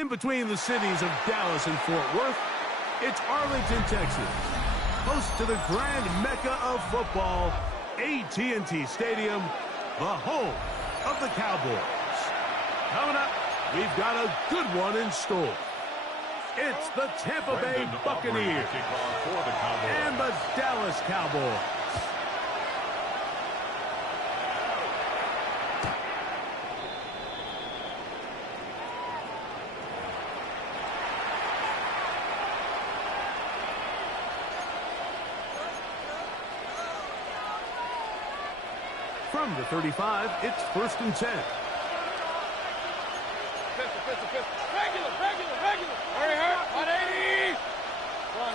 In between the cities of Dallas and Fort Worth, it's Arlington, Texas, host to the grand mecca of football, AT&T Stadium, the home of the Cowboys. Coming up, we've got a good one in store. It's the Tampa Bay Buccaneers and the Dallas Cowboys. From the 35, it's 1st and 10. Regular. Hurry, 180. Run.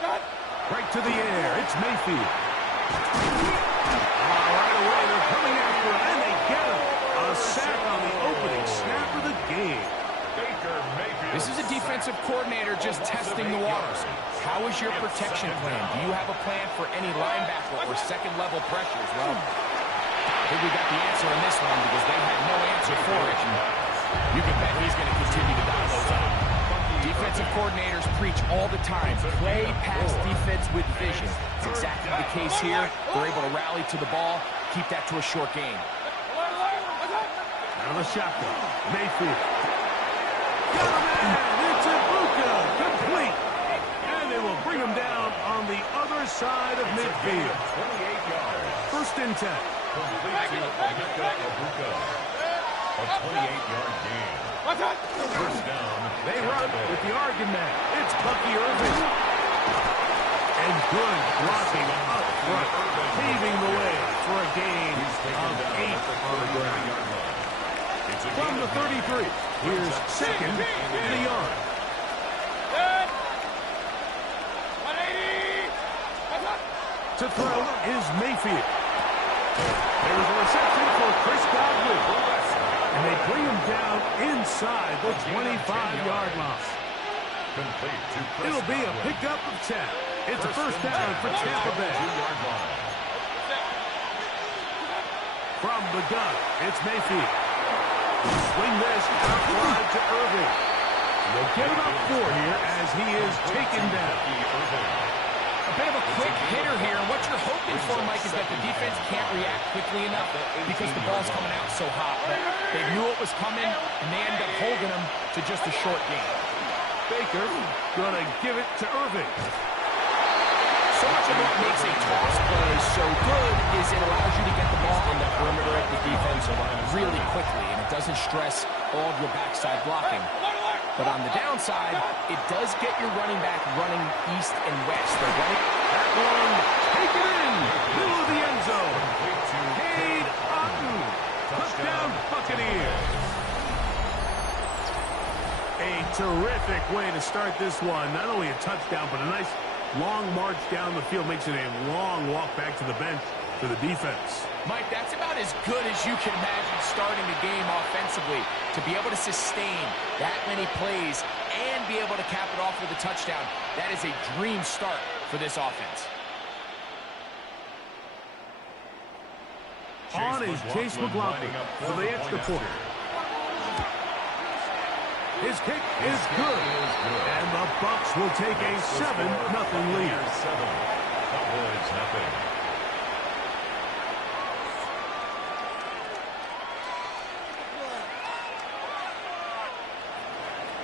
Cut. Right to the air, it's Mayfield. Right away, they're coming after him, and they get him. A sack on the opening snap of the game. This is a defensive coordinator just testing the waters. How is your protection plan? Do you have a plan for any linebacker or second-level pressures? Well, I think we got the answer in this one because they had no answer for it. And you can bet he's going to continue to dial those up. Defensive coordinators preach all the time, play pass defense with vision. It's exactly the case here. They're able to rally to the ball, keep that to a short game. Out of the shotgun, Mayfield. Got him in! It's Ibuka, complete! And they will bring him down on the other side of midfield. 1st and 10. A 28-yard gain. First down. They run with the argument. It's Bucky Irving. And good blocking up front, paving the way for a gain of 8 on the ground. From the 33, here's 2nd and a yard. To throw is Mayfield. There's a reception for Chris Godwin. And they bring him down inside the 25-yard line. It'll be a pickup of 10. It's a first down for Tampa Bay. From the gun, it's Mayfield. Swing this out wide to Irving. They'll get him up 4 here as he is taken down. A bit of a quick hitter here. What you're hoping for, Mike, is that the defense can't react quickly enough because the ball's coming out so hot. But they knew it was coming, and they ended up holding him to just a short game. Baker going to give it to Irving. So much of what makes a toss play so good is it allows you to get the ball on the perimeter of the defense really quickly, and it doesn't stress all of your backside blocking. But on the downside, it does get your running back running east and west. They're running that one, take it in, middle of the end zone. Cade Otton, touchdown Buccaneers. A terrific way to start this one. Not only a touchdown, but a nice long march down the field. Makes it a long walk back to the bench for the defense. Mike, that's about as good as you can imagine starting the game offensively. To be able to sustain that many plays and be able to cap it off with a touchdown, that is a dream start for this offense. On is Chase McLaughlin for the extra point. His kick is good. And the Bucs will take a 7-0 lead. Cowboys nothing.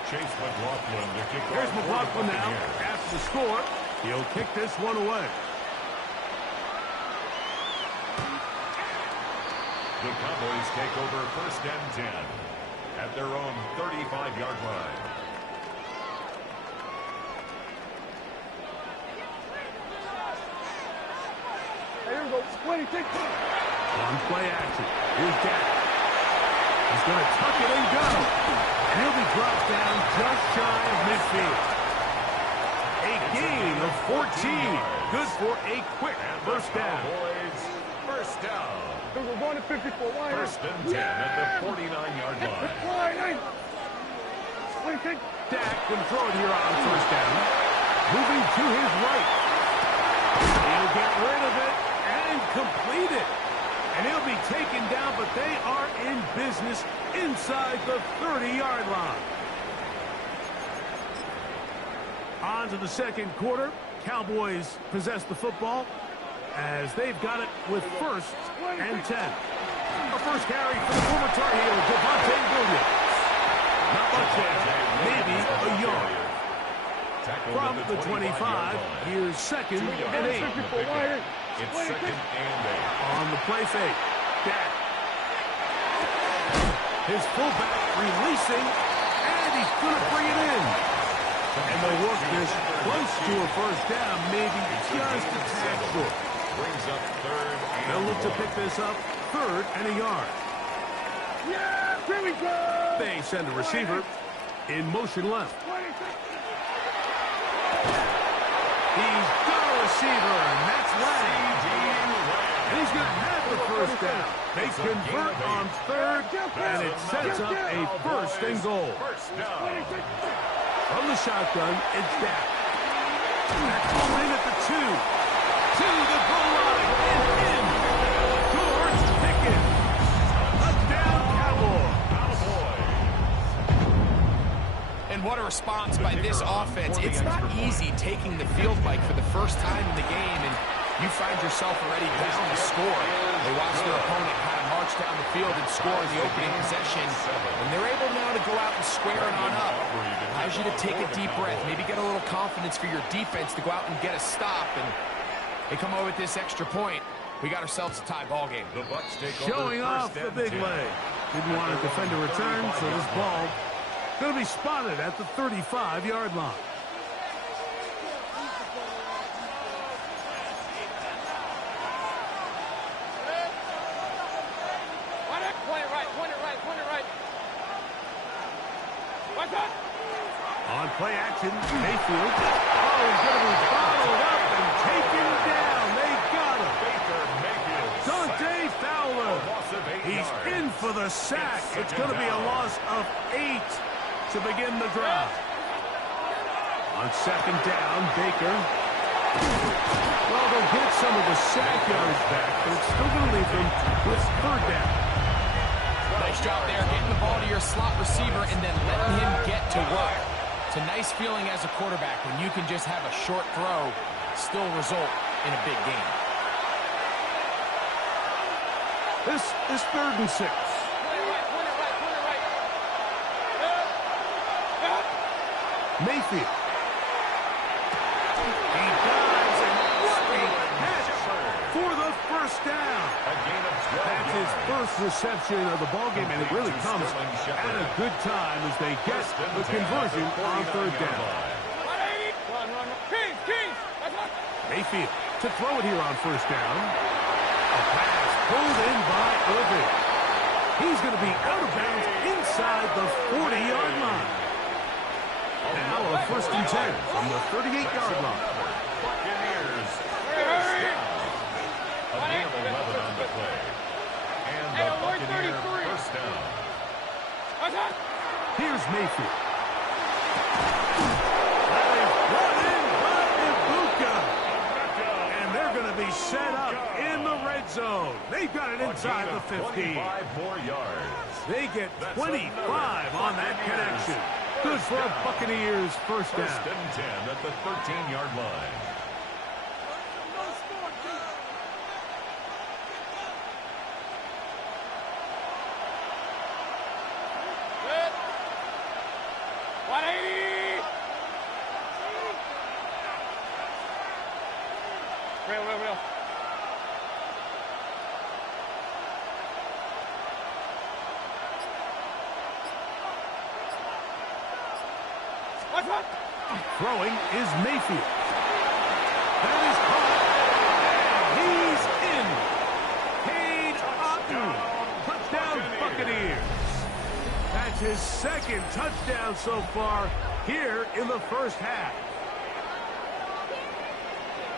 Chase McLaughlin to kick off. Here's McLaughlin now. After the score, he'll kick this one away. The Cowboys take over 1st and 10 at their own 35-yard line. Here we go. 20, take 2. On play action. Here's Dak. He's going to tuck it and go. And he'll be dropped down just shy of midfield. A gain of 14. Good for a quick first down. Cowboys, first down. We're going to 54. 1st and 10 at the 49-yard line. Dak can throw it here on first down. Moving to his right. He'll get rid of it and complete it. And he'll be taken down, but they are in business inside the 30-yard line. On to the second quarter. Cowboys possess the football as they've got it with 1st and 10. A first carry for the former Tar Heel, Devontae Williams. Not much there, maybe a yard. From the 25, here's 2nd and 8. It's 2nd and 8. On the play fake. Dak. His fullback releasing, and he's going to bring it in. And they'll work this close to a first down, maybe just a tad short. Brings up 3rd and They'll look to pick this up 3rd and a yard. Yeah, here we go. They send a receiver in motion left. He's got a receiver, and that's Lang. And he's going to have the first down. They convert on 3rd, and it sets up a 1st and goal. From the shotgun, it's Dak. That's going in at the 2. To the goal line, and in. George Pickens. Touchdown, Cowboys. And what a response by this offense. It's not easy taking the field, Mike, for the first time in the game, and you find yourself already down to score. They watch their opponent kind of march down the field and score in the opening possession, and they're able now to go out and square it on up. Allows you to take a deep breath, maybe get a little confidence for your defense to go out and get a stop, and they come over with this extra point. We got ourselves a tie ball game. The Bucs take Showing off the big leg. Didn't want to defend a return, so this ball going to be spotted at the 35-yard line. On play action, Mayfield. Oh, he's going to be followed up and taken down. They got him. Dante Fowler. He's in for the sack. It's going to be a loss of 8 to begin the drive. On 2nd down, Baker. Well, they'll get some of the sack yards back, but it's still going to leave them with 3rd down. Nice job there, getting the ball to your slot receiver and then letting him get to work. It's a nice feeling as a quarterback when you can just have a short throw still result in a big game. This is 3rd and 6. Mayfield. He dives, and what a catch for the first down. That's his first reception of the ballgame, and it really comes at a good time as they get the conversion on 3rd down. Mayfield to throw it here on 1st down. A pass pulled in by Irving. He's going to be out of bounds inside the 40-yard line. Now a 1st and 10 from the 38-yard line. Buccaneers. A gain of 11 on the play. And the Buccaneers 1st down. Here's Mayfield. Brought in by Ibuka. And they're going to be set up in the red zone. They've got it inside the 15. 25 more yards. They get 25 on that connection. Good for a Buccaneers 1st down. 1st and 10 at the 13-yard line. Real. Throwing is Mayfield. That is caught. He's in. Cade Otton. Touchdown, Buccaneers. That's his 2nd touchdown so far here in the 1st half.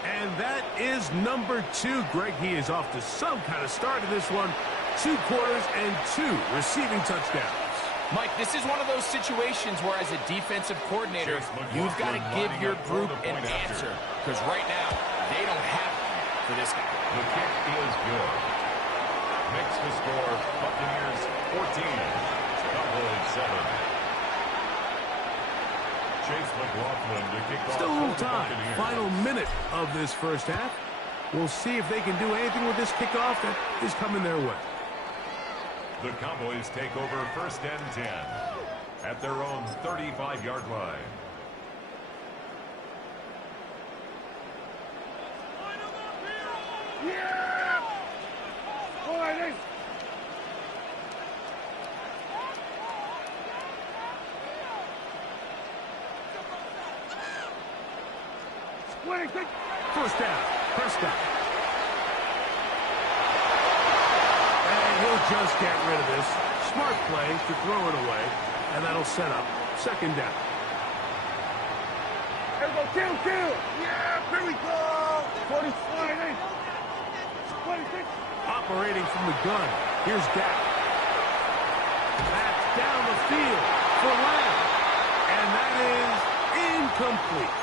And that is number 2. Greg, he is off to some kind of start in this one. 2 quarters and 2 receiving touchdowns. Mike, this is one of those situations where as a defensive coordinator, you've got to give your group an answer. Because right now, they don't have it for this guy. The kick is good. Makes the score Buccaneers 14, Cowboys 7. Chase McLaughlin to kick off. Still a little time. Final minute of this first half. We'll see if they can do anything with this kickoff that is coming their way. The Cowboys take over 1st and 10 at their own 35-yard line. Yeah! All right, First down, Prescott. And he'll just get rid of this. Smart play to throw it away, and that'll set up 2nd down. Here we go, kill! Yeah, here we go! 46. Operating from the gun. Here's Dak. That's down the field for Lamb. And that is incomplete.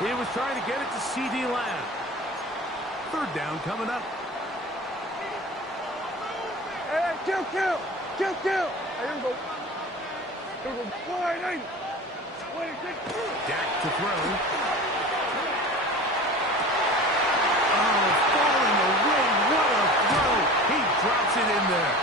He was trying to get it to C.D. Lamb. 3rd down coming up. Hey, kill! Here we go. 46. Dak to throw. Oh, falling away. What a throw. He drops it in there.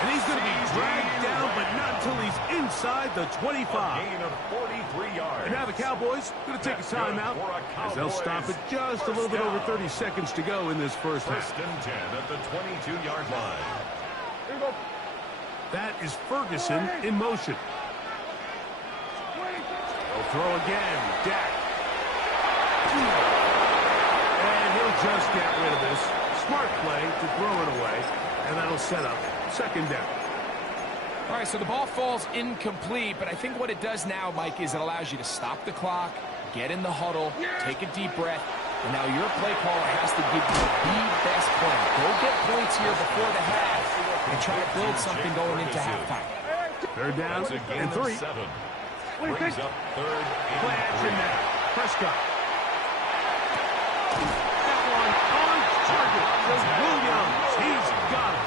And he's going to be dragged down, but not until he's inside the 25. A gain of 43 yards. And now the Cowboys going to take a timeout as they'll stop it just a little bit over 30 seconds to go in this first half. 1st and 10 at the 22-yard line. Here we go. That is Ferguson in motion. They'll throw again. Dak. And he'll just get rid of this. Smart play to throw it away, and that'll set up 2nd down. All right, so the ball falls incomplete, but I think what it does now, Mike, is it allows you to stop the clock, get in the huddle, take a deep breath, and now your play caller has to give you the best plan. Go get points here before the half and try to build something going into halftime. 3rd down and 3. 7. Brings up 3rd Play and action 3. now. Prescott. That one on target. Williams. He's got it.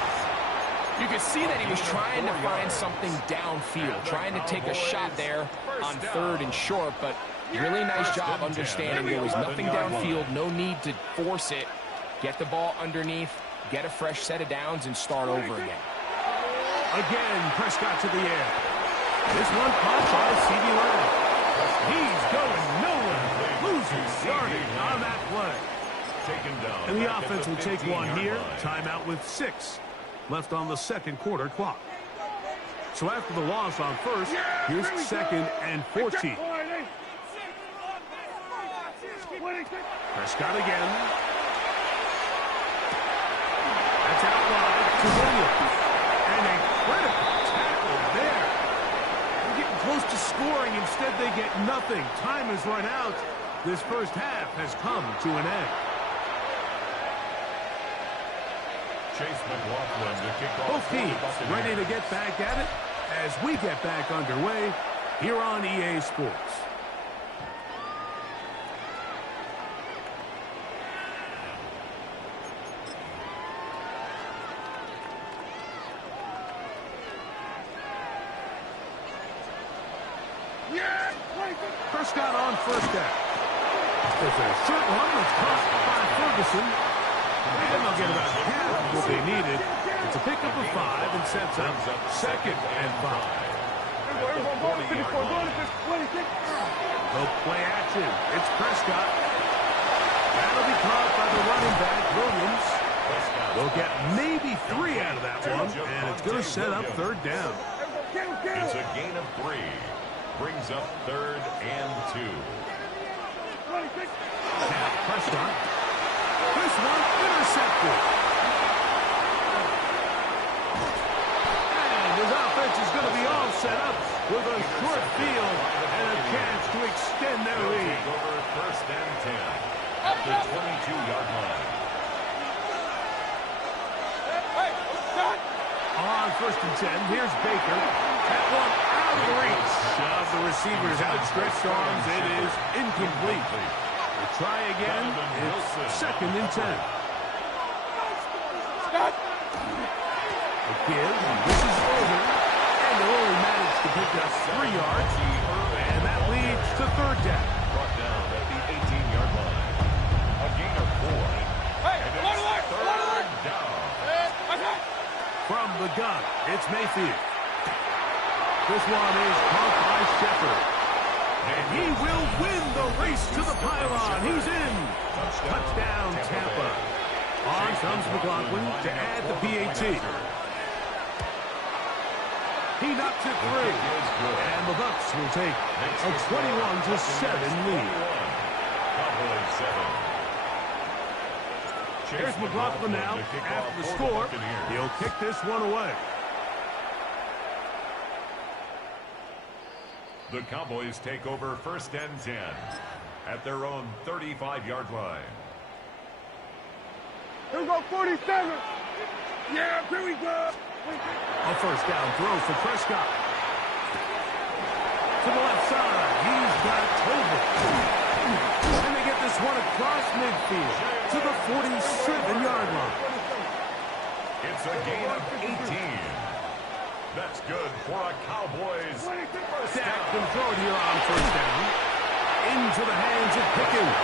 You could see that he was trying to find something downfield, trying to take a shot there on 3rd and short, but really nice job understanding there was nothing downfield, no need to force it. Get the ball underneath, get a fresh set of downs, and start over again. Again, Prescott to the air. This one caught by C.D. Lamb. He's going nowhere. Loses yardage on that play. And the offense will take one here. Timeout with 6 left on the 2nd quarter clock. So after the loss on 1st, here's 2nd and 14. Prescott again. That's out wide to Williams. And a critical tackle there. They're getting close to scoring. Instead, they get nothing. Time has run out. This first half has come to an end. Chase McLaughlin to kick off. Both teams ready to get back at it as we get back underway here on EA Sports. Prescott on 1st down. There's a short one that's caught by Ferguson. And they'll get about half of what they needed. It's a pickup of 5 and sets up 2nd and 5. They'll play action. It's Prescott. That'll be caught by the running back, Williams. They'll get maybe 3 out of that one, and it's going to set up 3rd down. It's a gain of 3. Brings up 3rd and 2. Now Prescott. This one intercepted. And his offense is going to be all set up with a short field and a chance to extend their lead. Over 1st and 10 at the 22-yard line. On 1st and 10, here's Baker. That one out of reach of the receiver's outstretched arms. It is incomplete. We'll try again. It's 2nd and 10. The give. This is over. And they'll only manage to pick up 3 yards. And that leads to third down. Brought down at the 18-yard line. A gain of 4. Hey, And alert, alert, it's alert, third alert. down. From the gun, it's Mayfield. This one is caught by Shepard. And he will win the race to the pylon. He's in. Touchdown, Tampa. On comes McLaughlin to add the PAT. He knocks it through. And the Bucs will take a 21-7 lead. Cowboys 7. Here's McLaughlin now after the score. He'll kick this one away. The Cowboys take over first and 10 at their own 35-yard line. Here we go, 47. Yeah, here we go. A first down throw for Prescott. To the left side, he's got Tolbert. And they get this one across midfield to the 47-yard line. It's a gain of 18. That's good for a Cowboys first Dak down. can throw it here on first down. Into the hands of Pickens.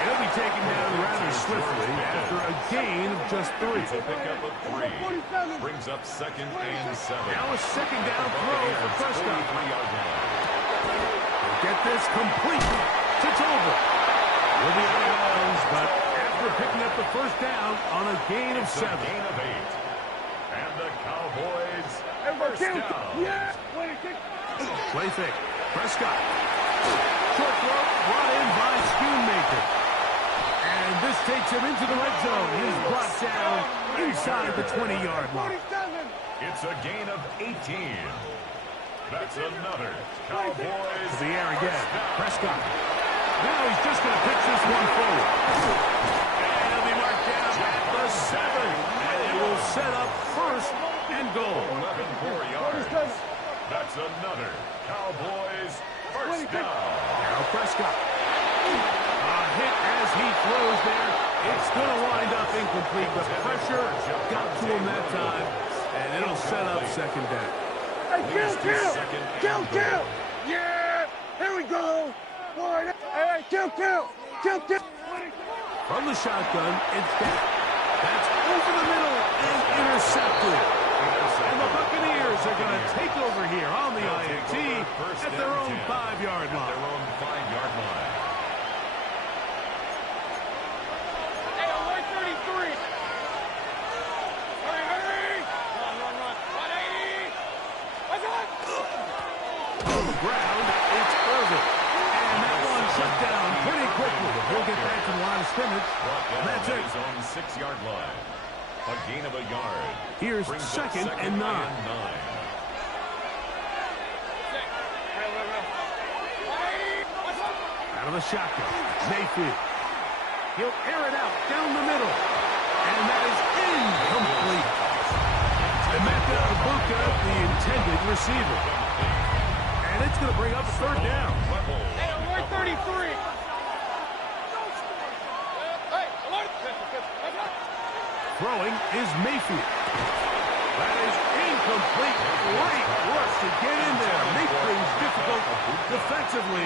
He'll be taken down rather swiftly after a gain of just 3. It's a pickup of 3. Brings up second and 7. Now a second down throw for Prescott. 43-yard line. They'll get this complete to Tolbert. Will be out of bounds, but after picking up the first down on a gain of It's 7. a gain of 8. And the Cowboys first down. Yeah, 26. Play fake. Prescott. Short throw brought in by Schoonmaker. And this takes him into the red zone. He's brought down inside the 20-yard line. 47. It's a gain of 18. That's another Cowboys To the air again. Prescott. Now he's just going to pitch this one forward. And he'll be marked down at the 7. And it will set up first and goal. 11 yards. That's another Cowboys first down. Now Prescott. A hit as he throws there. It's going to wind up incomplete, but pressure got to him that time, and it'll set up second down. Hey, kill. Yeah, here we go. Hey, kill. From the shotgun, it's Dak. That's over the middle and intercepted. And the Buccaneers are going to take over here on the INT at their own 5-yard Their line. own 5-yard line. Hey, 133. Hurry. Run. 180. What's up? On the ground, it's Irvin. And that one shut down pretty quickly. He'll get back to the line of scrimmage. And that's it. His own 6-yard line. A gain of a yard. Here's Brings up second and 9. Out of the shotgun, Mayfield. He'll air it out down the middle. And that is incomplete. Emeka Ibuka, the intended receiver. And it's going to bring up a third down. Hey, 133. Hey, alert. Throwing is Mayfield. That is incomplete. Great rush to get in there. Make things difficult defensively.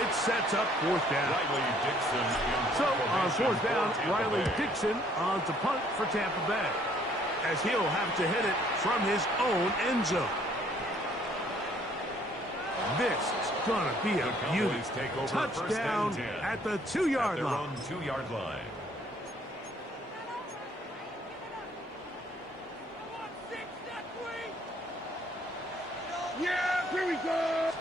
It sets up fourth down. Riley Dixon in So on fourth down, for Tampa Riley Bay. Dixon on to punt for Tampa Bay, as he'll have to hit it from his own end zone. This is going to be a The beauty. Cowboys take over Touchdown first and 10 at the at 2-yard their line. own 2-yard line. Yeah, here we go.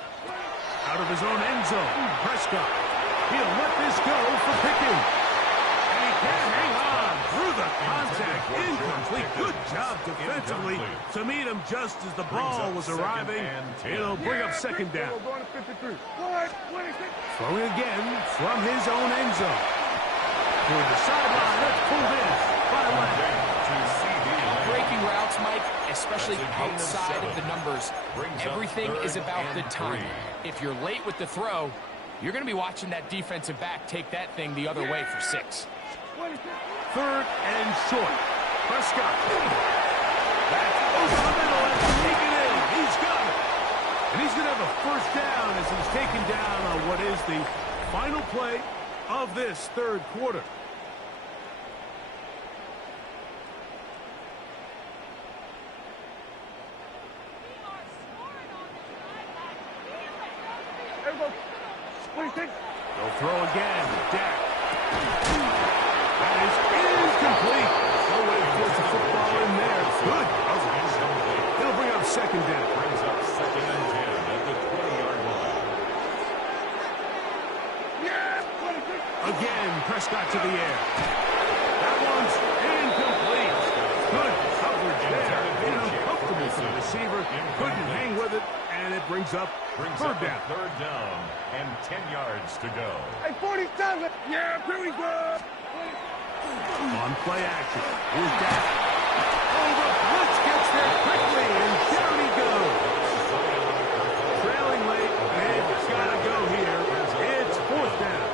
Out of his own end zone, Prescott. He'll let this go for Pickens. And he can't hang on through the contact. Incomplete. Good job defensively to meet him just as the ball was arriving. It'll bring up second down. We're going to 53. 126. Throwing again from his own end zone. Toward the sideline. That's pulled in by Leonard. Breaking routes, Mike, especially That's a gain of outside of 7. the numbers, Brings up everything third is about and the time. 3. If you're late with the throw, you're going to be watching that defensive back take that thing the other way for 6. Third and short. Prescott. That's over the middle and taken in. He's got it. And he's going to have a first down as he's taken down on what is the final play of this third quarter. They'll throw again. Dak. That is incomplete. No way to force the football in there. Good. He'll bring up second down. Brings up second and 10 at the 20-yard line. Again, Prescott to the air. That one's incomplete. Good coverage there. Uncomfortable for the receiver. Couldn't hang with it, and it brings up third down. Third down and 10 yards to go. Hey, 47. Yeah, here we go. On play action. Here's Dak. Oh, the blitz gets there quickly, and down he goes. Trailing late, they've got to go here. It's fourth down.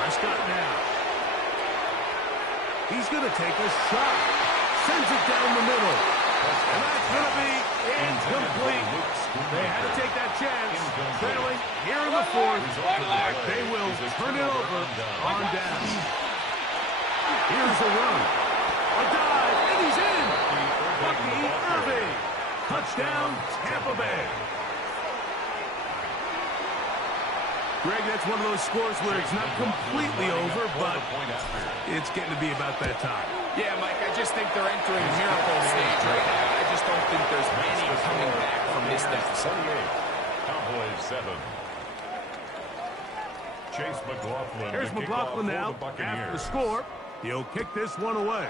Prescott now. He's going to take a shot. Sends it down the middle. And that's going to be incomplete. They had to take that chance. Trailing here in the fourth. They will turn it over on down. Here's the run. A dive, and he's in. Bucky Irving. Touchdown, Tampa Bay. Greg, that's one of those scores where it's not completely over, but it's getting to be about that time. Yeah, Mike, I just think they're entering miracle stage right now. I just don't think there's any coming back from this deficit. 28, Cowboys 7. Chase McLaughlin. Here's McLaughlin now. After the score, he'll kick this one away.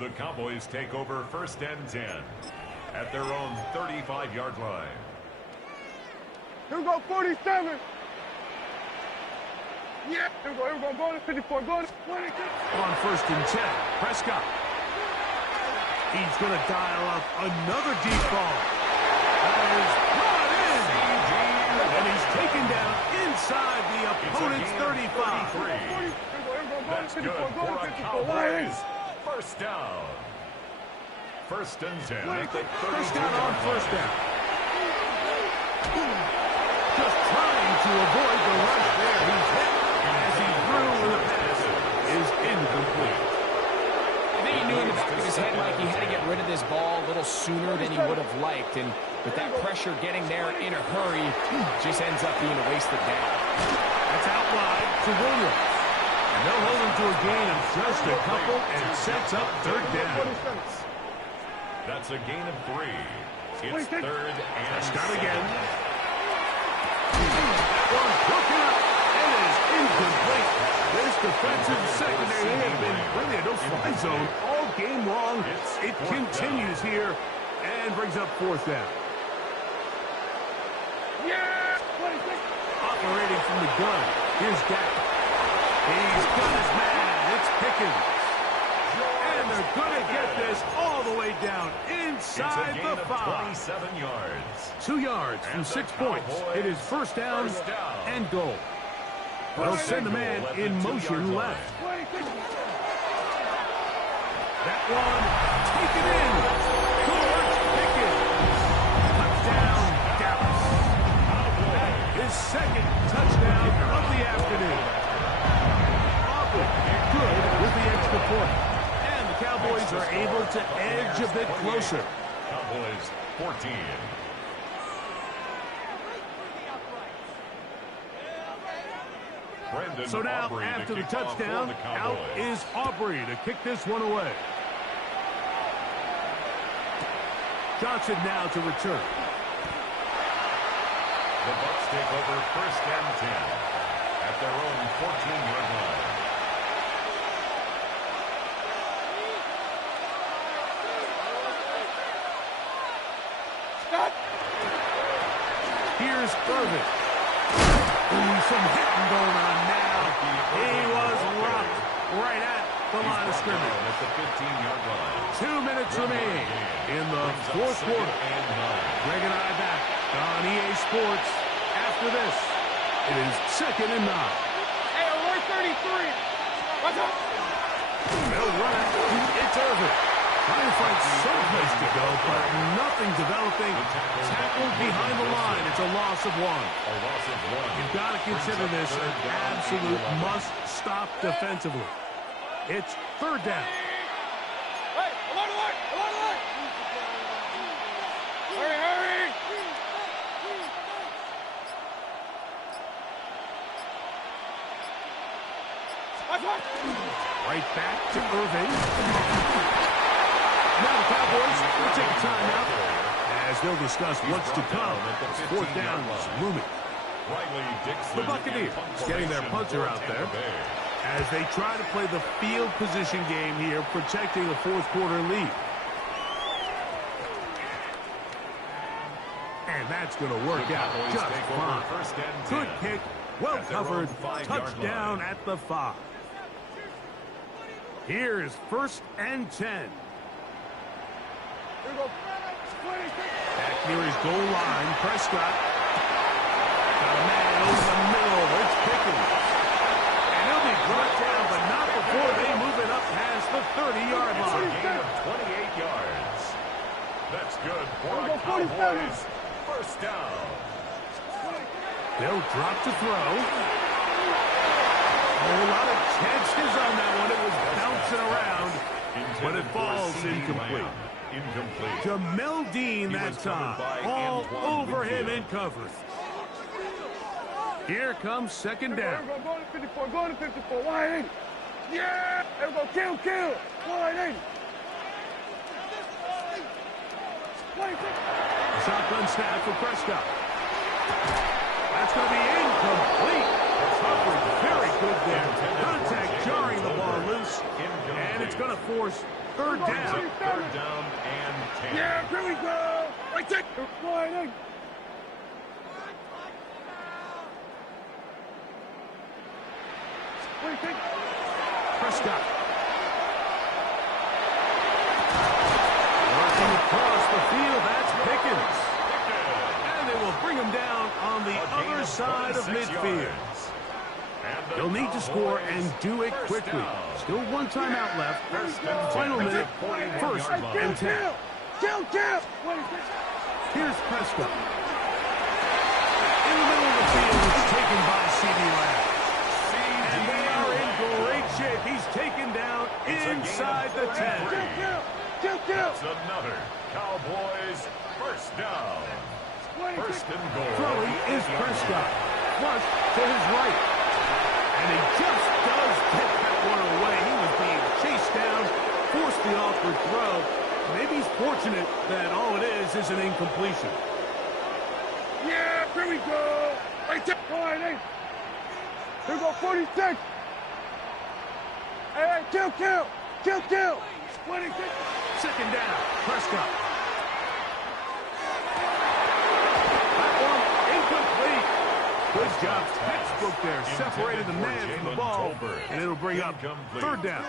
The Cowboys take over first and 10 at their own 35-yard line. Here we go, 47. Yeah, here we go, go to 54, go to 20. On first and 10, Prescott. He's going to dial up another deep ball. That is brought in. And he's taken down inside the opponent's 35. That's good for a Cowboys first down. First and 10 at the 32-yard on first down. Just trying to avoid the rush there. He's hit as he threw the pass is incomplete. I think he knew in the back of his head, Mike, he had to get rid of this ball a little sooner than he would have liked. And with that pressure getting there in a hurry, just ends up being a wasted down. That's out wide to Williams. And they'll hold him to a gain of just a couple and sets up third down. That's a gain of 3. It's third and Prescott again. That one broken up. It is incomplete. This defensive secondary has been really a no-fly zone all game long. It continues here and brings up fourth down. Yeah! Operating from the gun. Here's Dak. He's got his man. It's Pickens. And they're going to get this all the way down inside the 5. 27 yards. 2 yards from 6 points. It is first down and goal. They'll send the man in motion left. That one taken in. George Pickens. Touchdown, Dallas. His second touchdown of the afternoon. Awful good with the extra point. Cowboys are able to edge a bit closer. Cowboys 14. So now, after the touchdown, out is Aubrey to kick this one away. Johnson now to return. The Bucs take over first and 10 at their own 14-yard line. Here's Irvin. Some hitting going on now. He was rocked right at the line of scrimmage. At the 15-yard line. 2 minutes remaining in the fourth quarter. Greg and I back on EA Sports after this. It is second and 9. They'll run it. It's Irvin. Trying to find some place to go, but nothing developing. Tackled behind the line. It's a loss of one. You've got to consider this an absolute must-stop defensively. It's third down. Hey, along the line! Along the line! Hurry, hurry! Right back to Irving. Now the Cowboys will take a timeout as they'll discuss what's to come. Fourth down is looming. The Buccaneers getting their punter out there as they try to play the field position game here, protecting a fourth quarter lead. And that's going to work out just fine. Good kick, well covered, touchdown at the 5. Here is 1st and 10. Back near his goal line, Prescott. Got a man over the middle. It's Pickens. And he'll be brought down, but not before they move it up past the 30-yard line. Gain of 28 yards. That's good for a Cowboys first down. They'll drop to throw. A lot of chances on that one. It was bouncing around, but it falls incomplete. Jamel Dean that time. All over him in coverage. Here comes second down. Go to 54, go to 54, wide 80. Yeah! There we go, kill, wide 80. Shotgun snap for Prescott. That's going to be incomplete. Coverage very good there. Contact jarring the ball loose. And it's going to force third down. Third down and 10. Yeah, here we go. Right there. Wide 80. Prescott. Working across the field, that's Pickens. And they will bring him down on the other side of midfield. They'll need to score and do it quickly. Still one timeout left. Final minute, 1st and 10. Kill. Here's Prescott. In the middle of the field, it's taken by C.D. Lamb. And they are in great shape. He's taken down inside the 10. Kill. That's another Cowboys first down. First and goal. Throwing is Prescott. Flush to his right. And he just does get that one away. He was being chased down, forced the awkward throw. Maybe he's fortunate that all it is an incompletion. Yeah, here we go. Right there. Wide 80. Here we go, 46. Hey, kill. 26. Second down, Prescott. That one incomplete. Good job. Textbook there. Separated the man from the ball. And it'll bring up third down.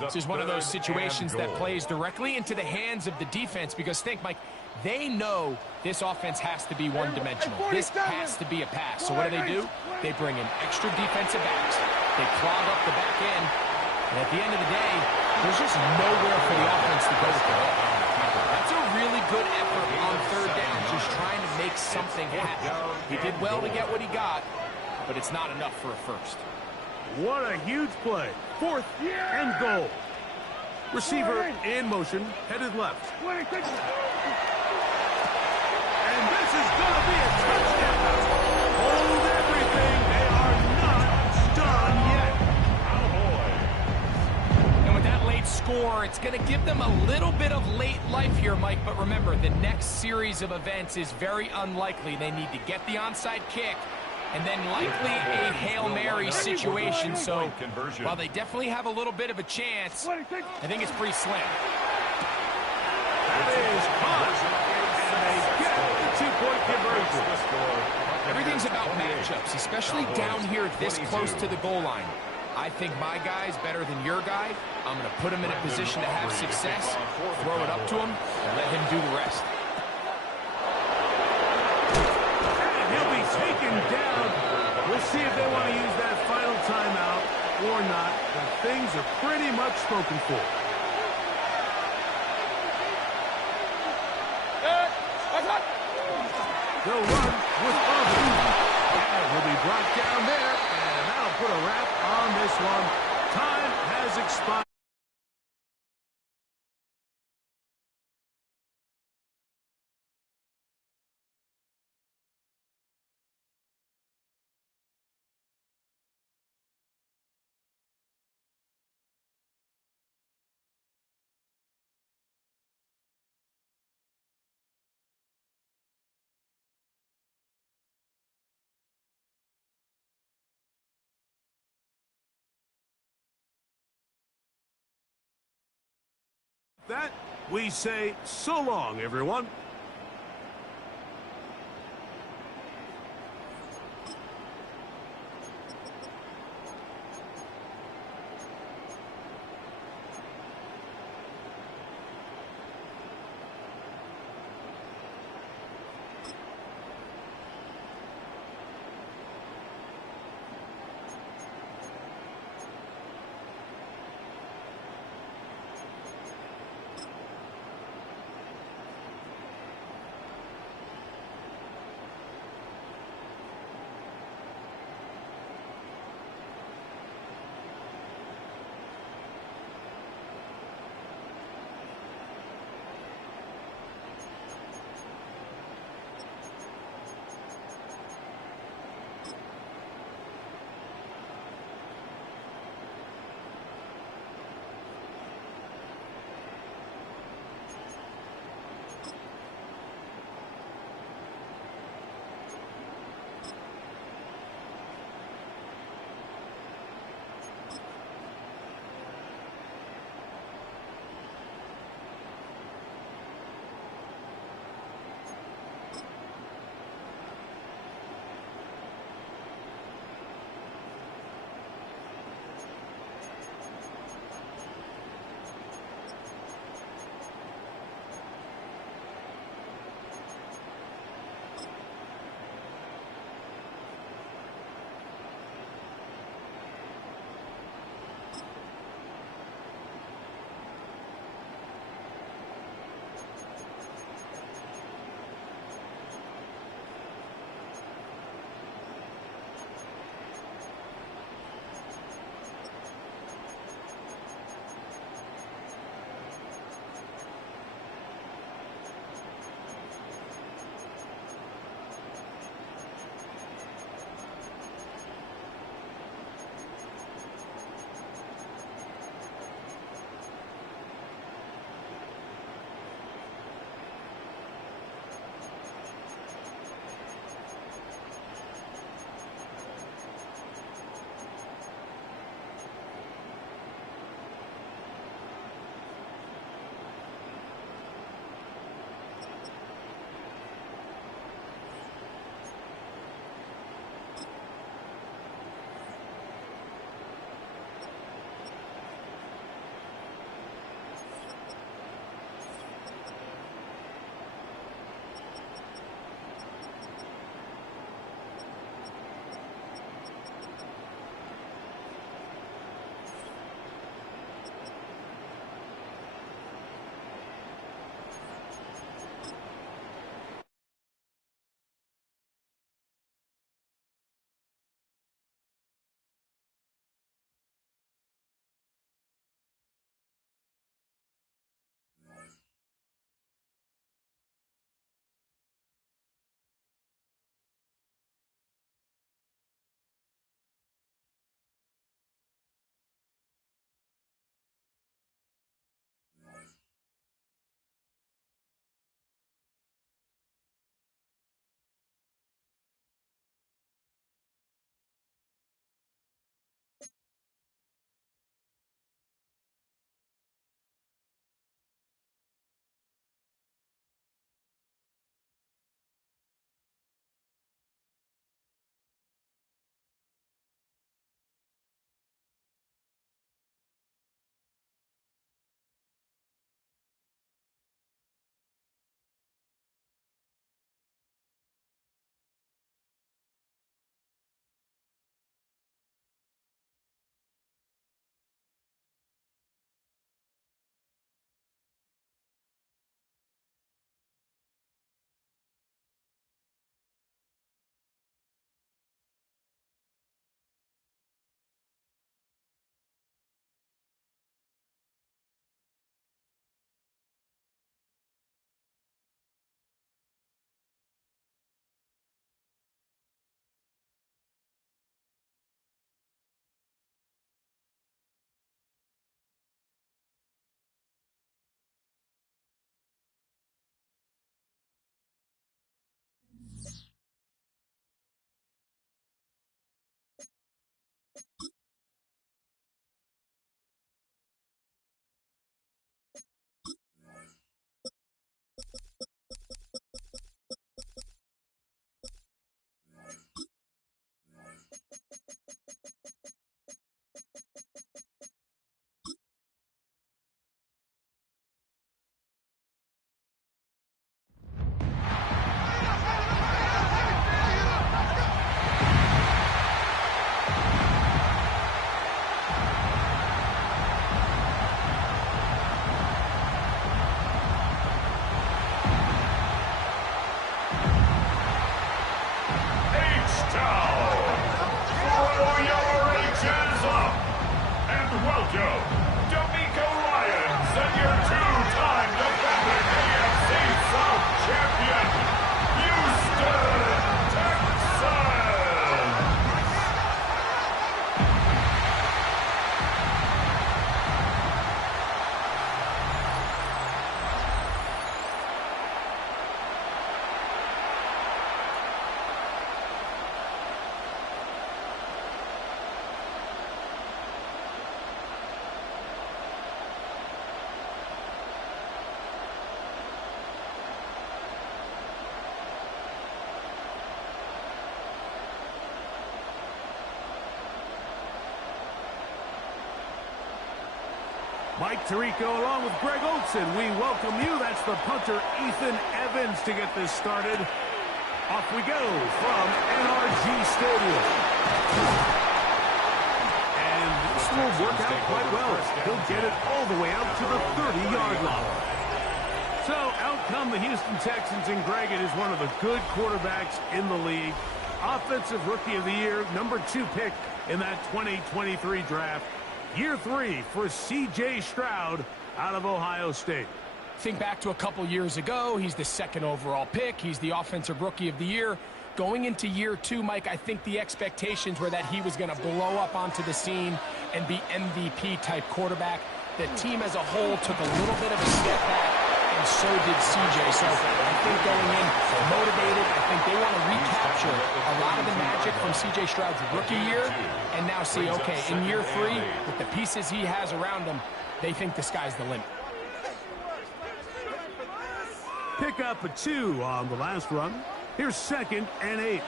This is one of those situations that plays directly into the hands of the defense because think, Mike, they know this offense has to be one-dimensional. This has to be a pass. So what do? They bring in extra defensive backs. They clog up the back end. And at the end of the day, there's just nowhere for the offense to go with the ball. That's a really good effort on third down, just trying to make something happen. He did well to get what he got, but it's not enough for a first. What a huge play. 4th and goal. Receiver in motion, headed left. And this is going to be a touchdown. Hold everything. They are not done yet. And with that late score, it's going to give them a little bit of late life here, Mike. But remember, the next series of events is very unlikely. They need to get the onside kick and then likely a Hail Mary situation. So while they definitely have a little bit of a chance, I think it's pretty slim. That is caught. And they get the two-point conversion. Everything's about matchups, especially down here this close to the goal line. I think my guy's better than your guy. I'm going to put him in a position to have success, throw it up to him, and let him do the rest. And he'll be taken down. We'll see if they want to use that final timeout or not, but things are pretty much spoken for. They'll run with Irvin. And will be brought down there, and that'll put a wrap on this one. Time has expired. That, we say so long, everyone. welcome D'Amico Ryans and your two-time defending AFC South champion, Houston Texans. Mike Tirico along with Greg Olson. We welcome you. That's the punter, Ethan Evans, to get this started. Off we go from NRG Stadium. And this will work out quite well. He'll get it all the way out to the 30-yard line. So out come the Houston Texans, and Greg, it is one of the good quarterbacks in the league. Offensive Rookie of the Year, number 2 pick in that 2023 draft. Year 3 for C.J. Stroud out of Ohio State. Think back to a couple years ago. He's the 2nd overall pick. He's the Offensive Rookie of the Year. Going into year 2, Mike, I think the expectations were that he was going to blow up onto the scene and be MVP-type quarterback. The team as a whole took a little bit of a step back, and so did C.J. So I think going in motivated, I think they want to recapture a lot of the magic from C.J. Stroud's rookie year and now see, okay, in year 3, with the pieces he has around him, they think the sky's the limit. Pick up a 2 on the last run. Here's 2nd and 8.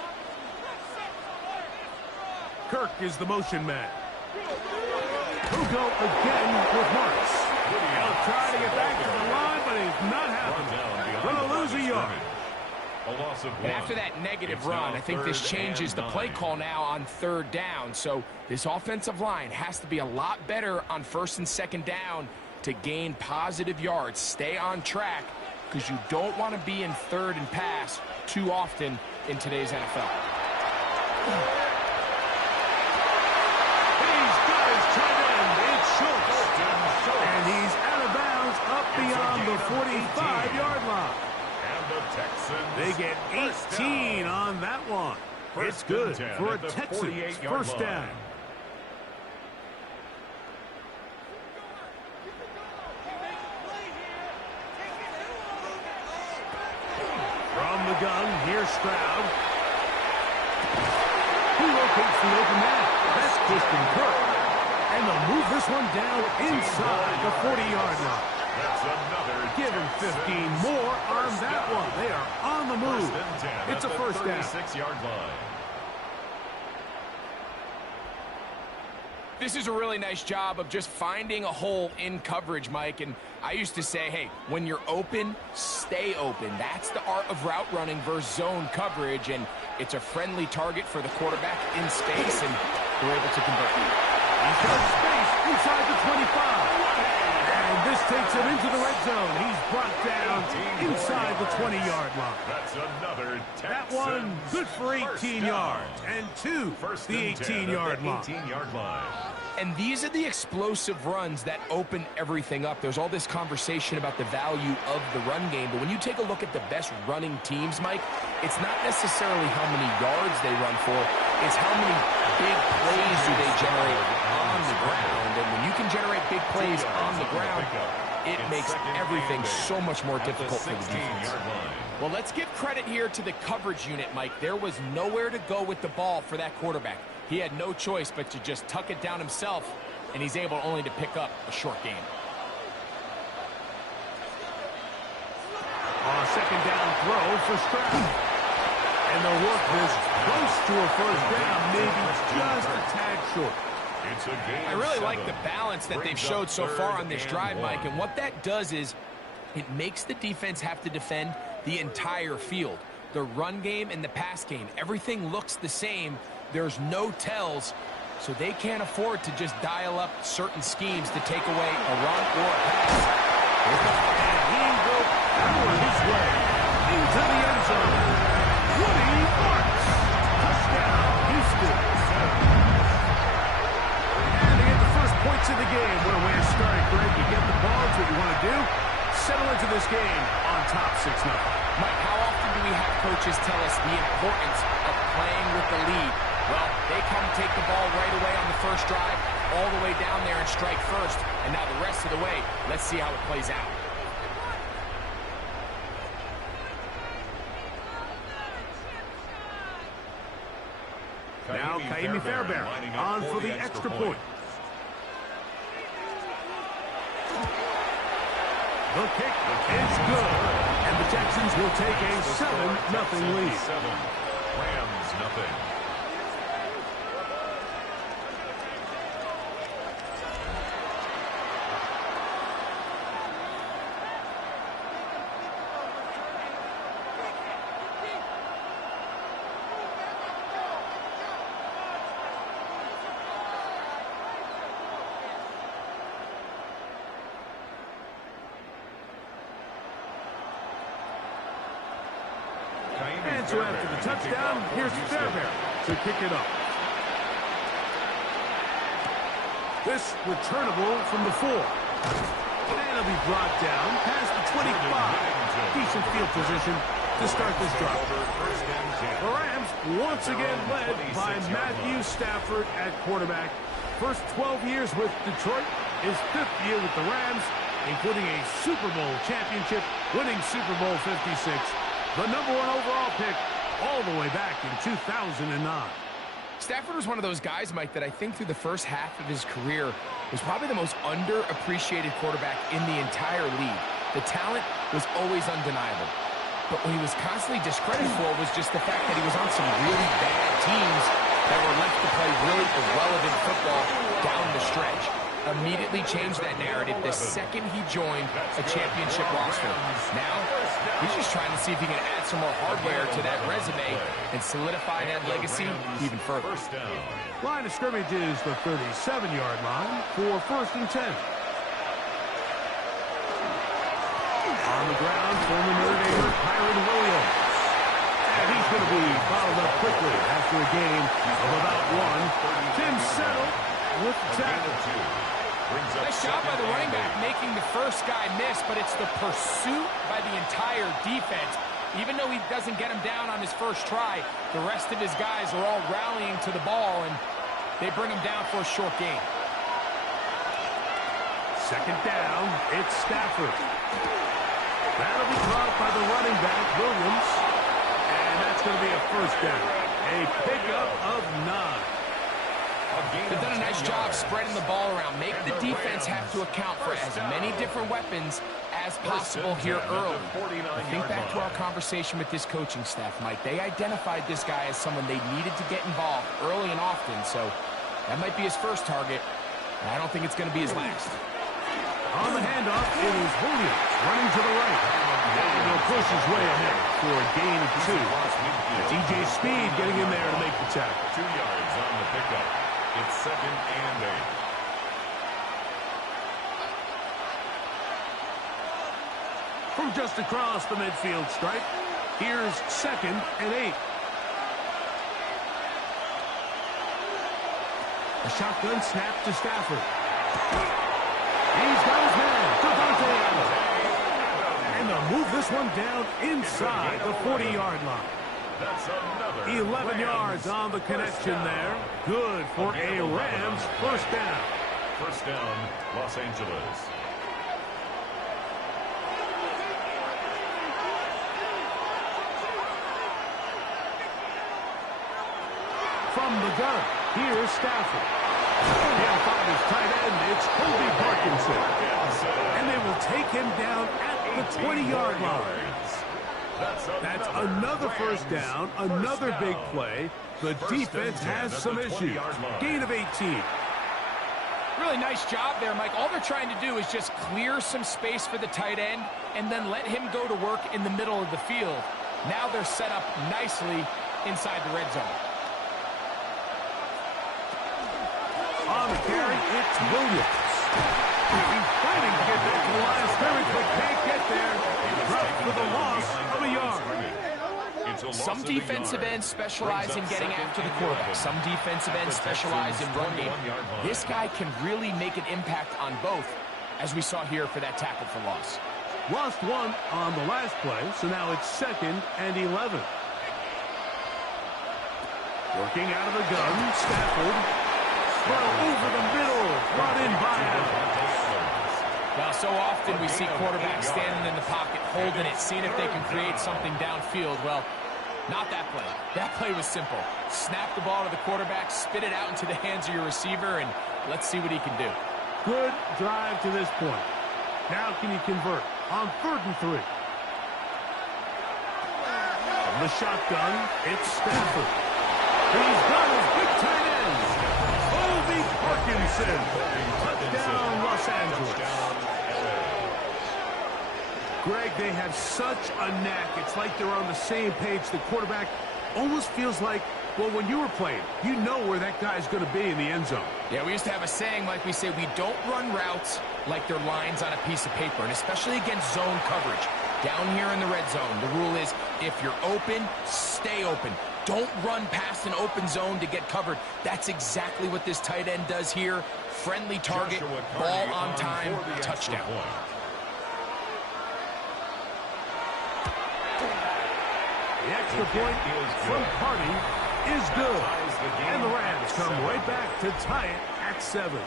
Kirk is the motion man. Who'll go again with Marks. He'll try to get back to the line, but he's not happening. Gonna lose a yard. And after that negative run, I think this changes the play call now on 3rd down. So this offensive line has to be a lot better on 1st and 2nd down to gain positive yards. Stay on track, because you don't want to be in 3rd and pass too often in today's NFL. He's got his tight end. It's Schultz. And he's out of bounds up beyond the 45-yard line. They get 18 on that one. It's good for a Texans 1st down. From the gun, here's Stroud. Who locates the open man? That's Christian Kirk. And they'll move this one down inside the 40-yard line. That's another. Give him 15 more on that one. They are on the move. It's a 1st down. 36-yard line. This is a really nice job of just finding a hole in coverage, Mike. And I used to say, hey, when you're open, stay open. That's the art of route running versus zone coverage. And it's a friendly target for the quarterback in space, and they're able to convert. He's got space inside the 25. And this takes him into the red zone. He's brought down inside the 20-yard line. That's another That one good for 18 yards. And 2 the 18-yard line. 18-yard line. And these are the explosive runs that open everything up. There's all this conversation about the value of the run game, but when you take a look at the best running teams, Mike, it's not necessarily how many yards they run for, it's how many big plays do they generate on the ground. And when you can generate big plays on the ground, it makes everything so much more difficult for the defense. Well, let's give credit here to the coverage unit, Mike. There was nowhere to go with the ball for that quarterback. He had no choice but to just tuck it down himself, and he's able only to pick up a short gain. On a 2nd down throw for Stroud. And they'll work this close to a 1st down, maybe just a tad short. I really like the balance that they've showed so far on this drive, Mike, and what that does is it makes the defense have to defend the entire field. The run game and the pass game, everything looks the same. There's no tells, so they can't afford to just dial up certain schemes to take away a run or a pass. And he will power his way into the end zone. Woody Marks. Touchdown, Houston. And they get the first points to the game. What a way to start it, Greg. You get the ball. It's what you want to do. Settle into this game on top 6-0. Mike, how often do we have coaches tell us the importance of playing with the lead? Well, they come take the ball right away on the first drive, all the way down there and strike first. And now the rest of the way, let's see how it plays out. Now Kaimi Fairbairn on for the extra point. The kick is good. And the Texans will take a 7-0 lead. 7, Rams nothing. And so after the touchdown, here's Fairbairn to kick it up. This returnable from the 4. And it'll be brought down past the 25. Decent field position to start this drive. The Rams once again led by Matthew Stafford at quarterback. First 12 years with Detroit, his 5th year with the Rams, including a Super Bowl championship, winning Super Bowl 56. The #1 overall pick all the way back in 2009. Stafford was one of those guys, Mike, that I think through the first half of his career was probably the most underappreciated quarterback in the entire league. The talent was always undeniable. But what he was constantly discredited for was just the fact that he was on some really bad teams that were left to play really irrelevant football down the stretch. Immediately changed that narrative the second he joined a championship roster. Now, he's just trying to see if he can add some more hardware to that resume and solidify that legacy even further. Line of scrimmage is the 37-yard line for 1st and 10. On the ground, former Notre Damer Kyren Williams. And he's going to be bottled up quickly after a gain of about 1. Tim Settle with the tackle. Nice job by the running back making the first guy miss, but it's the pursuit by the entire defense. Even though he doesn't get him down on his first try, the rest of his guys are all rallying to the ball, and they bring him down for a short gain. 2nd down, it's Stafford. That'll be caught by the running back, Williams. And that's going to be a 1st down. A pickup of 9. They've done a nice job spreading the ball around. Make the defense have to account for as many different weapons as possible here early. Think back to our conversation with this coaching staff, Mike. They identified this guy as someone they needed to get involved early and often, so that might be his first target, and I don't think it's going to be his last. On the handoff, it is Williams running to the right. And he'll push his way ahead for a gain of 2. DJ Speed getting in there to make the tackle. 2 yards on the pickup. It's 2nd and 8. From just across the midfield stripe, here's 2nd and 8. A shotgun snap to Stafford. He's got his man, Devontae Adams. And they'll move this one down inside the 40-yard line. That's another 11 yards on the connection there. Good for a Rams 1st down. 1st down, Los Angeles. From the gun, here's Stafford. He'll find his tight end. It's Kobe Parkinson. And they will take him down at the 20-yard line. That's another 1st down, another big play. The defense has some issues. Gain of 18. Really nice job there, Mike. All they're trying to do is just clear some space for the tight end and then let him go to work in the middle of the field. Now they're set up nicely inside the red zone. On the carry, it's Williams. He's fighting to get back to the line of scrimmage, but can't get there. Dropped for the loss of a yard. Some defensive ends specialize in getting after the quarterback. Some defensive ends specialize in run game. This guy can really make an impact on both, as we saw here for that tackle for loss. Lost one on the last play, so now it's 2nd and 11. Working out of the gun, Stafford. Throw over the middle, brought in by Allen. Well, so often we see quarterbacks standing in the pocket, holding it, seeing if they can create something downfield. Well, not that play. That play was simple. Snap the ball to the quarterback, spit it out into the hands of your receiver, and let's see what he can do. Good drive to this point. Now can you convert on 3rd and 3? From the shotgun, it's Stafford. He's got his big tight end. Colby Parkinson. Touchdown, Los Angeles. Greg, they have such a knack. It's like they're on the same page. The quarterback almost feels like, well, when you were playing, you know where that guy's going to be in the end zone. Yeah, we used to have a saying, like we say, we don't run routes like they're lines on a piece of paper, and especially against zone coverage. Down here in the red zone, the rule is if you're open, stay open. Don't run past an open zone to get covered. That's exactly what this tight end does here. Friendly target, ball on time, touchdown. The extra point from Party is good. And the Rams come right back to tie it at 7.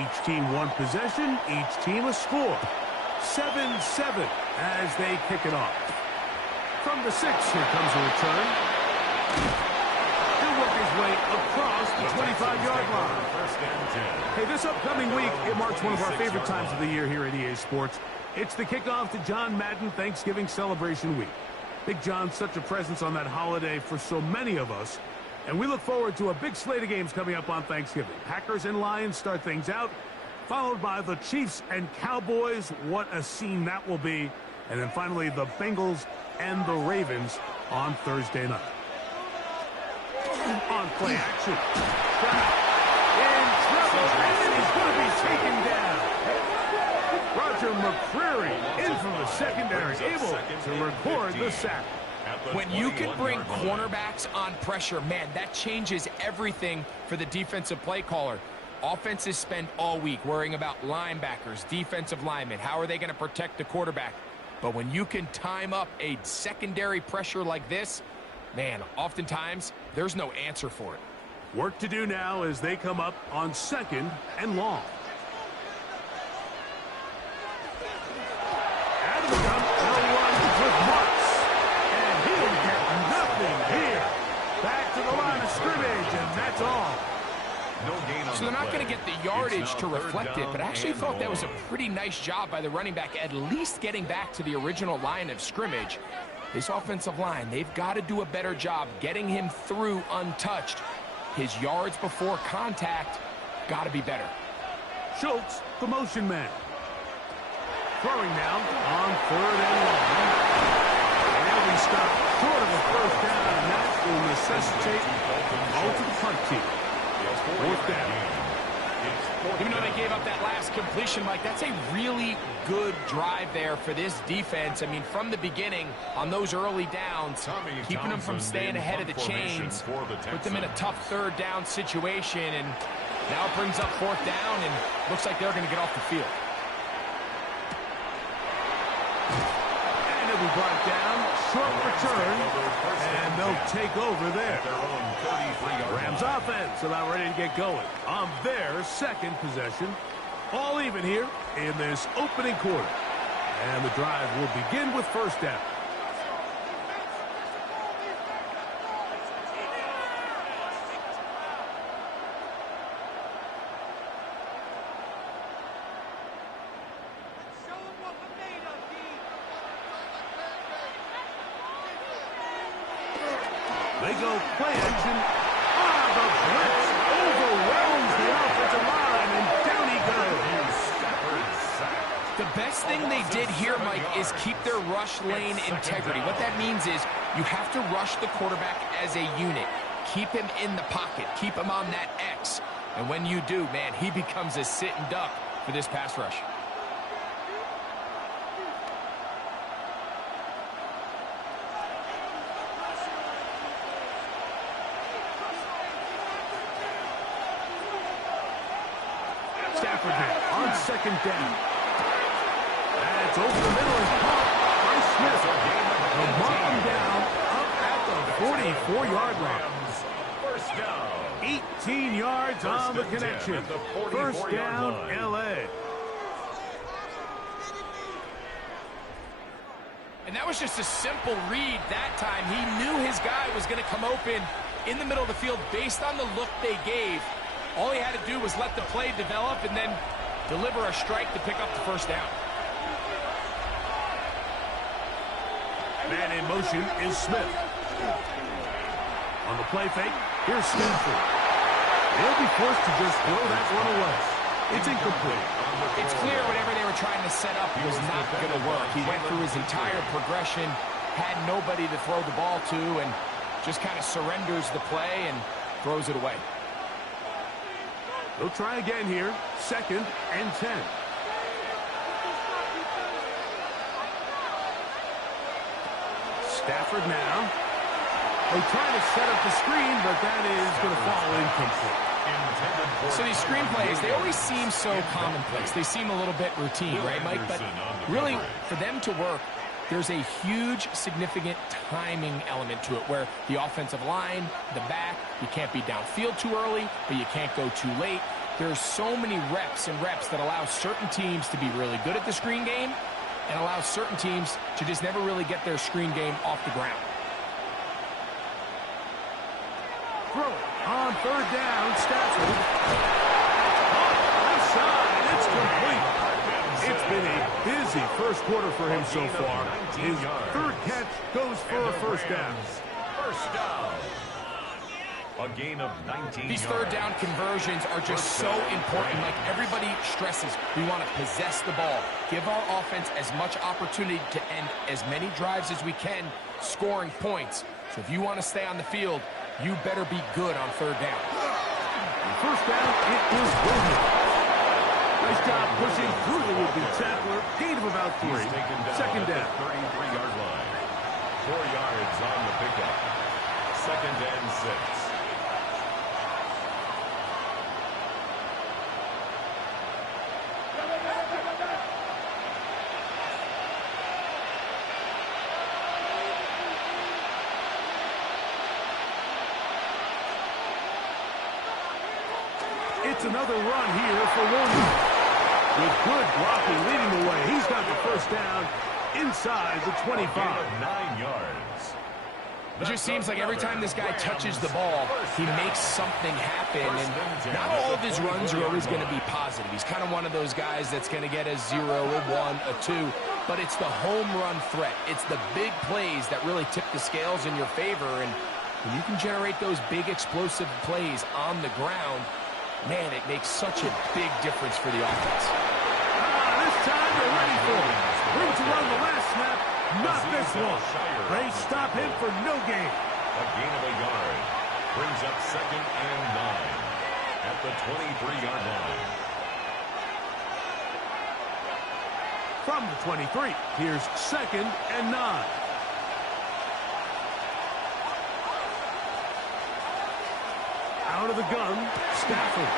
Each team one possession, each team a score. 7-7 as they kick it off. From the 6, here comes a return. He'll work his way across the 25-yard line. Hey, this upcoming week, it marks one of our favorite times of the year here at EA Sports. It's the kickoff to John Madden Thanksgiving Celebration Week. Big John's such a presence on that holiday for so many of us. And we look forward to a big slate of games coming up on Thanksgiving. Packers and Lions start things out, followed by the Chiefs and Cowboys. What a scene that will be. And then finally the Bengals and the Ravens on Thursday night. On play action. In trouble, and he's going to be taken down. Roger McCreary in from the secondary, able to record the sack. When you can bring cornerbacks on pressure, man, that changes everything for the defensive play caller. Offenses spend all week worrying about linebackers, defensive linemen. How are they going to protect the quarterback? But when you can time up a secondary pressure like this, man, oftentimes there's no answer for it. Work to do now as they come up on 2nd and long. Out of the gun, no one with Marks. Here, back to the line of scrimmage, and that's all. So they're not going to get the yardage to reflect it, but I actually thought that was a pretty nice job by the running back, at least getting back to the original line of scrimmage. This offensive line, they've got to do a better job getting him through untouched. His yards before contact got to be better. Schultz, the motion man. Throwing now on 3rd and long. And we stop short of a 1st down, and that will necessitate all to the punt team. 4th down. Even though they gave up that last completion, Mike, that's a really good drive there for this defense. I mean, from the beginning, on those early downs, keeping them from staying ahead of the chains, put them in a tough 3rd down situation, and now it brings up 4th down, and looks like they're going to get off the field. And it'll be brought down, short return, and they'll take over there. Rams offense about ready to get going on their 2nd possession. All even here in this opening quarter. And the drive will begin with 1st down. They go play action best thing they did here, Mike, is keep their rush lane integrity. What that means is you have to rush the quarterback as a unit. Keep him in the pocket. Keep him on that X. And when you do, man, he becomes a sitting duck for this pass rush. Stafford here on second down. That's over the middle and caught by Smith. They'll mark him down up at the 44-yard line. First down. 18 yards on the connection. First down, L.A. And that was just a simple read that time. He knew his guy was going to come open in the middle of the field based on the look they gave. All he had to do was let the play develop and then deliver a strike to pick up the first down. Man in motion is Smith. On the play fake, here's Stafford. They'll be forced to just throw that one away. It's incomplete. It's clear whatever they were trying to set up was not going to work. He went through his entire progression, had nobody to throw the ball to, and just kind of surrenders the play and throws it away. They'll try again here. Second and 10. Stafford now. They try to set up the screen, but that is going to fall incomplete. So these screen plays, they always seem so commonplace. They seem a little bit routine, right, Mike? But really, for them to work, there's a huge, significant timing element to it where the offensive line, the back, you can't be downfield too early, but you can't go too late. There's so many reps and reps that allow certain teams to be really good at the screen game and allow certain teams to just never really get their screen game off the ground. Throw it on third down, Stafford. Left side, it's complete. It's been a busy first quarter for him so far. His third catch goes for a first down. First down. A gain of 19 These third down conversions are just so important. Like everybody stresses, we want to possess the ball. Give our offense as much opportunity to end as many drives as we can, scoring points. So if you want to stay on the field, you better be good on third down. First down, it is Williams. Nice job pushing through the would-be tackler. Gain of about 3. Second down. 33-yard line. 4 yards on the pickup. Second and 6. It's another run here for Williams. With good blocking leading the way, he's got the first down inside the 25. 9 yards. It just seems like every time this guy touches the ball, he makes something happen. And not all of his runs are always going to be positive. He's kind of one of those guys that's going to get a 0, a 1, a 2. But it's the home run threat. It's the big plays that really tip the scales in your favor. And when you can generate those big explosive plays on the ground, man, it makes such a big difference for the offense. This time they're ready for it. Room to run the last snap. Not this one. They stop him for no gain. A gain of a yard. Brings up second and 9 at the 23-yard line. From the 23, here's second and 9. Out of the gun, Stafford.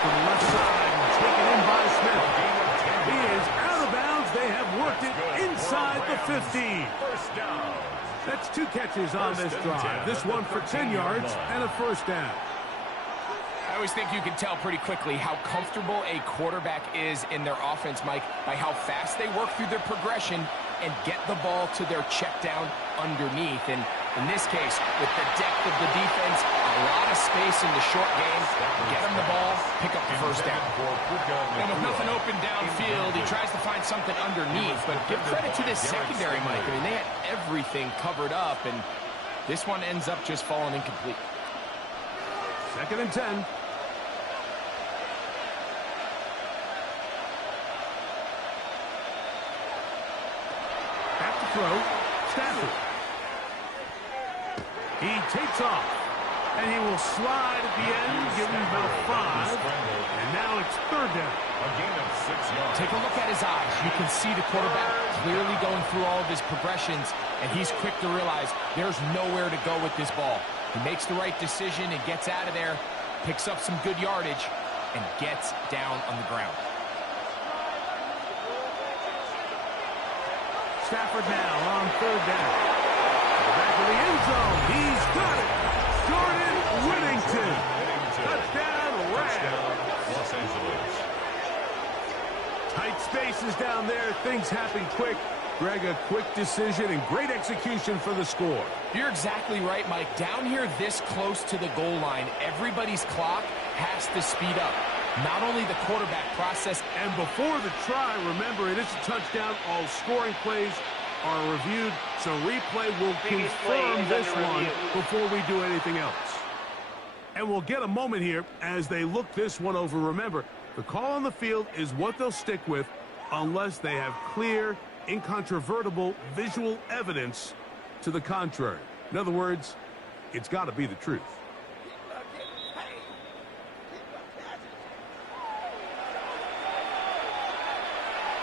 To the left side and taken in by Smith. He is out of bounds. They have worked it inside the 15. First down. That's 2 catches on this drive. This one for 10 yards and a first down. I always think you can tell pretty quickly how comfortable a quarterback is in their offense, Mike, by how fast they work through their progression and get the ball to their check down underneath. And in this case, with the depth of the defense, a lot of space in the short game, get him the ball, pick up the first down. And with nothing open downfield, he tries to find something underneath. But give credit to this secondary, Mike. I mean, they had everything covered up, and this one ends up just falling incomplete. Second and 10. throw, Stafford. He takes off, and he will slide at the end, give him about 5. And now it's third down. A gain of 6 yards. Take a look at his eyes. You can see the quarterback clearly going through all of his progressions, and he's quick to realize there's nowhere to go with this ball. He makes the right decision and gets out of there, picks up some good yardage, and gets down on the ground. Stafford now on third down. Back to the end zone. He's got it. Jordan Whittington. Touchdown, Rams. Los Angeles. Tight spaces down there. Things happen quick. Greg, a quick decision and great execution for the score. You're exactly right, Mike. Down here this close to the goal line, everybody's clock has to speed up. Not only the quarterback process. And before the try, remember, it is a touchdown. All scoring plays are reviewed, so replay will confirm this one before we do anything else. And we'll get a moment here as they look this one over. Remember, the call on the field is what they'll stick with unless they have clear, incontrovertible visual evidence to the contrary. In other words, it's got to be the truth.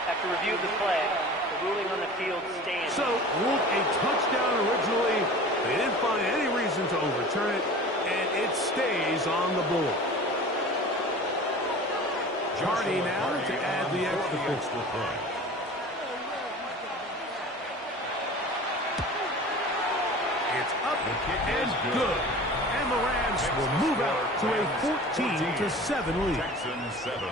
After review of the play, the ruling on the field stands. So, ruled a touchdown originally. They didn't find any reason to overturn it, and it stays on the board. Hardy now to add the extra point. It's up and good. And the Rams will move out to a 14-7 lead. Texans 7.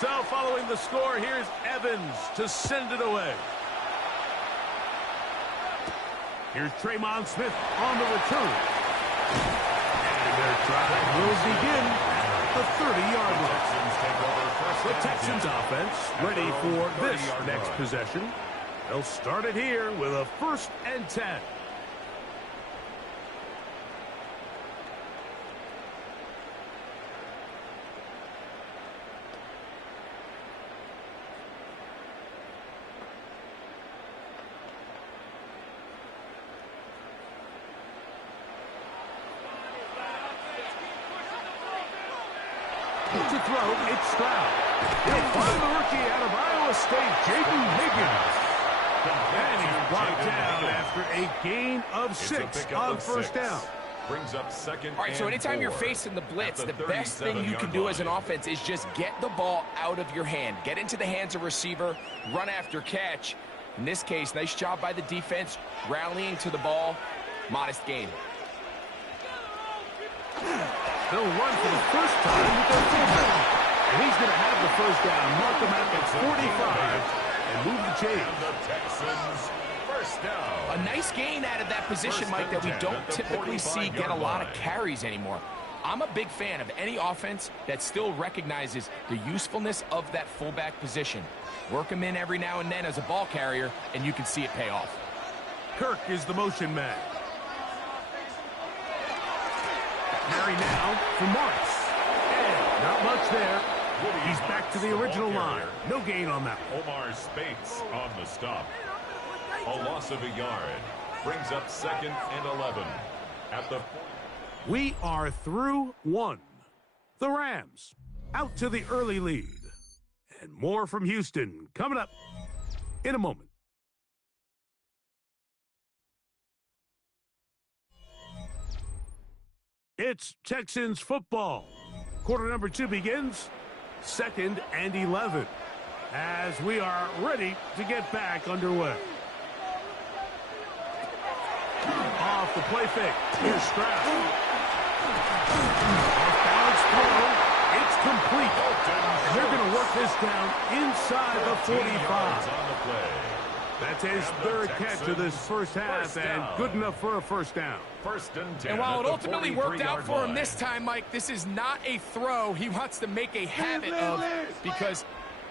So following the score, here's Evans to send it away. Here's Tremont Smith on the return. And their drive will begin at the 30-yard line. The Texans offense ready for this next possession. They'll start it here with a 1st and 10. To throw, it's Stroud. He'll find the rookie out of Iowa State, Jaden Higgins. And he's brought down after a gain of 6 on 1st down. Brings up 2nd. All right, so anytime you're facing the blitz, the best thing you can do as an offense is just get the ball out of your hand. Get into the hands of receiver, run after catch. In this case, nice job by the defense, rallying to the ball. Modest gain. They'll run for the first time with their fullback. And he's going to have the 1st down, mark them out at 45, and move the chains. And the Texans, 1st down. A nice gain out of that position, Mike, that we don't typically see get a lot of carries anymore. I'm a big fan of any offense that still recognizes the usefulness of that fullback position. Work him in every now and then as a ball carrier, and you can see it pay off. Kirk is the motion man. Carry now for Morris. And not much there. He's back to the original line. No gain on that. Omar Spates on the stop. A loss of a yard. Brings up 2nd and 11. At the... We are through 1. The Rams out to the early lead. And more from Houston coming up in a moment. It's Texans football. Quarter number 2 begins. 2nd and 11. As we are ready to get back underway. Off the play fake. Here's Stroud. Off-balance throw. It's complete. And they're going to work this down inside the 45. On the play. That's his third catch of this first half, and good enough for a first down. First and 10. And while it ultimately worked out for him this time, Mike, this is not a throw he wants to make a habit of, because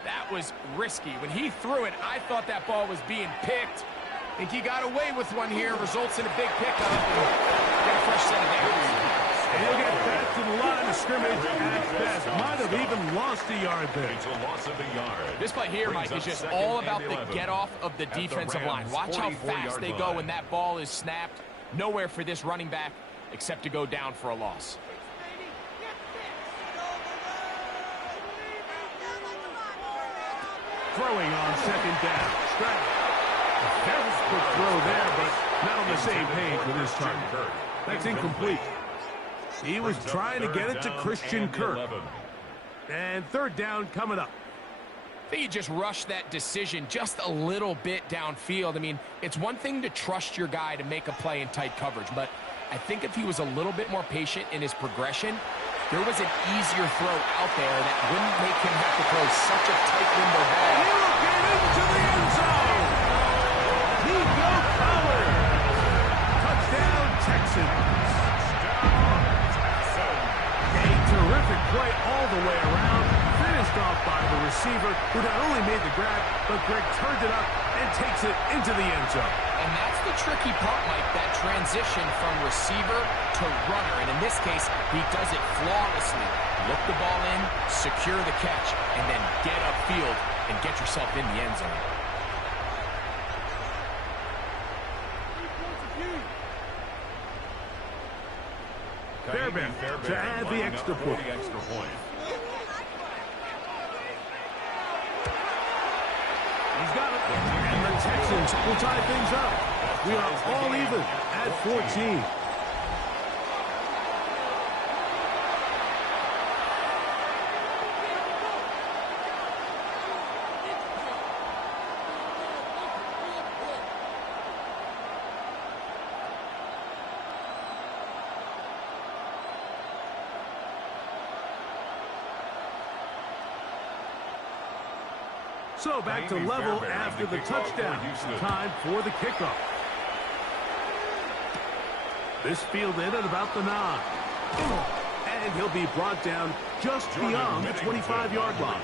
that was risky. When he threw it, I thought that ball was being picked. I think he got away with one here, results in a big pickup, and get a fresh set of downs. And he'll get back to the line of scrimmage at best. Might have even lost a yard there. It's a loss of a yard. This play here, Mike, is just all about the get-off of the defensive line. Watch how fast they go when that ball is snapped. Nowhere for this running back except to go down for a loss. Throwing on second down. Stroud. That was a quick throw there, but not on the same page with his target. That's incomplete. He was trying to get it to Christian Kirk. And third down coming up. I think you just rushed that decision just a little bit downfield. I mean, it's one thing to trust your guy to make a play in tight coverage, but I think if he was a little bit more patient in his progression, there was an easier throw out there that wouldn't make him have to throw such a tight window ball. He'll get into the end zone. He goes covered. Touchdown, Texans. A terrific play all the way around. Finished off by the receiver, who not only made the grab, but Greg turned it up and takes it into the end zone. And that's the tricky part, Mike, that transition from receiver to runner. And in this case, he does it flawlessly. Look the ball in, secure the catch, and then get upfield and get yourself in the end zone. Fairbairn to add the extra point. He's got it. And the Texans will tie things up. We are all even at 14. So back to level after the touchdown. Time for the kickoff. This fielded at about the 9. And he'll be brought down just beyond the 25-yard line.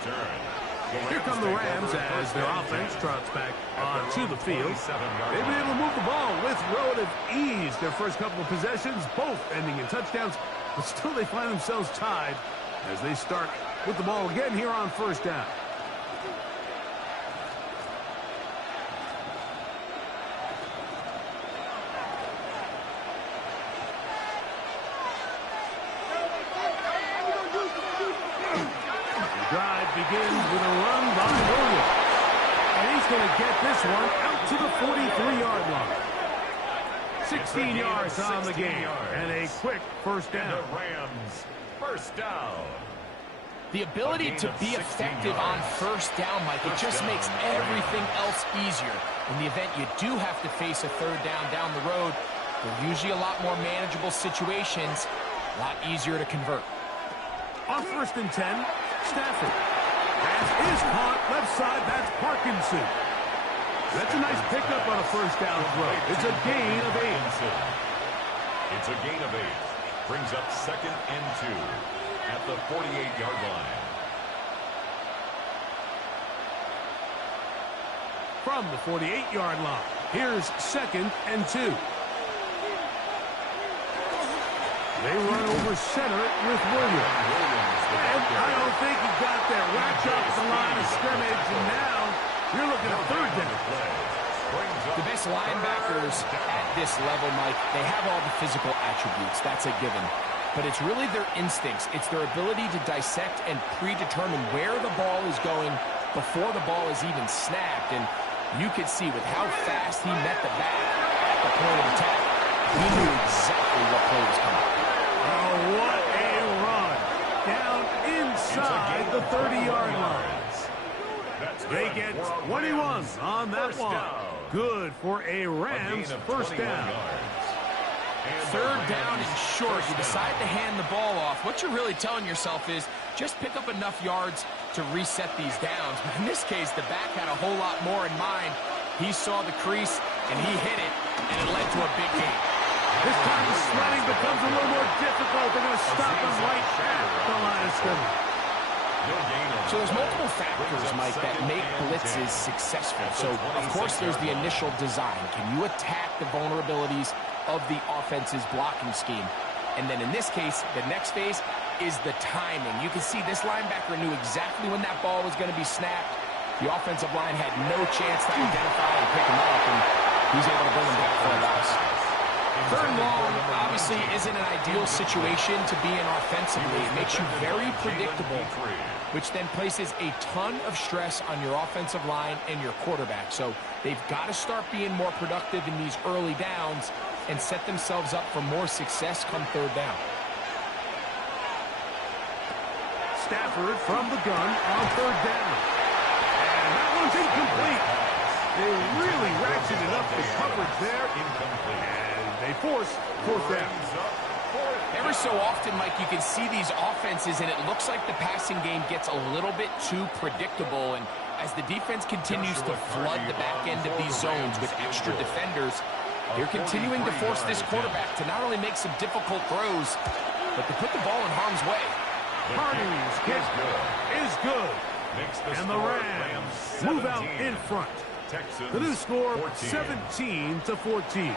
Here come the Rams as their offense trots back onto the field. They've been able to move the ball with relative ease. Their first couple of possessions, both ending in touchdowns, but still they find themselves tied as they start with the ball again here on first down. Begins with a run by Williams. And he's going to get this one out to the 43-yard line. 16 yards on the game. And a quick first down. The Rams, first down. The ability to be effective on first down, Mike, it just makes everything else easier. In the event you do have to face a third down the road, they're usually a lot more manageable situations, a lot easier to convert. On first and 10, Stafford. Pass is caught left side. That's Parkinson. That's a nice pickup on a first down throw. It's a gain of 8. It's a gain of 8. Brings up second and 2 at the 48-yard line. From the 48-yard line, here's second and 2. They run over center with Williams. And I don't think he got there. Wrapped up at the line of scrimmage, and now you're looking at third down. The best linebackers at this level, Mike, they have all the physical attributes. That's a given. But it's really their instincts. It's their ability to dissect and predetermine where the ball is going before the ball is even snapped. And you could see with how fast he met the back at the point of attack, he knew exactly what play was coming. Oh, what a run. Down inside the 30-yard line. They get 21 on that one. Good for a Rams first down. Third down and short. You decide to hand the ball off. What you're really telling yourself is just pick up enough yards to reset these downs. But in this case, the back had a whole lot more in mind. He saw the crease, and he hit it, and it led to a big gain. This time the sledding becomes a little more difficult. They're going to stop him right at the line of scrimmage. So there's multiple factors, Mike, that make blitzes successful. So, of course, there's the initial design. Can you attack the vulnerabilities of the offense's blocking scheme? And then in this case, the next phase is the timing. You can see this linebacker knew exactly when that ball was going to be snapped. The offensive line had no chance to identify and pick him up, and he's able to bring him back for a loss. Third and long obviously isn't an ideal situation to be in offensively. It makes you very predictable, which then places a ton of stress on your offensive line and your quarterback. So they've got to start being more productive in these early downs and set themselves up for more success come third down. Stafford from the gun on third down. And that one's incomplete. They really ratcheted up the coverage there. Incomplete. And they force fourth down. Every so often, Mike, you can see these offenses, and it looks like the passing game gets a little bit too predictable. And as the defense continues to flood the back end of these zones with extra defenders, they're continuing to force this quarterback to not only make some difficult throws, but to put the ball in harm's way. Hardy's kick is good. And the Rams move out in front. The new score, 17-14.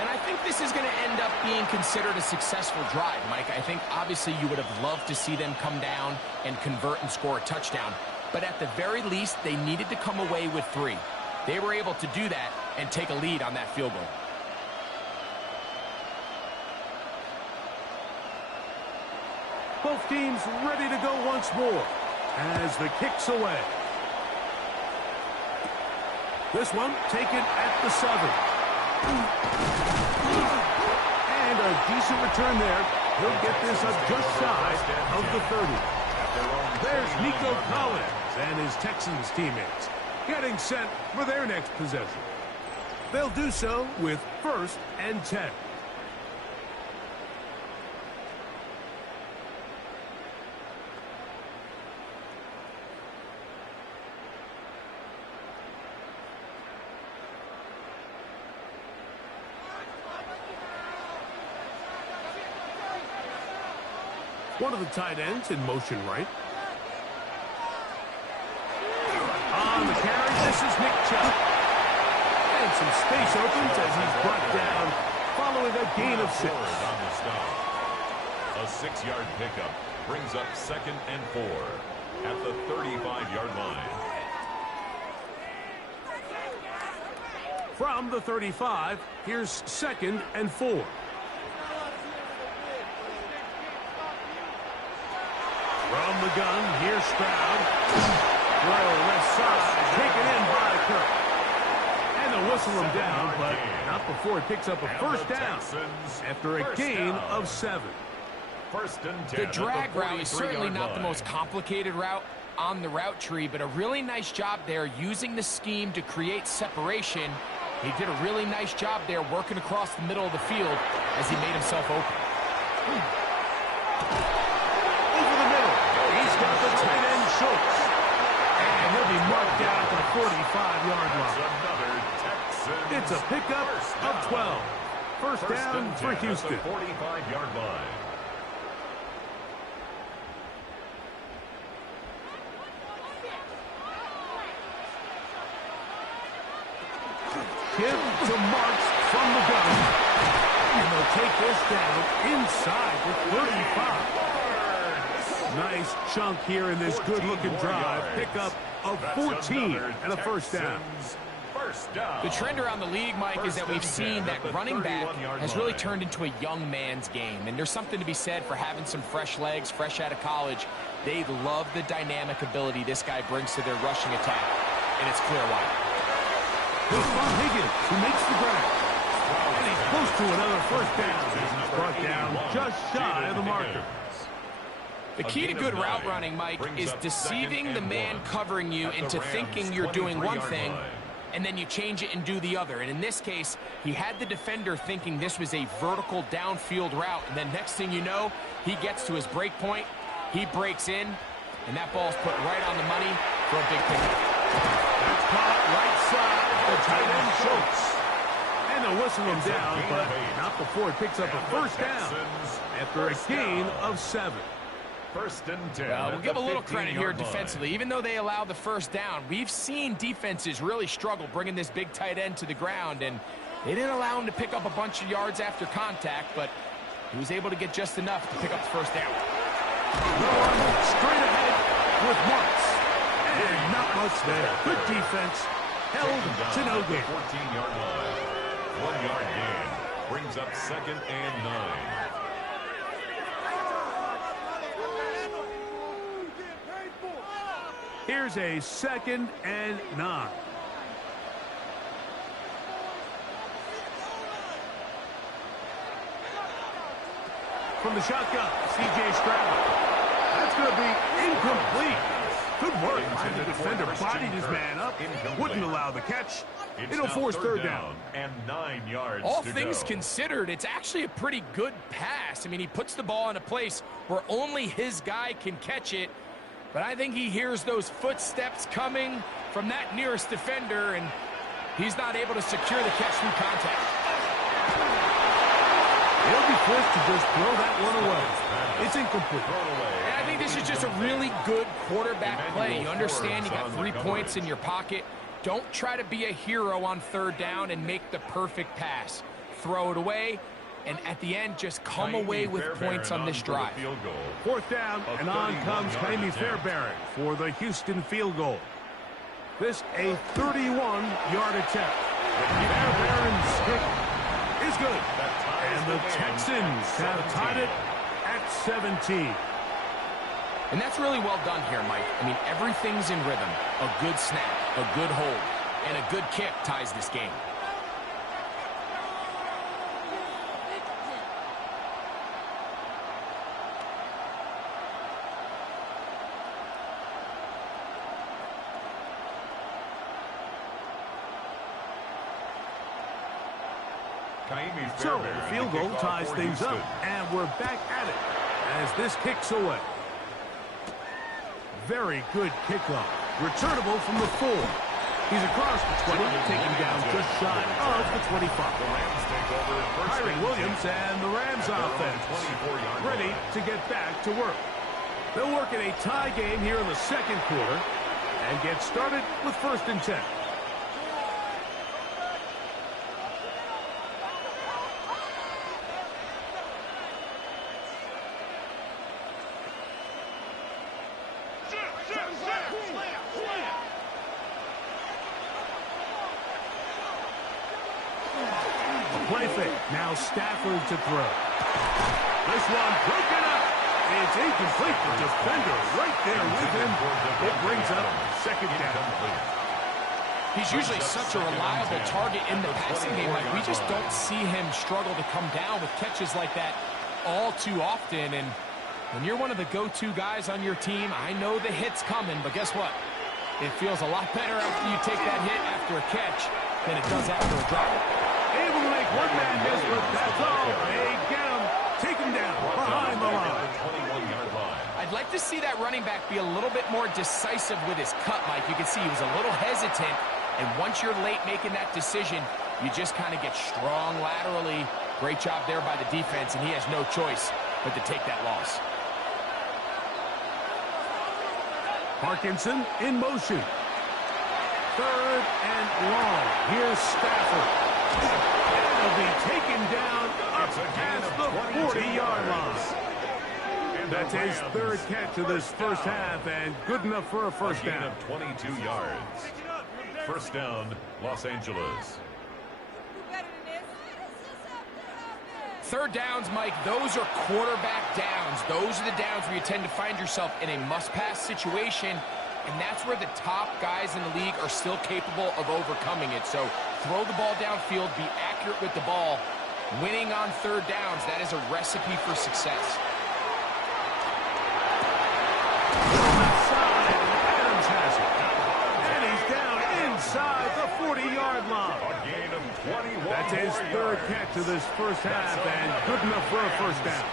And I think this is going to end up being considered a successful drive, Mike. I think obviously you would have loved to see them come down and convert and score a touchdown. But at the very least, they needed to come away with 3. They were able to do that and take a lead on that field goal. Both teams ready to go once more as the kick's away. This one taken at the 7. And a decent return there. He'll get this up just shy of the 30. There's Nico Collins and his Texans teammates getting set for their next possession. They'll do so with 1st and 10. One of the tight ends in motion right. On the carry, this is Nick Chubb. And some space opens as he's brought down following a gain of 6. On the stop. A 6-yard pickup brings up 2nd and 4 at the 35-yard line. From the 35, here's 2nd and 4. From the gun, here's Stroud. Throw left side, taken in by Kirk. And they'll whistle him down, but not before he picks up a first down after a gain of 7. The drag route is certainly not the most complicated route on the route tree, but a really nice job there using the scheme to create separation. He did a really nice job there working across the middle of the field as he made himself open. Got the tight end Schultz. And he'll be marked down to the 45-yard line. It's a pickup of 12. First down for Houston. 45-yard line. Give to Marks from the gun. And they'll take this down inside the 35. Nice chunk here in this good-looking drive. Pickup of 14 and a first down. The trend around the league, Mike, is that we've seen that running back has really turned into a young man's game. And there's something to be said for having some fresh legs, fresh out of college. They love the dynamic ability this guy brings to their rushing attack. And it's clear why. Here's Von Higgins, who makes the grab. And he's close to another first down. He's brought down just shy of the marker. The key to good route running, Mike, is deceiving the man covering you into thinking you're doing one thing, and then you change it and do the other. And in this case, he had the defender thinking this was a vertical downfield route, and then next thing you know, he gets to his break point, he breaks in, and that ball's put right on the money for a big pickup. That's caught right side. The tight end chokes. And they'll whistle him down, but not before he picks up a first down after a gain of 7. First and 10. We'll give a little credit here defensively. Even though they allowed the first down, we've seen defenses really struggle bringing this big tight end to the ground, and they didn't allow him to pick up a bunch of yards after contact, but he was able to get just enough to pick up the first down. Straight ahead with Marks. And not much there. Good defense. Held to no gain. 14-yard line. 1-yard gain. Brings up 2nd and 9. Here's a 2nd and 9. From the shotgun, C.J. Stroud. That's going to be incomplete. Good work by the defender. Bodied his man up. Wouldn't allow the catch. It'll force third down. And 9 yards. All things considered, it's actually a pretty good pass. I mean, he puts the ball in a place where only his guy can catch it. But I think he hears those footsteps coming from that nearest defender, and he's not able to secure the catch through contact. He'll be forced to just throw that one away. It's incomplete. And I think this is just a really good quarterback play. You understand you got 3 points in your pocket. Don't try to be a hero on third down and make the perfect pass. Throw it away, and at the end, just come away with points on this drive. Fourth down, and on comes Jaime Fairbairn for the Houston field goal. This a 31-yard attempt. Fairbairn's kick is good. And the Texans have tied it at 17. And that's really well done here, Mike. I mean, everything's in rhythm. A good snap, a good hold, and a good kick ties this game. So the field goal ties things up, and we're back at it as this kicks away. Very good kickoff. Returnable from the 4. He's across the 20, taken down just shy of the 25. Kyren Williams and the Rams offense ready to get back to work. They'll work in a tie game here in the second quarter and get started with 1st and 10. Play fake. Now Stafford to throw. This one broken up. It's incomplete. The defender right there with him. It brings up 2nd down. He's usually such a reliable target in the passing game. Like, we just don't see him struggle to come down with catches like that all too often. And when you're one of the go-to guys on your team, I know the hit's coming, but guess what? It feels a lot better after you take that hit after a catch than it does after a drop. Able to make one man miss, but that's all. They get him. Take him down behind the line. I'd like to see that running back be a little bit more decisive with his cut, Mike. You can see he was a little hesitant, and once you're late making that decision, you just kind of get strong laterally. Great job there by the defense, and he has no choice but to take that loss. Parkinson in motion. 3rd and long. Here's Stafford. It'll be taken down up past the 40-yard line. That's his 3rd catch of this first half, and good enough for a first down. Of 22 yards. First down, Los Angeles. Third downs, Mike, those are quarterback downs. Those are the downs where you tend to find yourself in a must-pass situation, and that's where the top guys in the league are still capable of overcoming it. So throw the ball downfield, be accurate with the ball. Winning on third downs, that is a recipe for success. Adams has it. And he's down inside the 40-yard line. A gain of 21. That's his 3rd catch of this first half, and good enough for a first down.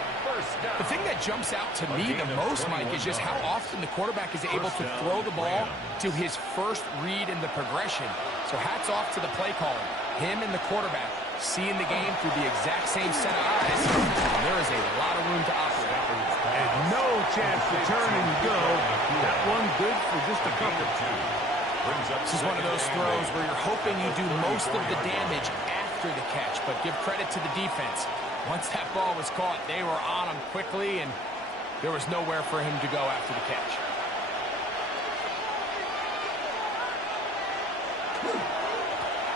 The thing that jumps out to me the most, Mike, is just how often the quarterback is able to throw the ball to his first read in the progression. So hats off to the play caller. Him and the quarterback seeing the game through the exact same set of eyes. And there is a lot of room to operate. And no chance to turn and go. That one good for just a couple. This is one of those throws where you're hoping you do most of the damage after the catch, but give credit to the defense. Once that ball was caught, they were on him quickly, and there was nowhere for him to go after the catch.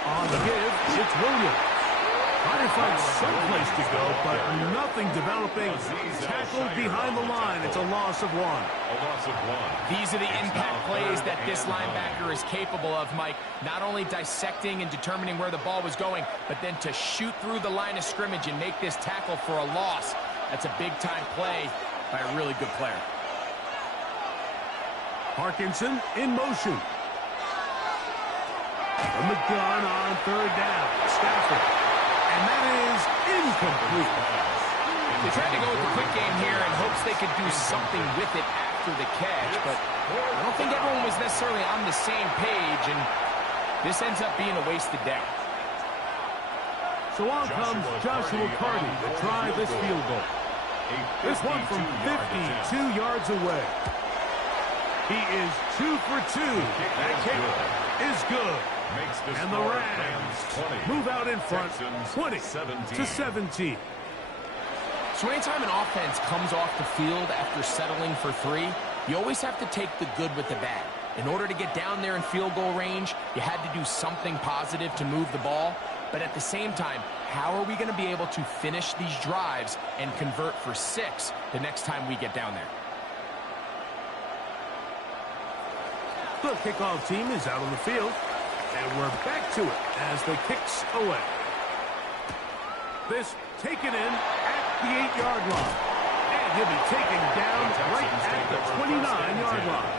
On the give, it's Williams. Trying to find someplace to go, but nothing developing. Tackled behind the line. It's a loss of one. A loss of one. These are the impact plays that this linebacker is capable of, Mike. Not only dissecting and determining where the ball was going, but then to shoot through the line of scrimmage and make this tackle for a loss. That's a big-time play by a really good player. Parkinson in motion. From the gun on third down. Stafford. And that is incomplete. They tried to go with the quick game here in hopes they could do something with it after the catch, but I don't think everyone was necessarily on the same page, and this ends up being a wasted down. So on comes Joshua Carty to try this field goal. This one from 52 yards away. He is 2 for 2. That kick is good. And the Rams move out in front, 20-17. So anytime an offense comes off the field after settling for 3, you always have to take the good with the bad. In order to get down there in field goal range, you had to do something positive to move the ball. But at the same time, how are we going to be able to finish these drives and convert for 6 the next time we get down there? The kickoff team is out on the field. And we're back to it as the kick's away. This taken in at the 8-yard line. And he'll be taken down right at the 29-yard line.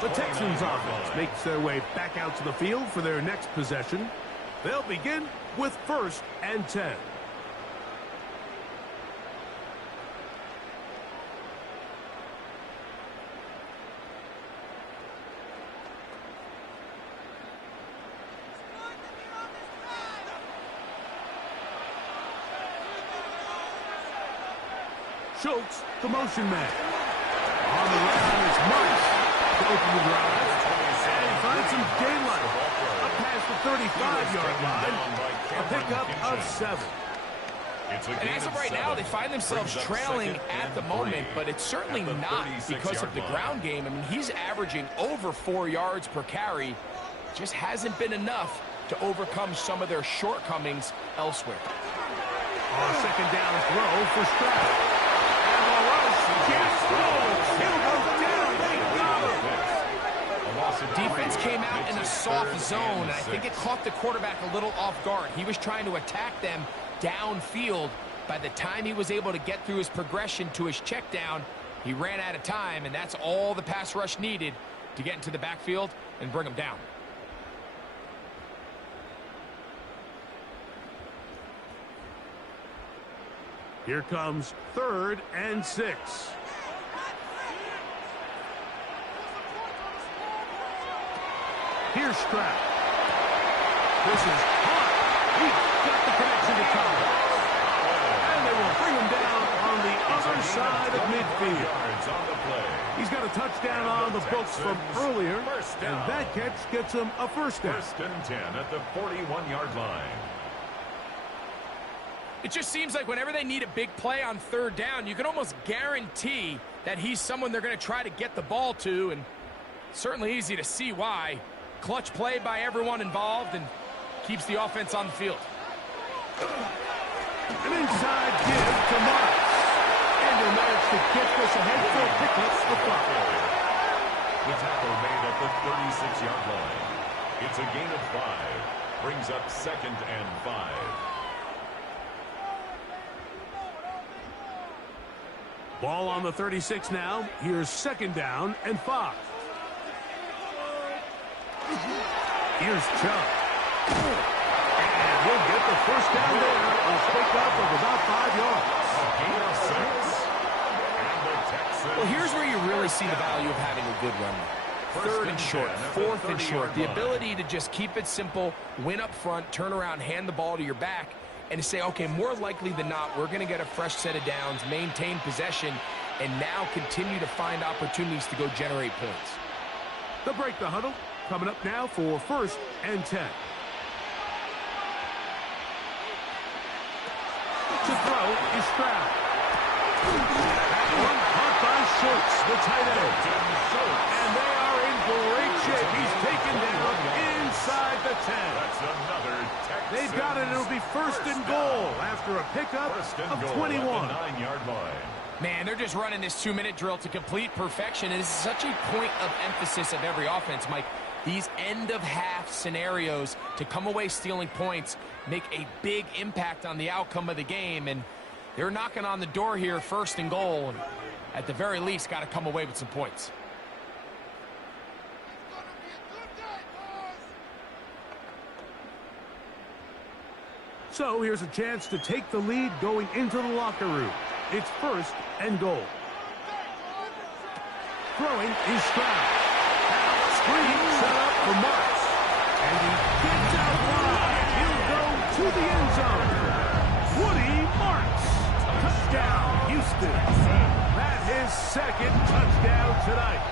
The Texans offense makes their way back out to the field for their next possession. They'll begin with 1st and 10. Schultz, the motion man. On the ground is Marsh to open the drive. And he finds some daylight. Up past the 35-yard line. A pickup of 7. And as of right now, they find themselves trailing at the moment, but it's certainly not because of the ground game. I mean, he's averaging over 4 yards per carry. Just hasn't been enough to overcome some of their shortcomings elsewhere. On 2nd down throw for Stroud. Defense came out in a soft zone, and I think it caught the quarterback a little off guard. He was trying to attack them downfield. By the time he was able to get through his progression to his check down, he ran out of time, and that's all the pass rush needed to get into the backfield and bring him down. Here comes 3rd and 6. Here's Stroud. This is hot. He's got the connection to Collins. And they will bring him down on the other side of midfield. He's got a touchdown on the books from earlier, and that catch gets him a 1st down. 1st and 10 at the 41-yard line. It just seems like whenever they need a big play on 3rd down, you can almost guarantee that he's someone they're going to try to get the ball to, and certainly easy to see why. Clutch play by everyone involved and keeps the offense on the field. An inside give to Marks. And he'll manage to get this ahead for a pickup of 5. The tackle made at the 36-yard line. It's a gain of 5. Brings up 2nd and 5. Ball on the 36 now. Here's 2nd down and 5. Here's Chubb. And he'll get the 1st down there. A pickup of about 5 yards. A gain of 6. Well, here's where you really see the value of having a good run. Third and short, fourth and short. The ability to just keep it simple, win up front, turn around, hand the ball to your back, and to say, okay, more likely than not, we're going to get a fresh set of downs, maintain possession, and now continue to find opportunities to go generate points. They'll break the huddle. Coming up now for 1st and 10. To throw is Stroud. That one caught by Schultz, the tight end. And they are in great shape. He's taken down inside the 10. That's another Texans. They've got it. It'll be 1st and goal after a pickup of 21. At the 9-yard line. Man, they're just running this 2-minute drill to complete perfection. And this is such a point of emphasis of every offense, Mike. These end-of-half scenarios to come away stealing points make a big impact on the outcome of the game. And they're knocking on the door here, 1st and goal. And at the very least, got to come away with some points. So here's a chance to take the lead going into the locker room. It's 1st and goal. Throwing is Stroud. Screen set up for Marks. And he gets out wide. He'll go to the end zone. Woody Marks. Touchdown, Houston. That's his 2nd touchdown tonight.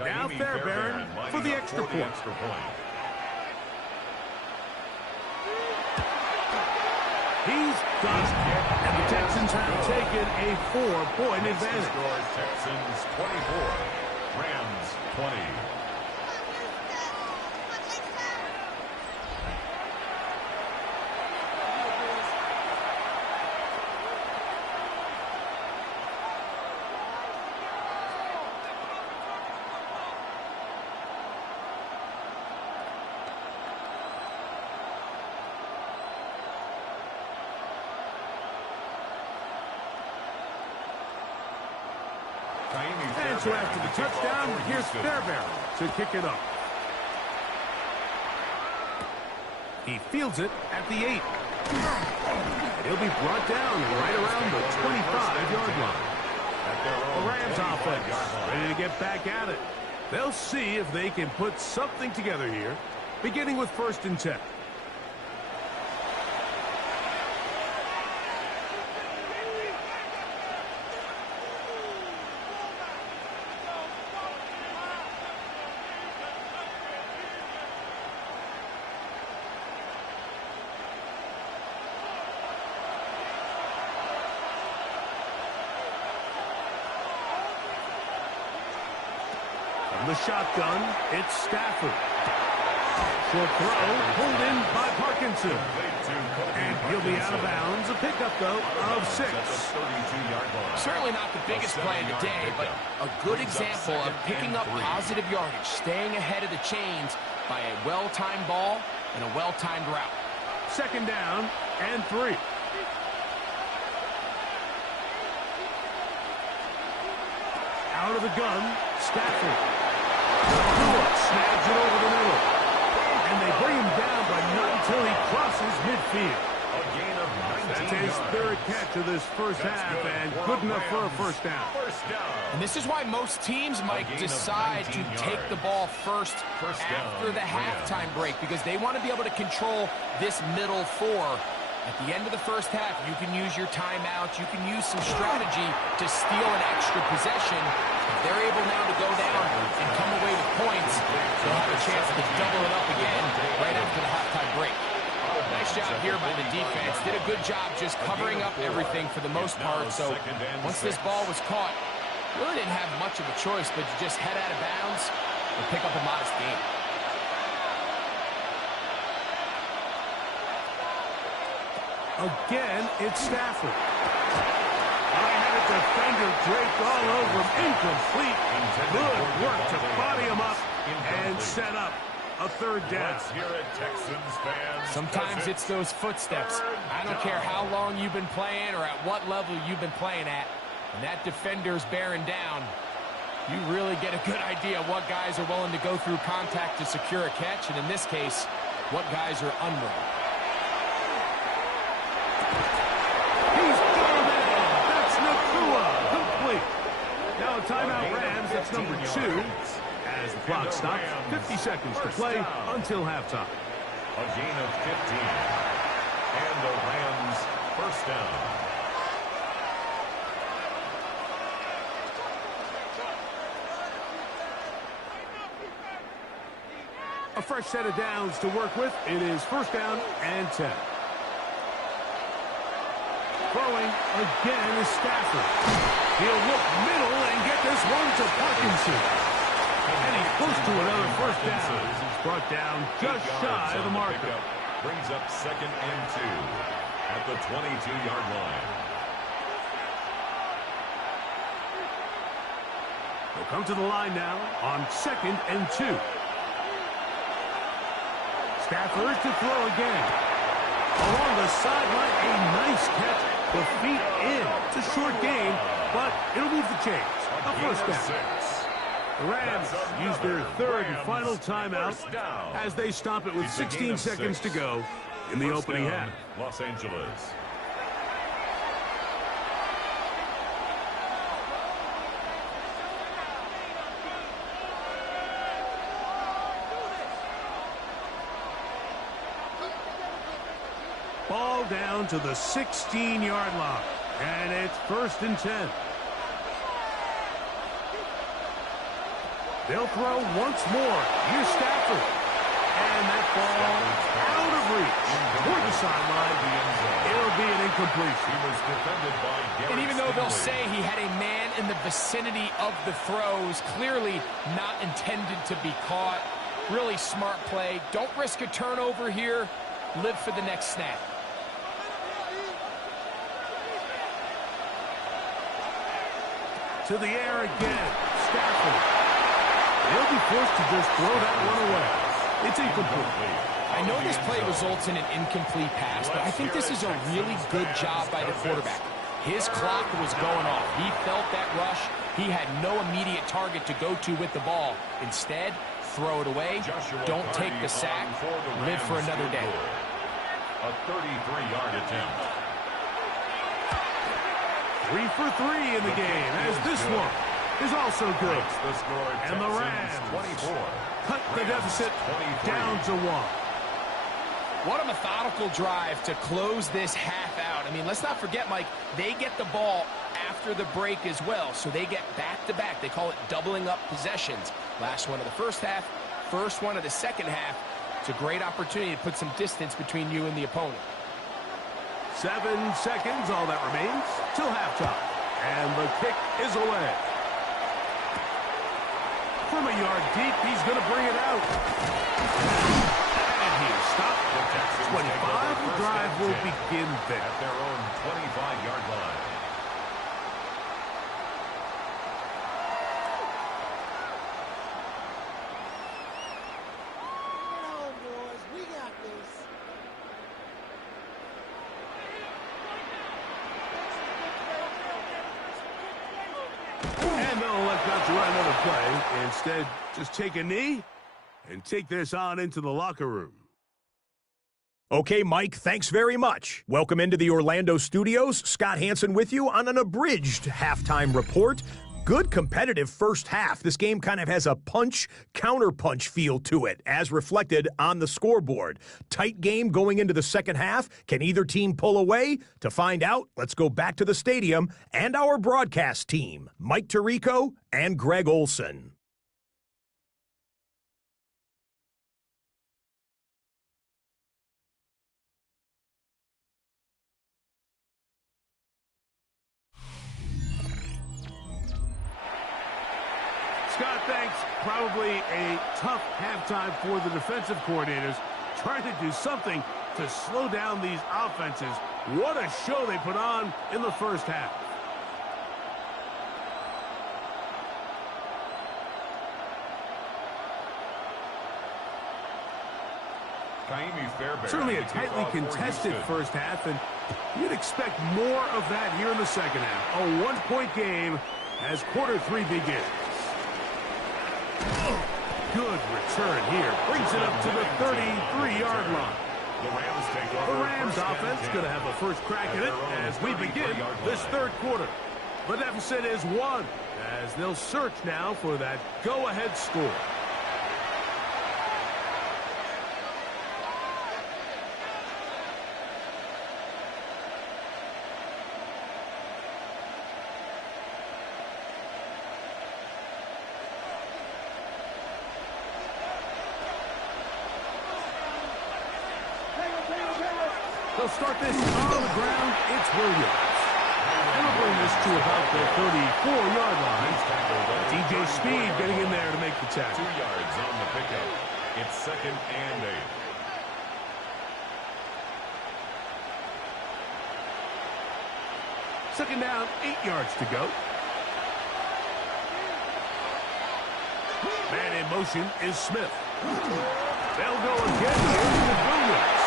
Now Fairbairn for the extra point. He's got it. And the Texans have taken a 4-point advantage. Texans 24, Rams 20. And so after the touchdown, here's Fairbairn to kick it up. He fields it at the 8. He'll be brought down right around the 25-yard line. The Rams offense ready to get back at it. They'll see if they can put something together here, beginning with 1st and 10. From the shotgun, it's Stafford. Short throw, pulled in by Parkinson. And he'll be out of bounds. A pickup, though, of 6. Certainly not the biggest play of the day, but a good example of picking up positive yardage, staying ahead of the chains by a well-timed ball and a well-timed route. 2nd down and 3. Out of the gun, Stafford. Snags it over the middle. And they bring him down, but not until he crosses midfield. A gain of 19 That's his 3rd catch of this 1st half, and good enough for a 1st down. And this is why most teams, Mike, decide to take the ball first after the halftime break, because they want to be able to control this middle 4. At the end of the 1st half, you can use your timeout. You can use some strategy to steal an extra possession. If they're able now to go down and come away with points, they'll have a chance to double it up again right after the halftime break. Nice job here by the defense. Did a good job just covering up everything for the most part. So once this ball was caught, really didn't have much of a choice but to just head out of bounds and pick up a modest gain. Again, it's Stafford. I had a defender draped all over him. Incomplete. Good work to body him up And set up a third down. Let's hear it, Texans fans. Sometimes it's those footsteps. I don't care how long you've been playing or at what level you've been playing at. When that defender's bearing down, you really get a good idea of what guys are willing to go through contact to secure a catch, and in this case, what guys are unwilling. He's gone in. That's Nakua. Complete. Now a timeout Rams. It's number 2. As the clock stops, 50 seconds to play until halftime. A gain of 15. And the Rams first down. A fresh set of downs to work with. It is first down and 10. Throwing again is Stafford. He'll look middle and get this one to Parkinson. And he's close to another first down. He's brought down just shy of the marker. Brings up second and 2 at the 22-yard line. They'll come to the line now on second and 2. Stafford to throw again. Along the sideline, a nice catch. The feet in. It's a short game, but it'll move the chains. A first down. The Rams use their third and final timeout as they stop it with 16 seconds to go in the opening half. Los Angeles. Ball down to the 16-yard line, and it's first and 10. They'll throw once more. Here's Stafford. And that ball out of reach toward the sideline. It'll be an incompletion. He was defended by Garrett And even though they'll Stingley. say he had a man in the vicinity of the throws, clearly not intended to be caught. Really smart play. Don't risk a turnover here. Live for the next snap. To the air again. Stafford. He'll be forced to just throw that one away. It's incomplete. I know this play results in an incomplete pass, but I think this is a really good job by the quarterback. His clock was going off. He felt that rush. He had no immediate target to go to with the ball. Instead, throw it away. Don't take the sack. Live for another day. A 33-yard attempt. 3 for 3 in the game, as this one is also good. And the Rams 24. cut the deficit down to 1. What a methodical drive to close this half out. I mean, let's not forget, Mike, they get the ball after the break as well, so they get back-to-back. They call it doubling up possessions. Last one of the first half, first one of the second half. It's a great opportunity to put some distance between you and the opponent. 7 seconds, all that remains, till halftime. And the kick is away. From a yard deep, he's going to bring it out. And he is stopped. 25. The drive will begin there. At their own 25-yard line. And they'll elect not to run another play. Instead, just take a knee and take this on into the locker room. Okay, Mike, thanks very much. Welcome into the Orlando studios. Scott Hansen with you on an abridged halftime report. Good competitive first half. This game kind of has a punch-counterpunch feel to it, as reflected on the scoreboard. Tight game going into the second half. Can either team pull away? To find out, let's go back to the stadium and our broadcast team, Mike Tirico and Greg Olson. Scott, thanks. Probably a tough halftime for the defensive coordinators, trying to do something to slow down these offenses. What a show they put on in the first half. Certainly a tightly contested first half, and you'd expect more of that here in the second half. A one-point game as quarter 3 begins. Good return here. Brings it up to the 33-yard line. The Rams offense going to have a first crack at it as we begin this third quarter. The deficit is 1 as they'll search now for that go-ahead score. They'll start this on the ground. It's Williams. And they'll bring this to about the 34-yard line. DJ Speed getting in there to make the tackle. 2 yards on the pickup. It's 2nd and 8. Second down, 8 yards to go. Man in motion is Smith. They'll go again here with Williams.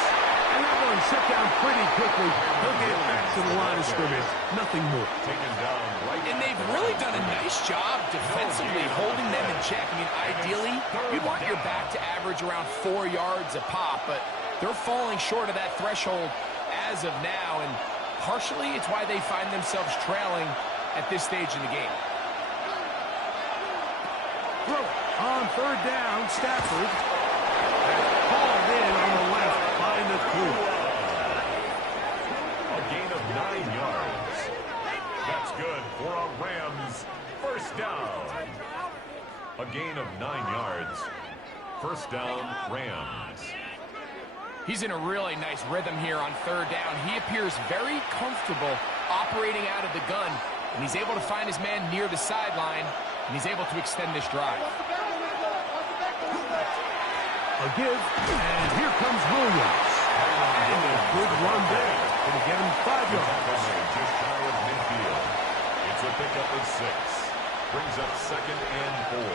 And that one shut down pretty quickly. He'll get back to the line of scrimmage. Nothing more. Taken down right. And they've really done a nice job defensively holding them in check. I mean, ideally, you'd want your back to average around 4 yards a pop, but they're falling short of that threshold as of now, and partially it's why they find themselves trailing at this stage in the game. On third down, Stafford. Hauled in on the left by Nakua. A gain of 9 yards. That's good for a Rams first down. A gain of 9 yards. First down, Rams. He's in a really nice rhythm here on third down. He appears very comfortable operating out of the gun, and he's able to find his man near the sideline, and he's able to extend this drive. A give, and here comes Williams. And a good run there. Going to get him 5 yards. Just shy of midfield. It's a pickup of 6. Brings up 2nd and 4.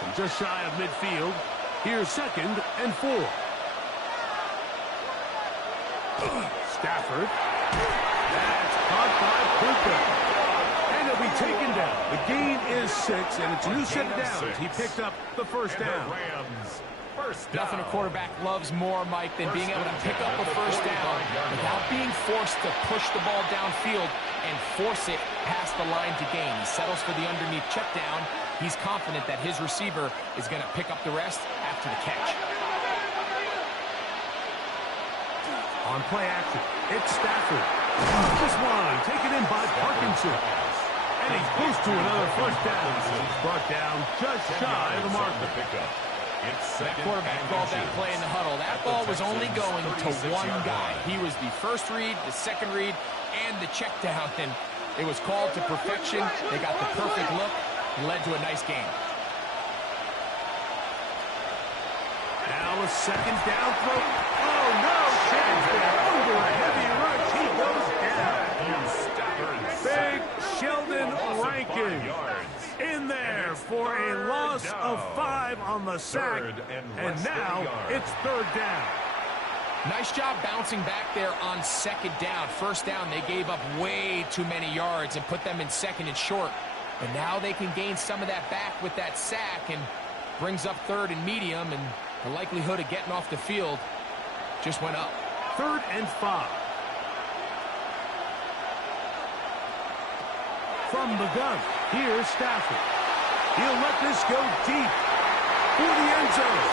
From just shy of midfield, here's 2nd and 4. Stafford. That's caught by Puka. And he'll be taken down. The gain is 6, and it's a new set of downs. He picked up the first down. Nothing a quarterback loves more, Mike, than being able to pick up a first down without being forced to push the ball downfield and force it past the line to gain. He settles for the underneath check down. He's confident that his receiver is going to pick up the rest after the catch. On play action, it's Stafford. This one taken in by Parkinson. And he's close to another first down. He's brought down just shy of the marker. That quarterback called that play in the huddle. That ball was only going to one guy. He was the first read, the second read, and the check down. And it was called to perfection. They got the perfect look and led to a nice game. Now a second down throw. Oh, no chance there. Under a heavy rush. He goes down. Big Sheldon Rankin in there for a loss of 5 on the sack. And now it's third down. Nice job bouncing back there on second down. First down, they gave up way too many yards and put them in second and short. And now they can gain some of that back with that sack and brings up third and medium, and the likelihood of getting off the field just went up. 3rd and 5. From the gun, here's Stafford. He'll let this go deep for the end zone.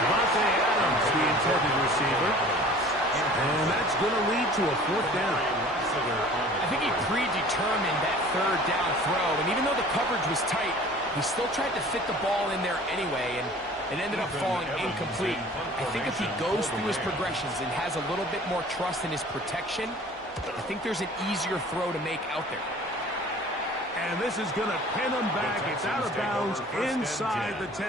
Devontae Adams, the intended receiver. And that's going to lead to a 4th down. I think he predetermined that third down throw, and even though the coverage was tight, he still tried to fit the ball in there anyway, and it ended up falling incomplete. I think if he goes through his progressions and has a little bit more trust in his protection, I think there's an easier throw to make out there. And this is going to pin them back. It's out of bounds inside the 10.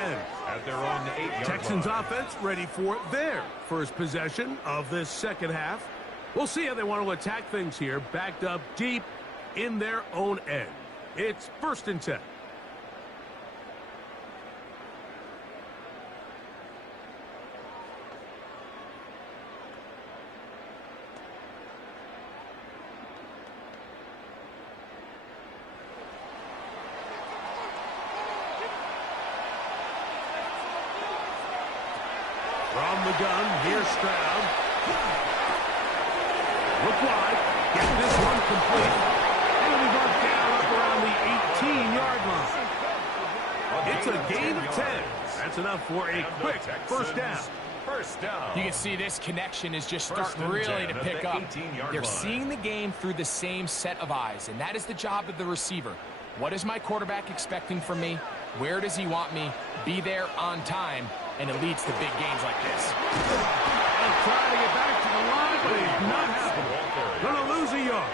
At their own 8-yard Texans line. offense ready for their first possession of this second half. We'll see how they want to attack things here, backed up deep in their own end. It's 1st and 10. the gun. Here's Stroud. Look wide. Get this one complete. And it'll be brought down up around the 18-yard line. It's a gain of 10. That's enough for a quick first down. First down. You can see this connection is just starting really to pick up. They're seeing the game through the same set of eyes, and that is the job of the receiver. What is my quarterback expecting from me? Where does he want me? Be there on time, and it leads to big gains like this. He'll try to get back to the line, but he's not happening. Gonna lose a yard.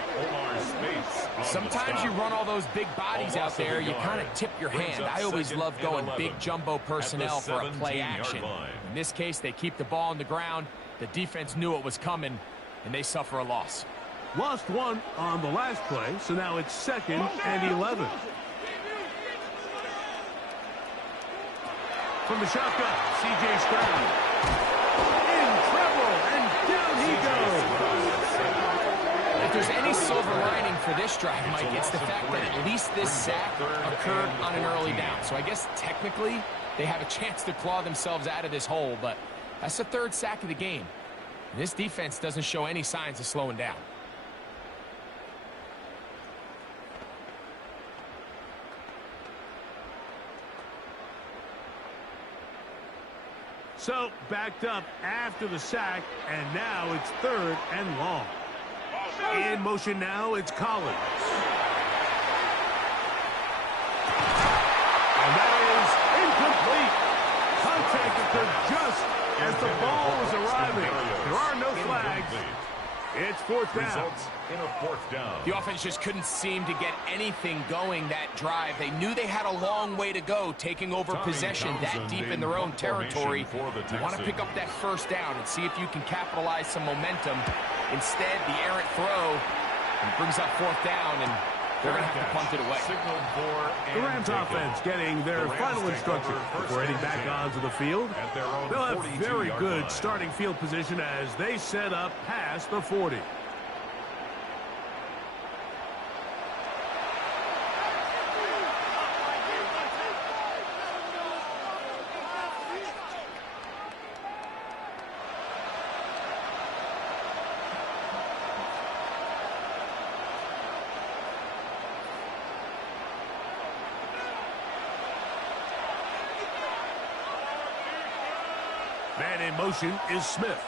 Sometimes you run all those big bodies out there, you kind of tip your hand. I always love going big jumbo personnel for a play action. In this case, they keep the ball on the ground. The defense knew it was coming, and they suffer a loss. Lost one on the last play, so now it's 2nd and 11. From the shotgun, C.J. Stroud. In trouble, and down he goes. If there's any silver lining for this drive, Mike, it's the fact that at least this sack occurred on an early down. So I guess technically they have a chance to claw themselves out of this hole, but that's the 3rd sack of the game. And this defense doesn't show any signs of slowing down. So, backed up after the sack, and now it's 3rd and long. In motion now, it's Collins. And that is incomplete. Contact occurred just as the ball was arriving. There are no flags. It's 4th down. Results in a 4th down. The offense just couldn't seem to get anything going that drive. They knew they had a long way to go, taking over possession that deep in their own territory. You want to pick up that 1st down and see if you can capitalize some momentum. Instead, the errant throw brings up 4th down, and they're going to have to punt it away. The Rams offense getting their final instructions before heading back onto the field. They'll have very good starting field position as they set up past the 40. Man in motion is Smith.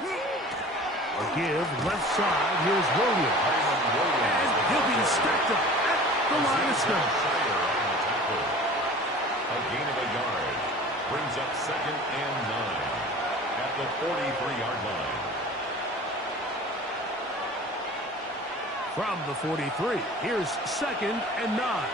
A give left side. Here's Williams. And he'll be stacked up at the line of scrimmage. A gain of a yard. Brings up 2nd and 9 at the 43-yard line. From the 43, here's 2nd and 9.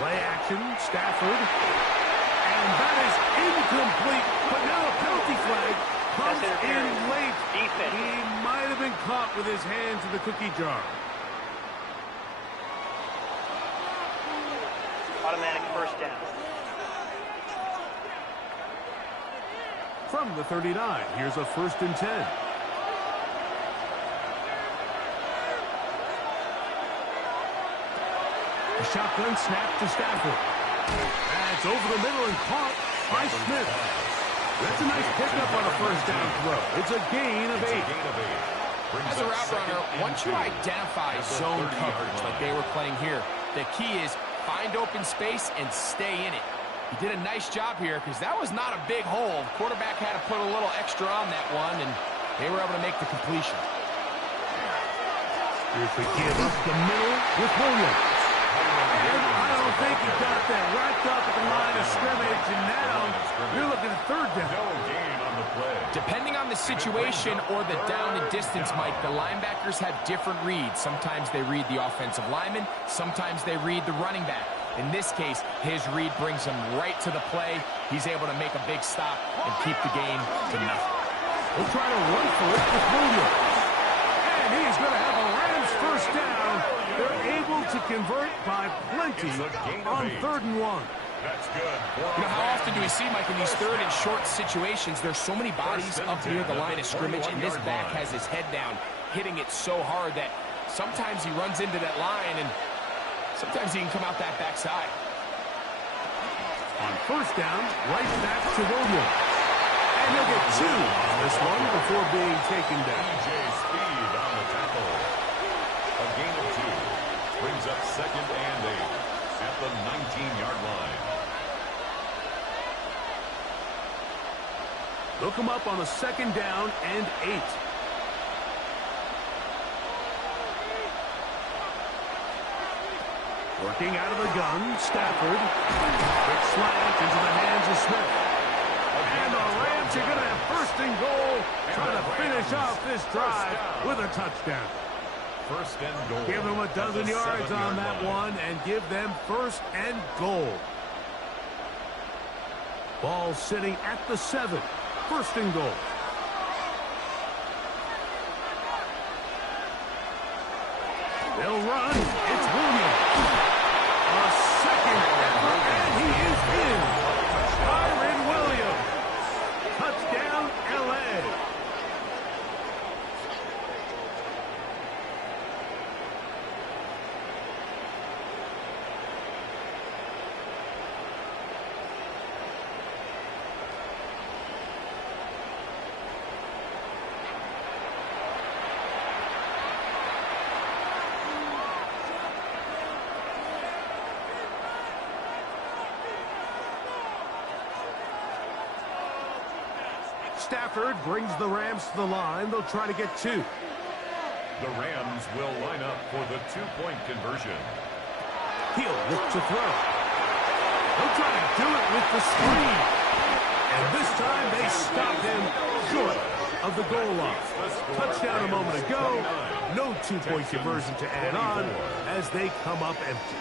Play action, Stafford. And that is incomplete. But now a penalty flag comes in late. He might have been caught with his hands in the cookie jar. Automatic 1st down. From the 39, here's a 1st and 10. A shotgun snap to Stafford. That's over the middle and caught by Smith. That's a nice pickup on a 1st down throw. It's a gain of 8. As a route runner, once you identify zone coverage like they were playing here, the key is find open space and stay in it. He did a nice job here because that was not a big hole. The quarterback had to put a little extra on that one, and they were able to make the completion. Here's the give up the middle with Williams. And I don't think he got that wrapped up at the line of scrimmage, and now you're looking at 3rd down. No gain on the play. Depending on the situation or the down and distance, Mike, the linebackers have different reads. Sometimes they read the offensive lineman. Sometimes they read the running back. In this case, his read brings him right to the play. He's able to make a big stop and keep the game to nothing. We'll try to run for it with Williams. And he's going to have a Rams 1st down. They're able to convert by plenty on 3rd and 1. That's good. You know, how often do we see, Mike, in these 3rd and short situations, there's so many bodies up near the line of scrimmage, and this back has his head down, hitting it so hard that Sometimes he runs into that line, and sometimes he can come out that backside. On first down, right back to Williams. And he'll get 2 on this one before being taken down. DJ Speed on the tackle. A gain of 2 brings up 2nd and 8 at the 19-yard line. They'll come up on a 2nd down and 8. Working out of the gun, Stafford. Quick slant into the hands of Smith. And the Rams are going to have 1st and goal, trying to finish off this drive with a touchdown. 1st and goal. Give them a dozen yards on that one and give them 1st and goal. Ball sitting at the 7. 1st and goal. They'll run. It's Williams. A 2nd effort, and he is in. Byron Williams. Touchdown, L.A. Stafford brings the Rams to the line. They'll try to get 2. The Rams will line up for the 2-point conversion. He'll look to throw. He'll try to do it with the screen. And this time they stop him short of the goal line. Touchdown a moment ago. No 2-point conversion to add on as they come up empty.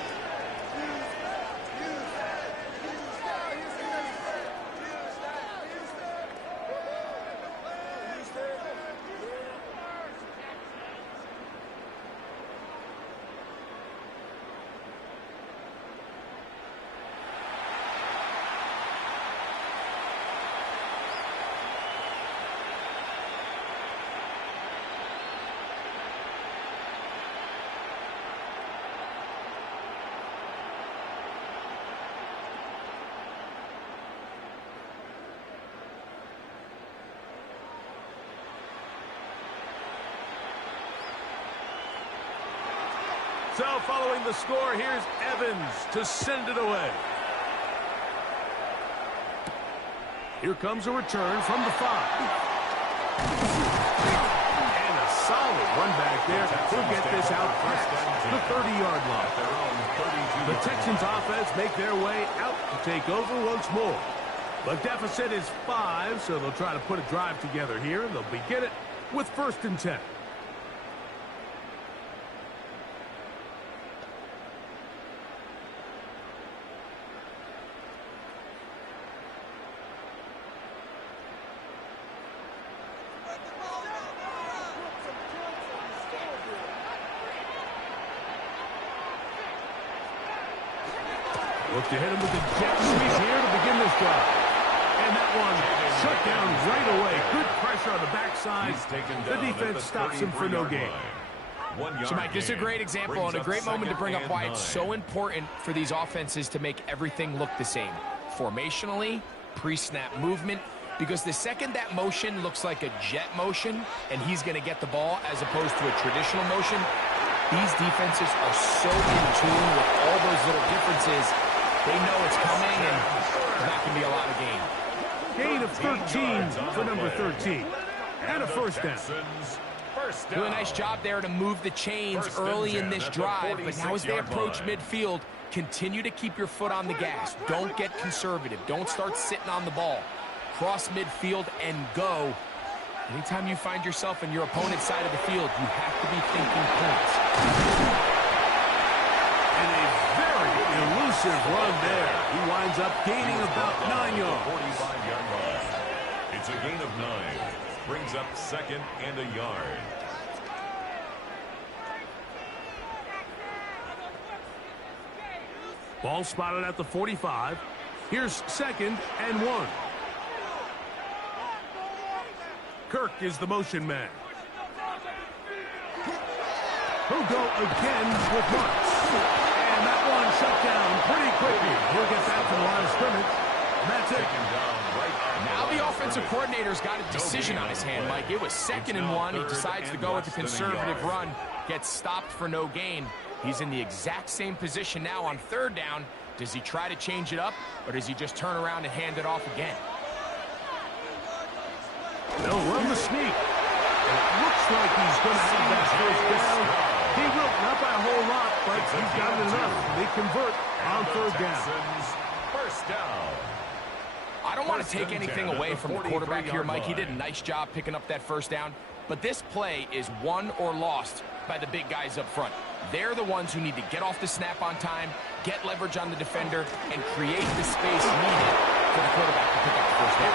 So following the score, here's Evans to send it away. Here comes a return from the 5. And a solid run back there. He'll get this out past the 30-yard line. The Texans offense make their way out to take over once more. The deficit is 5, so they'll try to put a drive together here. They'll begin it with 1st and 10. Look to hit him with the jet sweep here to begin this drive. And that one shut down right away. Good pressure on the backside. The defense stops him for no gain. So, Mike, this is a great example and a great moment to bring up why it's so important for these offenses to make everything look the same. Formationally, pre-snap movement, because the second that motion looks like a jet motion and he's going to get the ball as opposed to a traditional motion, these defenses are so in tune with all those little differences. They know it's coming, and that can be a lot of gain. Gain of 13 for number 13. And a 1st down. Do a nice job there to move the chains early in this drive, but now as they approach midfield, continue to keep your foot on the gas. Don't get conservative. Don't start sitting on the ball. Cross midfield and go. Anytime you find yourself in your opponent's side of the field, you have to be thinking points. And a very elusive run there. He winds up gaining about 9 yards. 45-yard line. It's a gain of 9. Brings up 2nd and a yard. Ball spotted at the 45. Here's 2nd and 1. Kirk is the motion man. He'll go again with Marks. And that one shut down pretty quickly. He'll get back to the line of scrimmage. And that's it. Now the offensive coordinator's got a decision on his hand, Mike. It was 2nd and 1. He decides to go with the conservative run. Gets stopped for no gain. He's in the exact same position now on 3rd down. Does he try to change it up, or does he just turn around and hand it off again? They'll run the sneak. And it looks like he's going to have that first down. He will, not by a whole lot, but he's got it enough. They convert on 3rd down. First down. I don't want to take anything away from the quarterback here, Mike. He did a nice job picking up that first down. But this play is won or lost by the big guys up front. They're the ones who need to get off the snap on time, get leverage on the defender, and create the space needed for the quarterback to pick up the first down.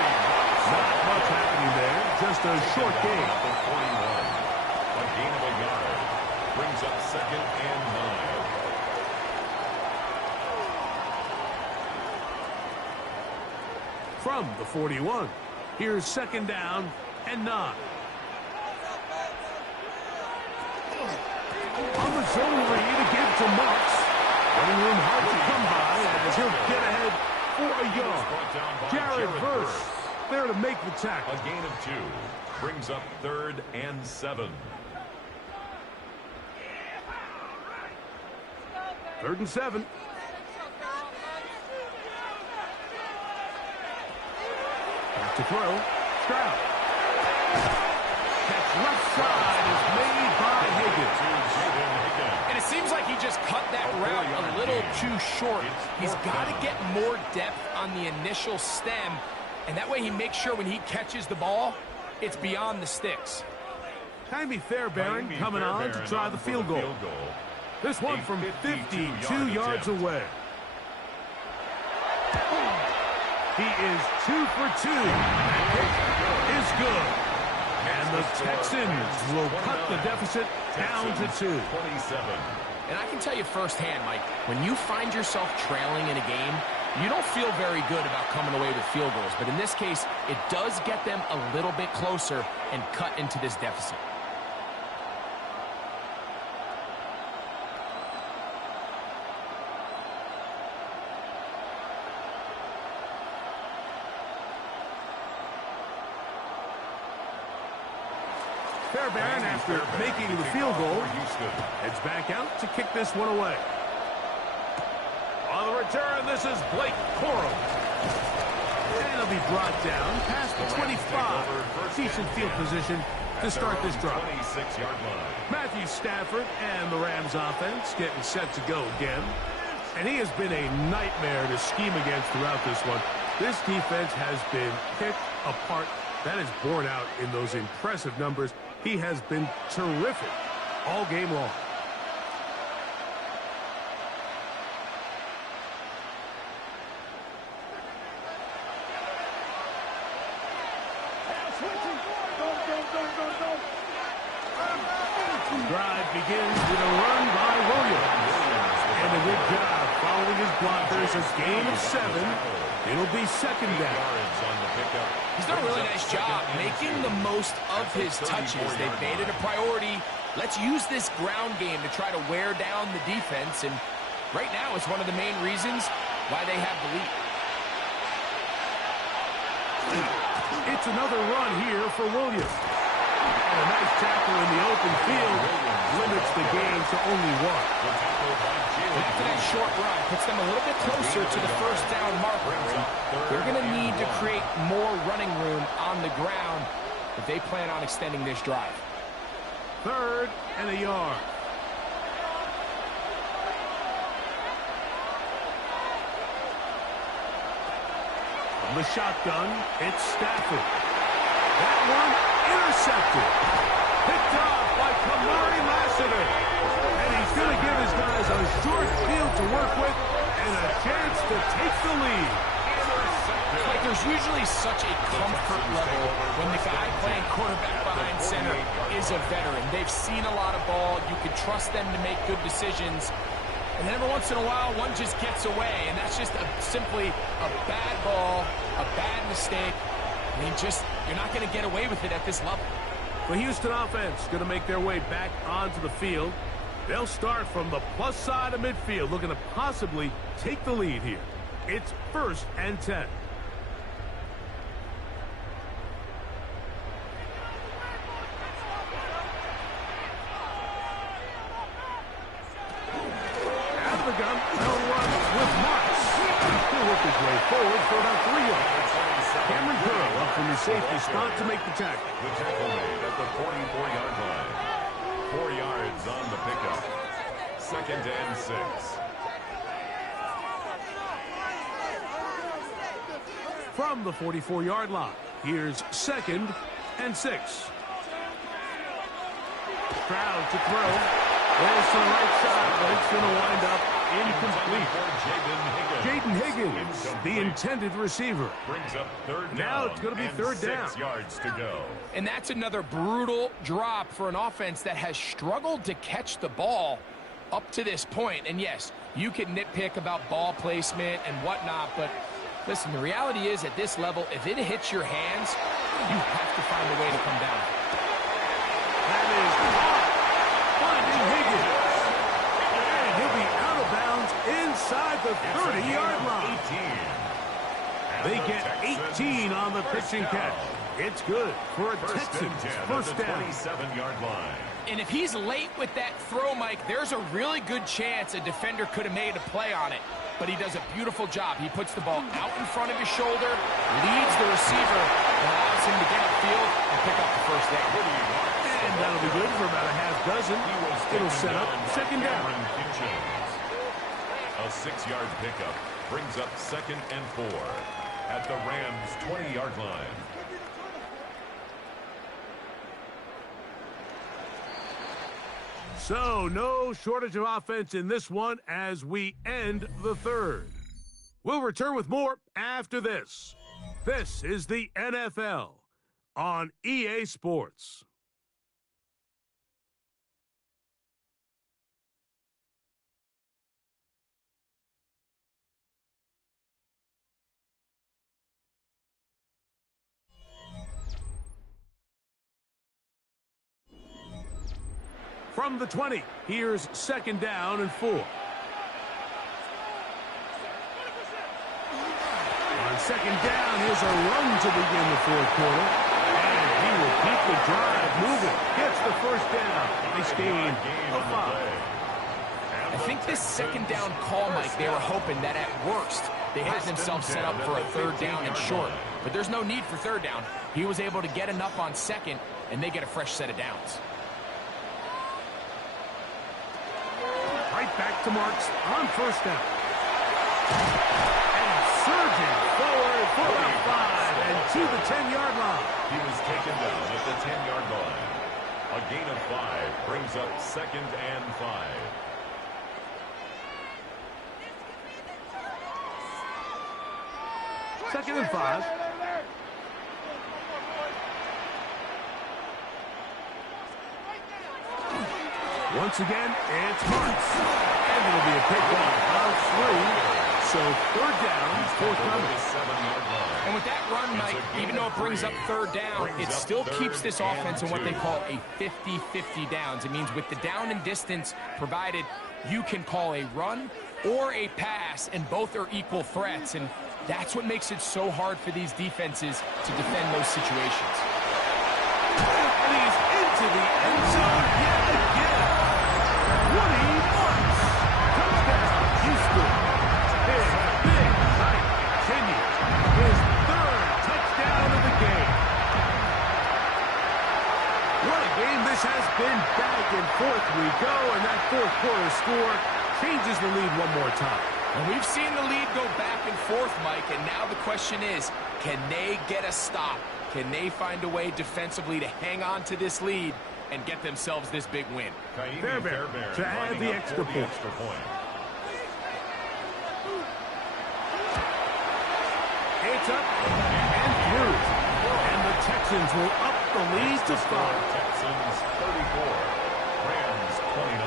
Not much happening there, just a short game. Number 41. A gain of a yard. Brings up 2nd and 9. From the 41, here's 2nd down and 9. On the zone read again to Marks. Running room hard to come by as he'll get ahead for a yard. Jared Verse there to make the tackle. A gain of 2. Brings up 3rd and 7. 3rd and 7. Back to throw. Stroud. Catch left side is made by Higgins. And it seems like he just cut that route a little too short. He's got to get more depth on the initial stem, and that way he makes sure when he catches the ball, it's beyond the sticks. Taimi Fairbairn coming on to try the field goal. This one from 52 yards away. He is 2 for 2. That kick is good. And the Texans will cut the deficit down to 2. 27. And I can tell you firsthand, Mike, when you find yourself trailing in a game, you don't feel very good about coming away with field goals. But in this case, it does get them a little bit closer and cut into this deficit. Fairbairn, after making the field goal, heads back out to kick this one away. On the return, this is Blake Corum. And he'll be brought down past the 25. Decent field position to start this drive. 26-yard line. Matthew Stafford and the Rams offense getting set to go again. And he has been a nightmare to scheme against throughout this one. This defense has been picked apart. That is borne out in those impressive numbers. He has been terrific all game long. Drive begins with a run by Williams. And a good job following his blockers. A gain of 7. It'll be 2nd down. He's done a really nice job making the most of his touches. They've made it a priority. Let's use this ground game to try to wear down the defense. And right now, it's one of the main reasons why they have the lead. It's another run here for Williams. And a nice tackle in the open field limits the gain to only 1. After that short run, puts them a little bit closer to the first down marker. They're going to need to create more running room on the ground if they plan on extending this drive. 3rd and a yard. From the shotgun, it's Stafford. That one intercepted. Picked off by Kamari Lassiter. And he's going to give his guys a short field to work with and a chance to take the lead. Like there's usually such a comfort level when the guy playing quarterback behind center is a veteran. They've seen a lot of ball. You can trust them to make good decisions. And then every once in a while, one just gets away. And that's just simply a bad ball, a bad mistake. I mean, you're not going to get away with it at this level. The Houston offense going to make their way back onto the field. They'll start from the plus side of midfield, looking to possibly take the lead here. It's 1st and 10. Out of the gun, they'll run with Marks. He'll work his way forward for about 3 yards. Cameron Curl up from the safety spot to make the tackle. The tackle made at the 44-yard line. 4 yards on the pickup. 2nd and 6. From the 44-yard line, here's 2nd and 6. Crowd to throw. There's to the right side, but it's going to wind up incomplete. Jaden Higgins, the intended receiver. Brings up 3rd down. Now it's going to be 3rd down. 6 yards to go. And that's another brutal drop for an offense that has struggled to catch the ball up to this point. And yes, you can nitpick about ball placement and whatnot, but listen, the reality is at this level, if it hits your hands, you have to find a way to come down. That is finding Higgins. And he'll be out of bounds inside the 30-yard line. They get 18 on the pitching catch. It's good for a Texans first down. 27-yard line. And if he's late with that throw, Mike, there's a really good chance a defender could have made a play on it. But he does a beautiful job. He puts the ball out in front of his shoulder, leads the receiver, and allows him to get upfield and pick up the first down. And that'll be good for about a half dozen. It'll set up 2nd down. A 6-yard pickup brings up 2nd and 4 at the Rams' 20-yard line. So, no shortage of offense in this one as we end the 3rd. We'll return with more after this. This is the NFL on EA Sports. From the 20, here's 2nd down and 4. On 2nd down, here's a run to begin the 4th quarter. And he will keep the drive moving. Gets the first down. Nice gain of 5. I think this 2nd down call, Mike, they were hoping that at worst they had themselves set up for a 3rd down and short. But there's no need for 3rd down. He was able to get enough on 2nd, and they get a fresh set of downs. Right back to Marks on 1st down. And surging forward for about 5 and to the 10-yard line. He was taken down at the 10-yard line. A gain of 5 brings up 2nd and 5. Second and 5. Once again, it's Marks. And it'll be a pickup of 3. So 3rd down, 4th coming. And with that run, Mike, even though it brings up 3rd down, it still keeps this offense in what they call a 50-50 downs. It means with the down and distance provided, you can call a run or a pass, and both are equal threats. And that's what makes it so hard for these defenses to defend those situations. And he's into the end zone yet again. Woody Marks. Touchdown, Houston. His big night continues. His 3rd touchdown of the game. What a game this has been. Back and forth we go, and that 4th quarter score changes the lead one more time. And we've seen the lead go back and forth, Mike, and now the question is, can they get a stop? Can they find a way defensively to hang on to this lead and get themselves this big win? Fairbairn to add the extra point. It's up and through. And the Texans will up the lead to 5. Texans 34, Rams 29.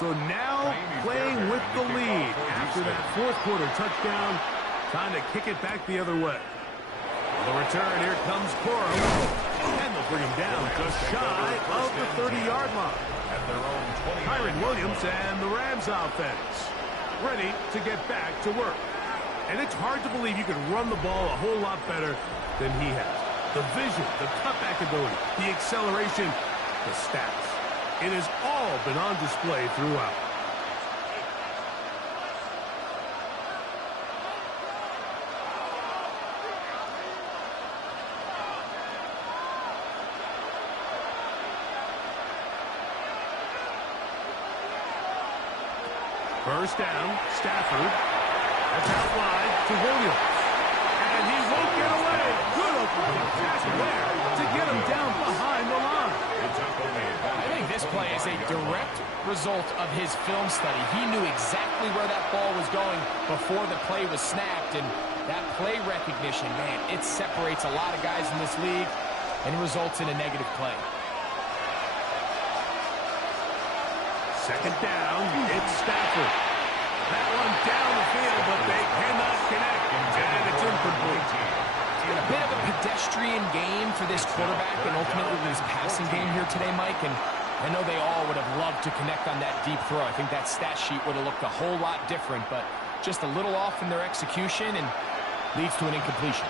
So now playing with the lead after that fourth quarter touchdown. Time to kick it back the other way. The return, here comes Coro. And they'll bring him down just shy of the 30-yard line. At their own 20. Kyron Williams and the Rams offense ready to get back to work. And it's hard to believe you can run the ball a whole lot better than he has. The vision, the cutback ability, the acceleration, the stats. It has all been on display throughout. First down, Stafford. That's out wide to Williams. And he won't get away. Good opening tackle there to get him down behind the line. I think this play is a direct result of his film study. He knew exactly where that ball was going before the play was snapped. And that play recognition, man, it separates a lot of guys in this league and results in a negative play. Second down, it's Stafford. That one down the field, but they cannot connect, and it's incomplete. It's been a bit of a pedestrian game for this quarterback and ultimately this passing game here today, Mike, and I know they all would have loved to connect on that deep throw. I think that stat sheet would have looked a whole lot different, but just a little off in their execution and leads to an incompletion.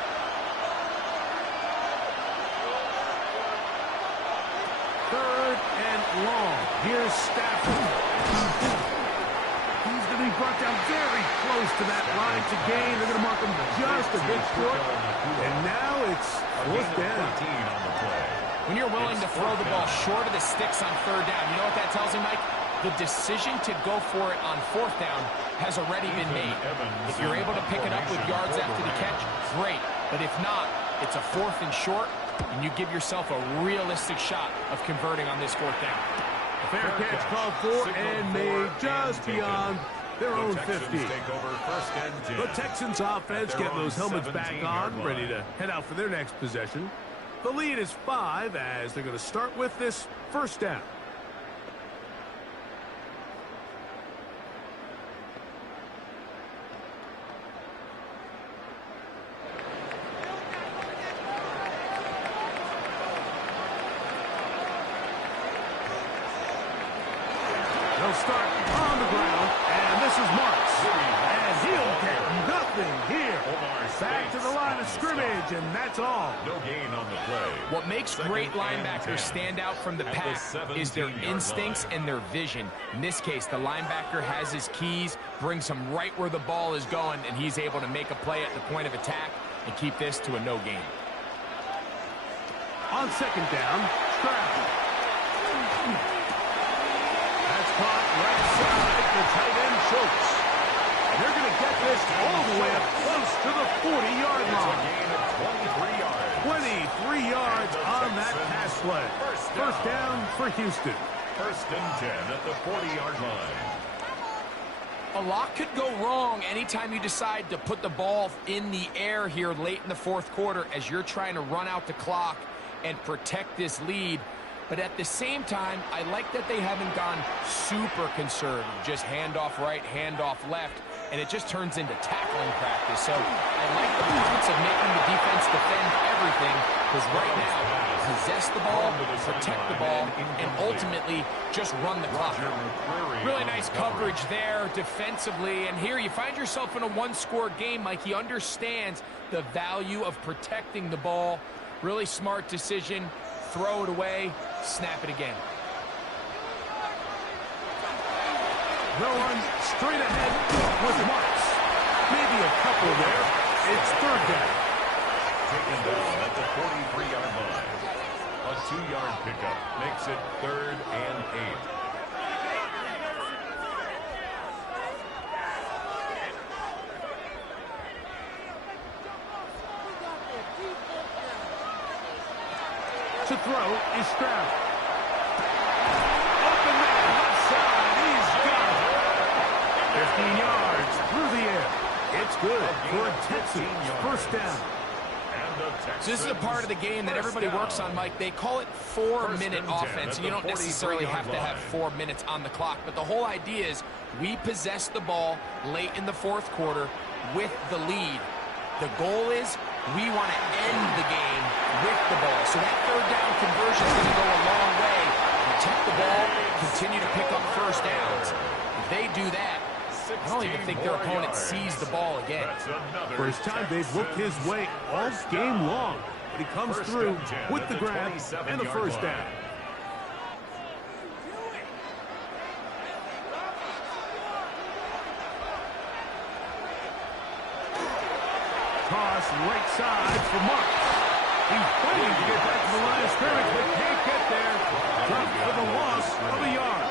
Third and long. Here's Stafford. He's going to be brought down very close to that line to gain. They're going to mark him just a bit short. And now it's fourth down. When you're willing to throw the ball short of the sticks on third down, you know what that tells me, Mike? The decision to go for it on fourth down has already been made. If you're able to pick it up with yards after the catch, great. But if not, it's a fourth and short, and you give yourself a realistic shot of converting on this fourth down. Fair catch called for and made just beyond their own 50. The Texans offense getting those helmets back on, ready to head out for their next possession. The lead is 5 as they're going to start with this first down. They'll start on the ground, and this is Marks. And he'll get nothing here. Back to the line of scrimmage, and that's all. No gain on the play. What makes great linebackers stand out from the pack is their instincts and their vision. In this case, the linebacker has his keys, brings him right where the ball is going, and he's able to make a play at the point of attack and keep this to a no gain. On second down, Stroud. That's caught right side. The tight end Schultz. And they're going to get this all the way up close to the 40-yard line. It's a gain of 23 yards. 23 yards on that pass play. First down for Houston. First and 10 at the 40-yard line. A lot could go wrong anytime you decide to put the ball in the air here late in the fourth quarter as you're trying to run out the clock and protect this lead. But at the same time, I like that they haven't gone super conservative. Just handoff right, handoff left, and it just turns into tackling practice. So I like the difference of making the defense defend everything, because right now, possess the ball, protect the ball, and ultimately just run the clock. Really nice coverage there defensively, and here you find yourself in a one-score game. Mike, he understands the value of protecting the ball. Really smart decision. Throw it away, snap it again. They'll run straight ahead with Marks. Maybe a couple there. It's third down. Taken down at the 43-yard line. A 2-yard pickup makes it 3rd and 8. To throw is Stroud. Open man, left side, he's got it. 15 yards through the air. It's good for a Texans first down. And So this is a part of the game that everybody works on, Mike. They call it 4-minute offense, and you don't necessarily have to have 4 minutes on the clock. But the whole idea is we possess the ball late in the fourth quarter with the lead. The goal is we want to end the game with the ball. So that third down conversion is going to go a long way. Protect the ball, continue to pick up first downs. If they do that, I don't even think their opponent sees the ball again. First time they've looked his way all game long, but he comes through with the grab and the first down. Toss right side for Marks. He's fighting to get back to the line of scrimmage, but can't get there. Dropped for the loss of a yard.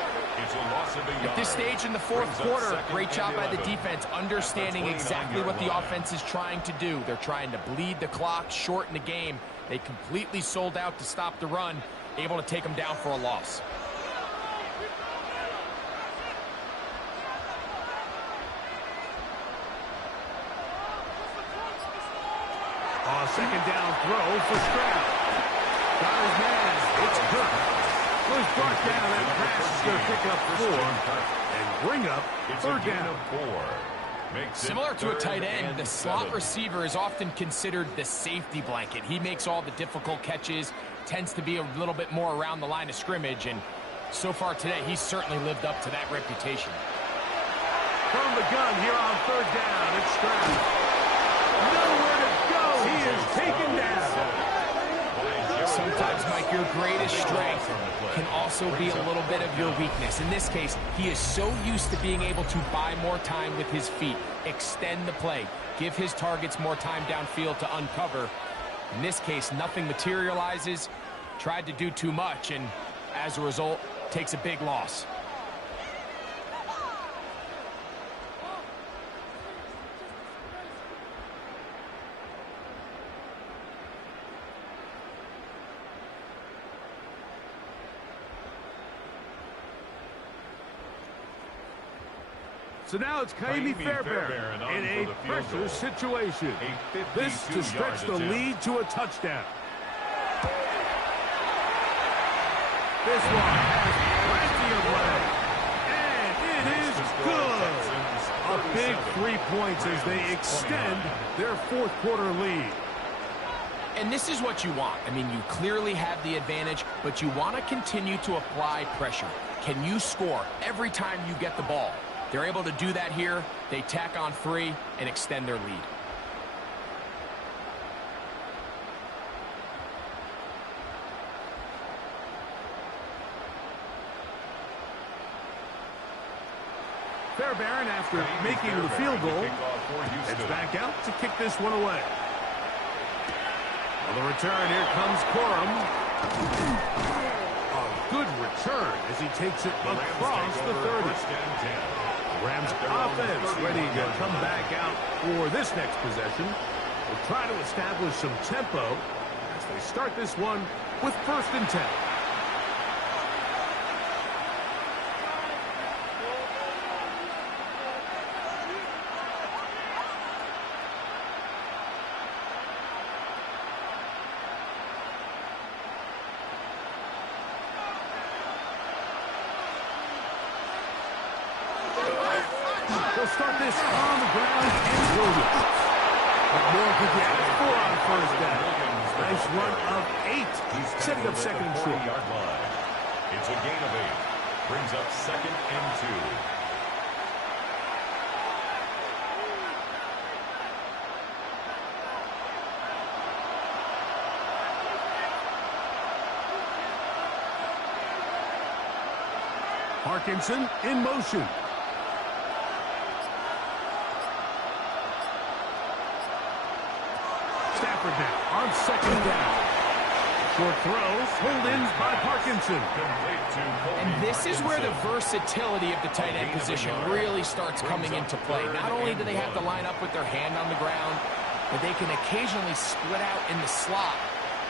At this stage in the fourth quarter, great job by the defense, understanding exactly what the offense is trying to do. They're trying to bleed the clock, shorten the game. They completely sold out to stop the run, able to take them down for a loss. Second down throw for Stroud. Got his man. It's good. Was brought down. That pass is going to pick up 4 and bring up third down. Similar to a tight end, the slot receiver is often considered the safety blanket. He makes all the difficult catches, tends to be a little bit more around the line of scrimmage, and so far today, he's certainly lived up to that reputation. From the gun here on third down, it's Stroud. Nowhere to go. He is taken down. Sometimes, Mike, your greatest strength can also be a little bit of your weakness. In this case, he is so used to being able to buy more time with his feet, extend the play, give his targets more time downfield to uncover. In this case, nothing materializes, tried to do too much, and as a result, takes a big loss. So now it's Kaimi Fairbairn in a pressure situation. This to stretch the lead to a touchdown. This one has plenty of leg. And it is good. A big 3 points as they extend their fourth quarter lead. And this is what you want. I mean, you clearly have the advantage, but you want to continue to apply pressure. Can you score every time you get the ball? They're able to do that here. They tack on 3 and extend their lead. Fairbairn, after making the field goal, heads back out to kick this one away. On the return, here comes Corum. A good return as he takes it across the 30. Rams offense ready to come back out for this next possession. We'll try to establish some tempo as they start this one with 1st and 10. They'll start this on the ground and Williams. What more could you ask for on first down? Nice run of 8, setting up second and short. It's a gain of 8. Brings up 2nd and 2. Parkinson in motion. Stafford now on 2nd down. Short throws, hold-ins by Parkinson. And this is where the versatility of the tight end position really starts coming into play. Not only do they have to line up with their hand on the ground, but they can occasionally split out in the slot.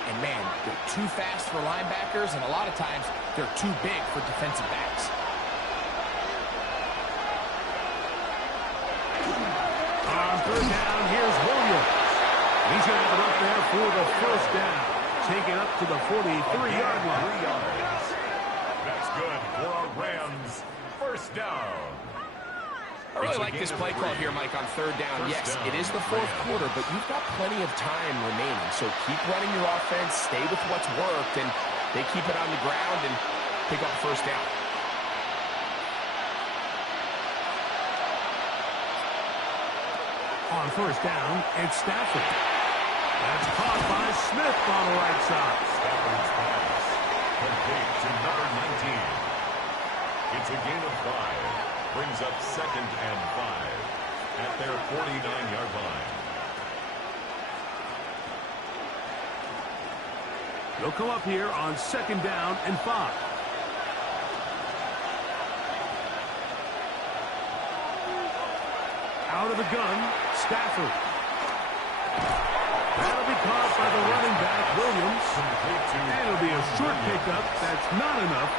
And man, they're too fast for linebackers, and a lot of times they're too big for defensive backs. On 3rd down, here's Williams. He's going to have it up there for the first down. Take it up to the 43-yard line. That's good for a Rams first down. I really like this play call here, Mike, on third down. Yes, it is the fourth quarter, but you've got plenty of time remaining. So keep running your offense, stay with what's worked, and they keep it on the ground and pick up first down. On first down, it's Stafford. That's caught by Smith on the right side. Stafford's pass complete to number 19. It's a gain of 5. Brings up 2nd and 5 at their 49-yard line. They'll come up here on 2nd down and 5. Out of the gun, Stafford. That'll be caught by the running back, Williams. And it'll be a short pickup. That's not enough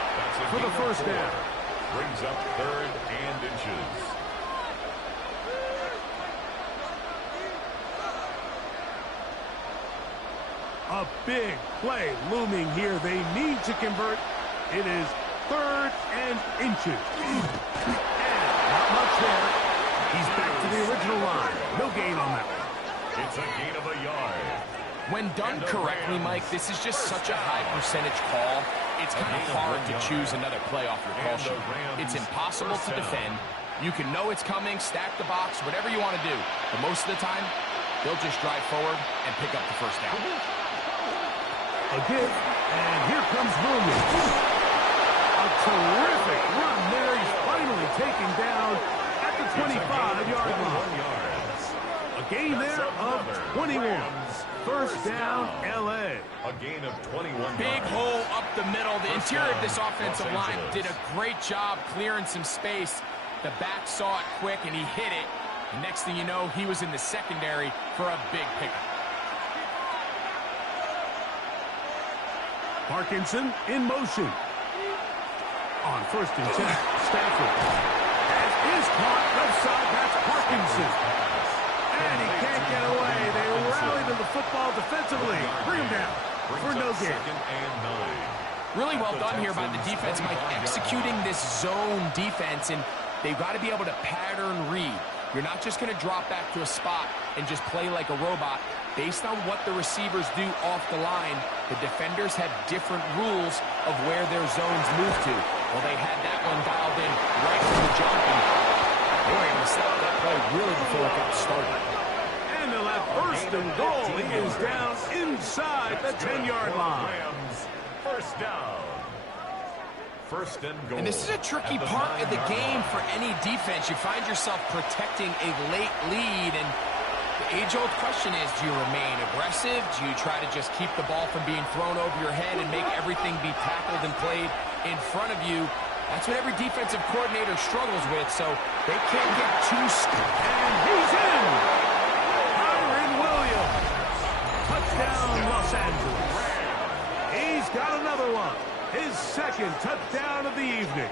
for the first down. Brings up 3rd and inches. A big play looming here. They need to convert. It is 3rd and inches. And not much there. He's back to the original line. No gain on that one. It's a gain of a yard. When done correctly, Mike, this is just such a high percentage call. It's kind of hard to choose another play off your call sheet. It's impossible to defend. You can know it's coming, stack the box, whatever you want to do. But most of the time, they'll just drive forward and pick up the first down. A give, and here comes Williams. A terrific run there. He's finally taken down at the 25-yard line. A gain there of 21. First down, L.A. A gain of 21 Big hole up the middle. The interior of this offensive line did a great job clearing some space. The back saw it quick, and he hit it. And next thing you know, he was in the secondary for a big pickup. Parkinson in motion. On 1st and 10, Stafford. That is caught left side. That's Parkinson. And he can't get away. They rally to the football defensively. Bring him down for no gain. Really well done here by the defense, Mike, executing this zone defense, and they've got to be able to pattern read. You're not just going to drop back to a spot and just play like a robot. Based on what the receivers do off the line, the defenders have different rules of where their zones move to. Well, they had that one dialed in right from the jump, and they were able to stop that play really before it got started. And they'll have 1st and goal. He is down inside the 10-yard line. First down. 1st and goal. And this is a tricky part of the game for any defense. You find yourself protecting a late lead, and the age-old question is, do you remain aggressive? Do you try to just keep the ball from being thrown over your head and make everything be tackled and played in front of you? That's what every defensive coordinator struggles with, so they can't get too scared. And he's in! Kyren Williams. Touchdown, Los Angeles. He's got another one. His 2nd touchdown of the evening.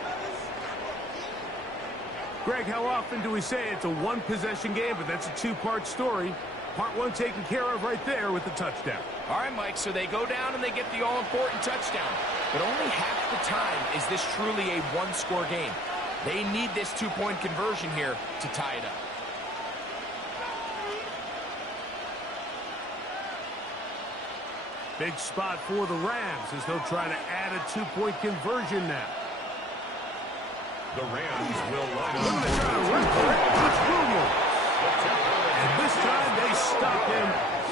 Greg, how often do we say it's a one-possession game, but that's a two-part story? Part 1 taken care of right there with the touchdown. All right, Mike, so they go down and they get the all-important touchdown. But only half the time is this truly a one-score game. They need this two-point conversion here to tie it up. Big spot for the Rams as they'll try to add a two-point conversion now. The Rams will line They're going to try to run for it. It's Williams. And this time they stop him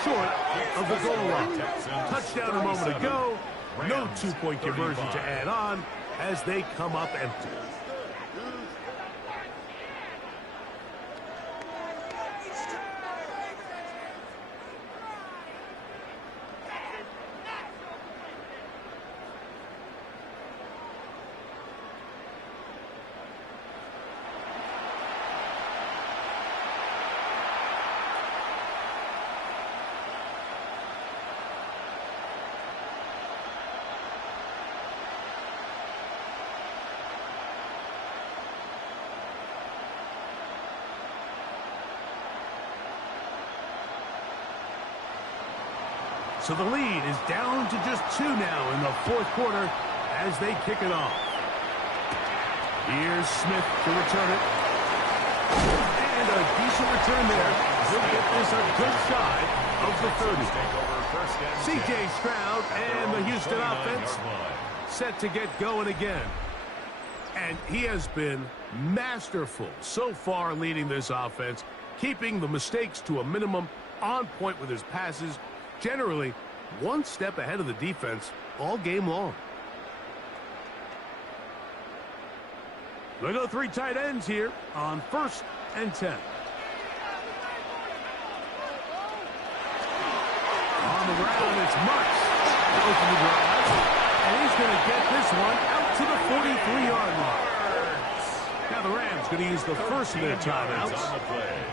short of the goal line. Touchdown a moment ago. No two-point conversion to add on as they come up empty. So the lead is down to just 2 now in the fourth quarter as they kick it off. Here's Smith to return it. And a decent return there. He'll get this a good side of the 30. C.J. Stroud and the Houston offense set to get going again. And he has been masterful so far leading this offense, keeping the mistakes to a minimum, on point with his passes, generally one step ahead of the defense all game long. They go 3 tight ends here on 1st and 10. On the ground, it's Marks. Open the drive. And he's going to get this one out to the 43-yard line. Now the Rams going to use the first of their timeouts.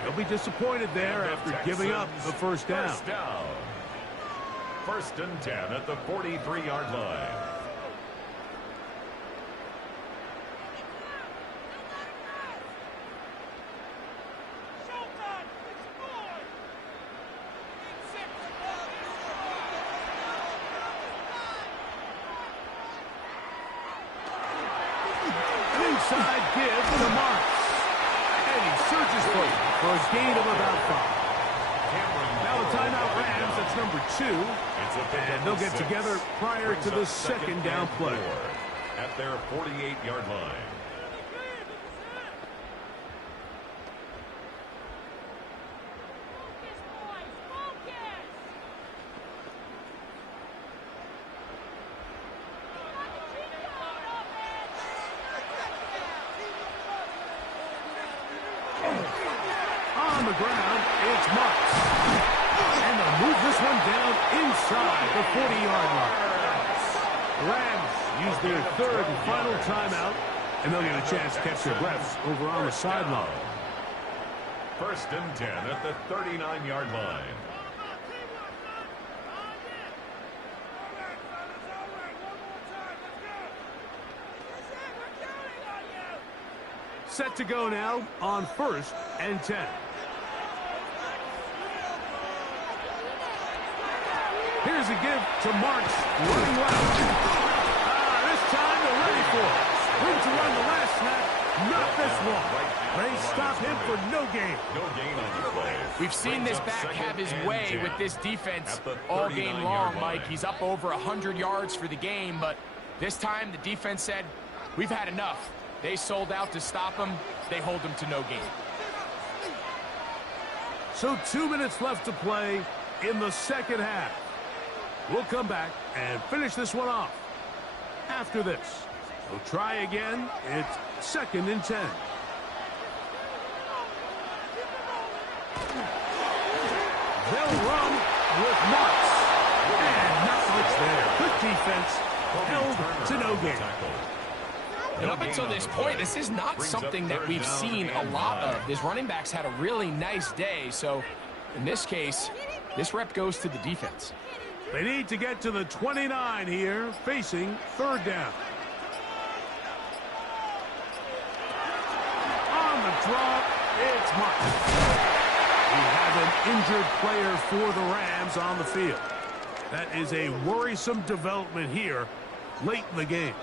They'll be disappointed there after giving up the first down. 1st and 10 at the 43-yard line. Inside give to Marks. And he searches for it for a gain of about 5. Now the timeout Rams, that's number 2. And they'll get together prior to the second down play. At their 48-yard line. On the ground, it's Marks. And they'll move this one down inside the 40-yard line. The Rams use their 3rd and final timeout, and they'll get a chance to catch their breaths over on the sideline. 1st and 10 at the 39-yard line. Set to go now on 1st and 10. Here's a give to Marks, running left. This time they're ready for it. Room to run the last snap, not this one. They stop him for no gain. No gain on the play. We've seen this back have his way with this defense all game long, Mike. He's up over 100 yards for the game, but this time the defense said, we've had enough. They sold out to stop him. They hold him to no gain. So 2 minutes left to play in the second half. We'll come back and finish this one off. After this, we'll try again. It's 2nd and 10. They'll run with Marks. And not much there. Good defense. Held to no gain. And up until this point, this is not something that we've seen a lot of. His running backs had a really nice day, so in this case, this rep goes to the defense. They need to get to the 29 here, facing 3rd down. On the drop, it's Marks. We have an injured player for the Rams on the field. That is a worrisome development here late in the game.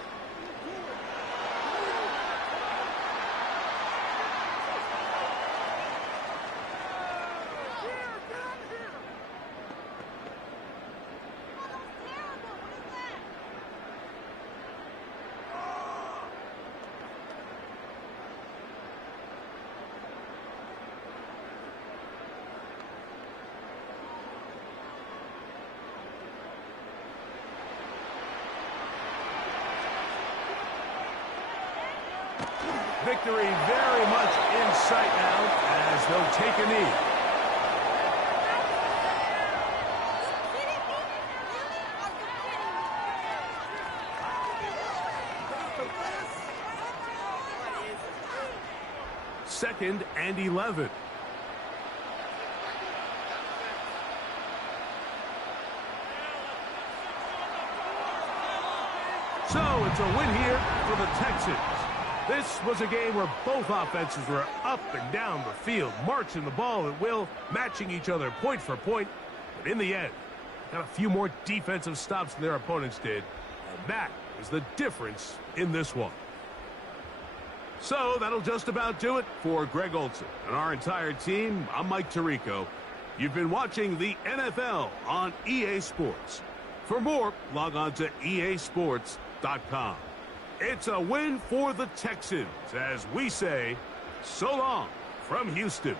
Victory very much in sight now as they'll take a knee. Second and 11. So it's a win here for the Texans. This was a game where both offenses were up and down the field, marching the ball at will, matching each other point for point. But in the end, got a few more defensive stops than their opponents did, and that is the difference in this one. So that'll just about do it for Greg Olson and our entire team. I'm Mike Tirico. You've been watching the NFL on EA Sports. For more, log on to easports.com. It's a win for the Texans as we say, so long from Houston.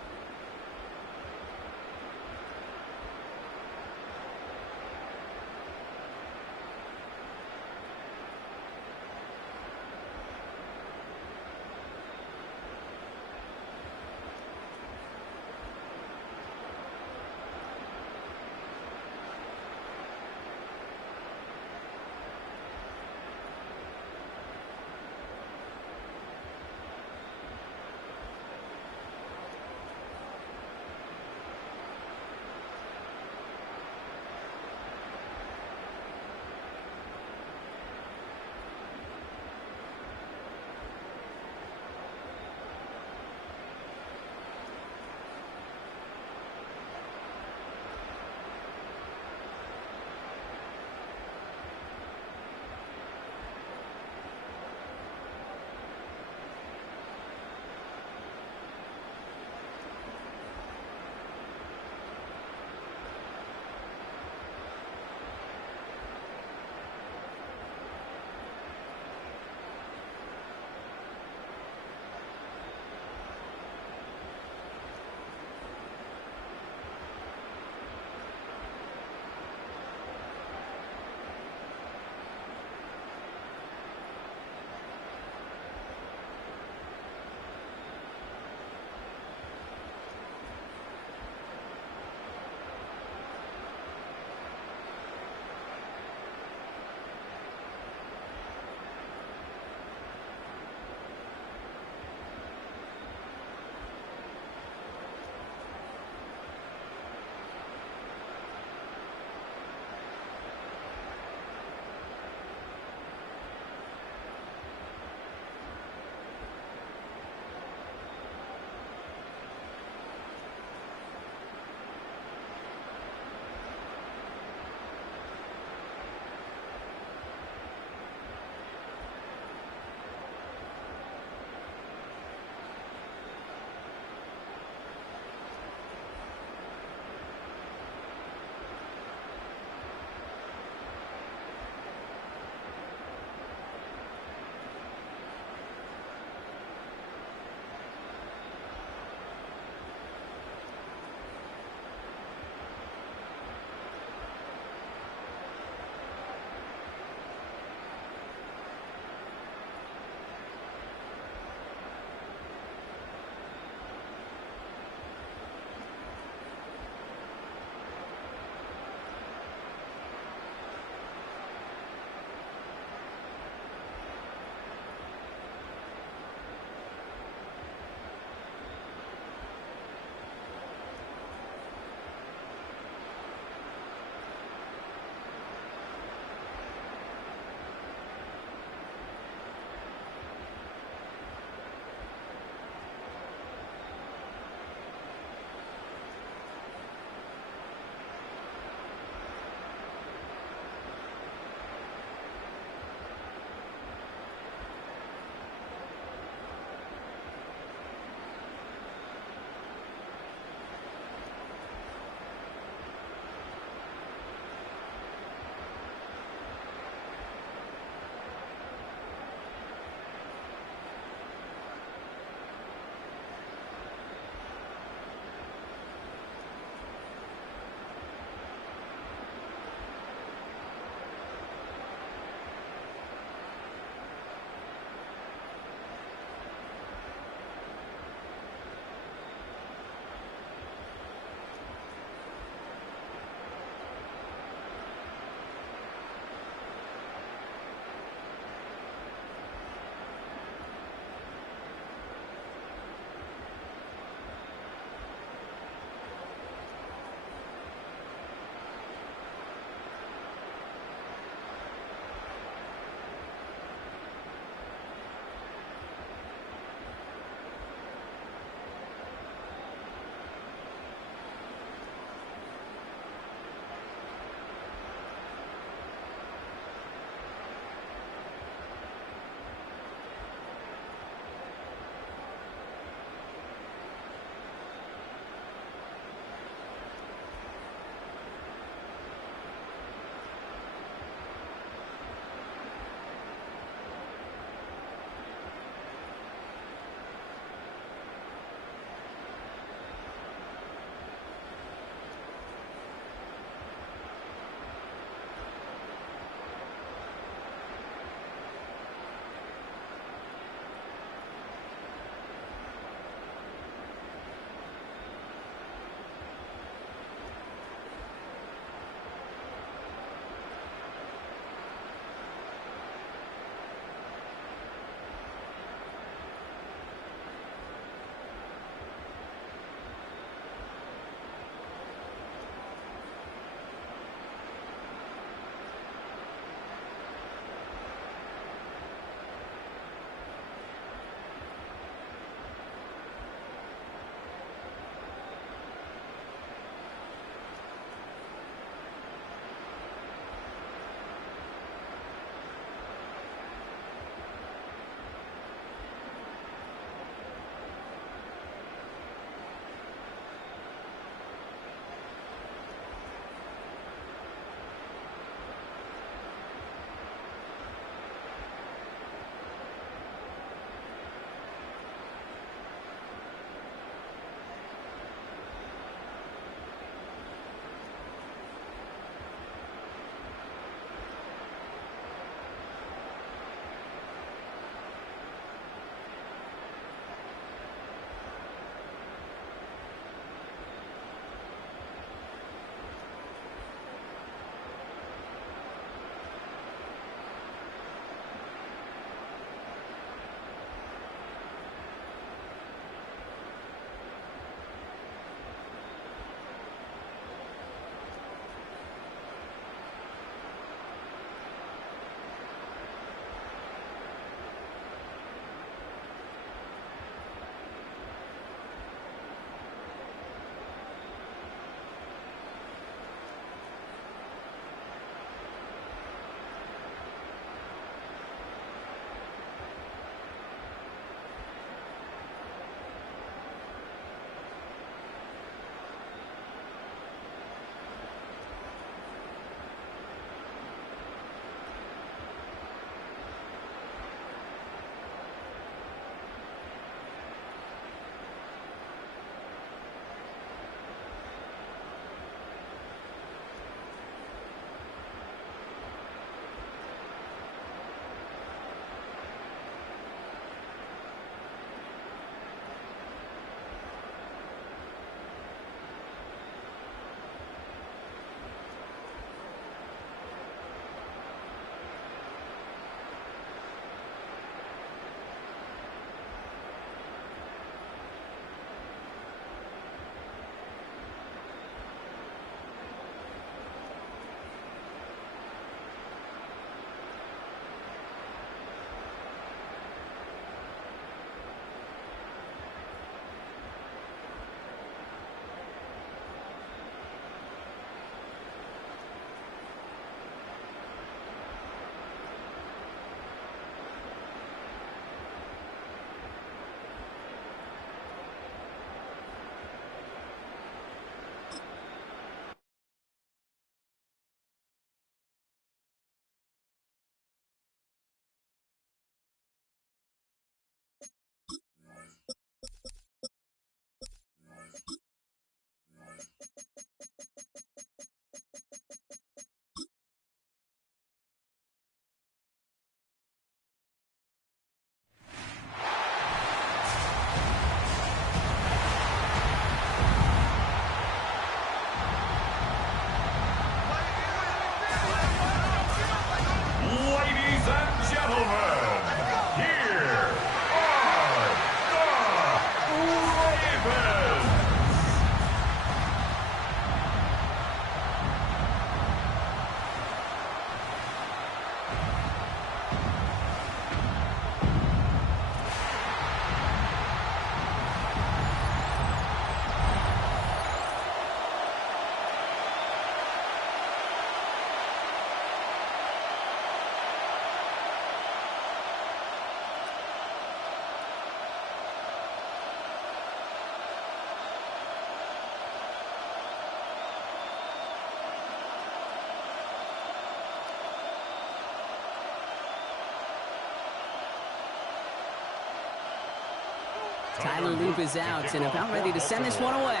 Tyler Loop is out and about ready to send this one away.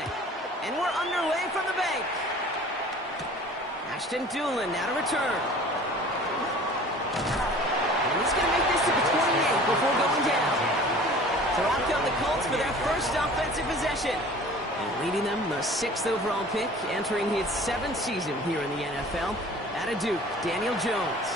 And we're underway from the bank. Ashton Doolin now to return. And he's going to make this to the 28 before going down. So out come the Colts for their first offensive possession. And leading them, the 6th overall pick, entering his 7th season here in the NFL. Out of Duke, Daniel Jones.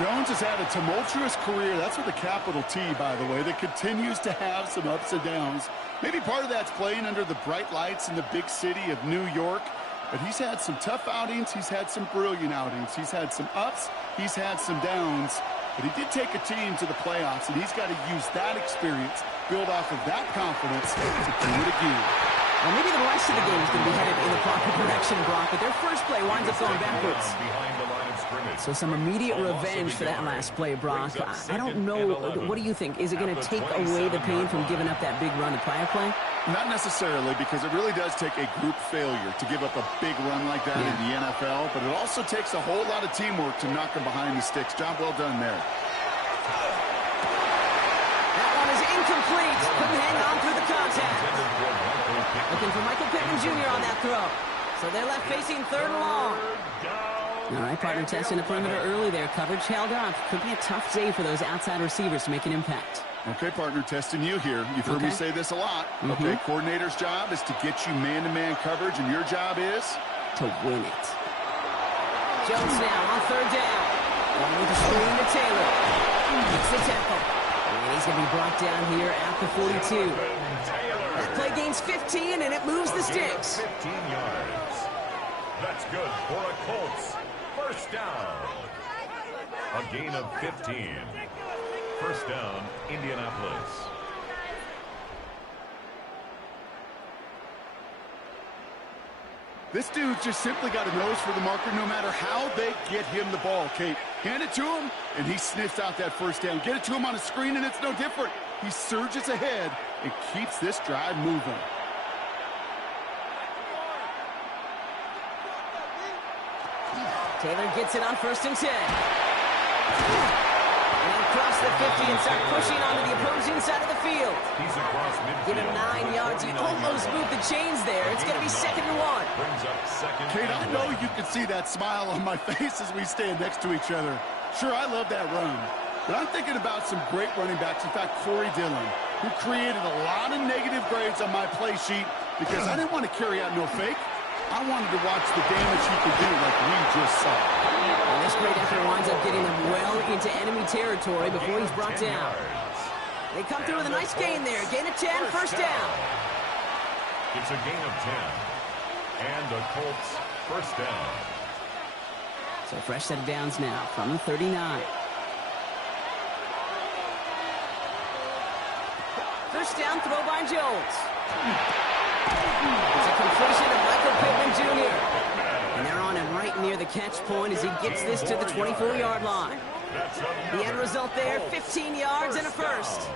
Jones has had a tumultuous career. That's with a capital T, by the way, that continues to have some ups and downs. Maybe part of that's playing under the bright lights in the big city of New York. But he's had some tough outings. He's had some brilliant outings. He's had some ups. He's had some downs. But he did take a team to the playoffs, and he's got to use that experience, build off of that confidence to do it again. Well, maybe the rest of the game is going to be headed in the proper direction, Brock, but their first play winds up going backwards. So some immediate revenge for that last play, Brock. I don't know. What do you think? Is it going to take away the pain from giving up that big run the prior play? Not necessarily, because it really does take a group failure to give up a big run like that in the NFL, but it also takes a whole lot of teamwork to knock them behind the sticks. Job well done there. That one is incomplete. Couldn't hang on through the contact. Looking for Michael Pittman Jr. on that throw. So they're left facing 3rd and long. All right, partner testing the perimeter early there. Coverage held up. Could be a tough day for those outside receivers to make an impact. Okay, partner, testing you here. You've heard me say this a lot. Okay, coordinator's job is to get you man-to-man coverage, and your job is? To win it. Jones now on 3rd down. Going with the screen to Taylor. Makes the tackle. And he's going to be brought down here at the 42. That play gains 15, and it moves the sticks. 15 yards. That's good for a Colts. First down. A gain of 15. First down, Indianapolis. This dude just simply got a nose for the marker no matter how they get him the ball, Kate. Hand it to him, and he sniffs out that first down. Get it to him on a screen, and it's no different. He surges ahead and keeps this drive moving. Taylor gets it on 1st and 10. And across the 50 and start pushing onto the opposing side of the field. He's across midfield. Get him 9 yards. He almost moved the chains there. It's going to be 2nd and 1. Brings up 2nd. Kate, I know you can see that smile on my face as we stand next to each other. Sure, I love that run. But I'm thinking about some great running backs. In fact, Corey Dillon, who created a lot of negative grades on my play sheet because I didn't want to carry out no fake. I wanted to watch the damage he could do like we just saw. And this great effort winds up getting them well into enemy territory before he's brought down. They come through with a nice gain there. Gain of 10, first down. It's a gain of 10. And the Colts first down. So a fresh set of downs now from the 39. First down throw by Jones. It's a completion of Michael Pittman Jr. And they're on him right near the catch point as he gets this to the 24-yard line. The end result there, 15 yards and a first.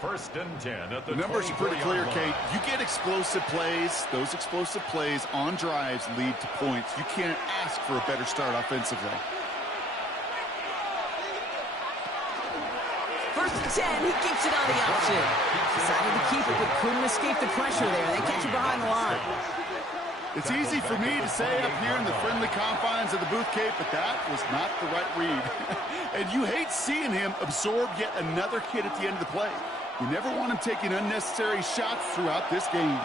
First and 10 at the numbers are pretty clear, Kate. You get explosive plays. Those explosive plays on drives lead to points. You can't ask for a better start offensively. First and 10, he keeps it on the option. Decided to keep it, but couldn't escape the pressure there. They catch it behind the line. It's easy for me to say up here in the friendly confines of the booth, Kate, but that was not the right read. And you hate seeing him absorb yet another hit at the end of the play. You never want him taking unnecessary shots throughout this game.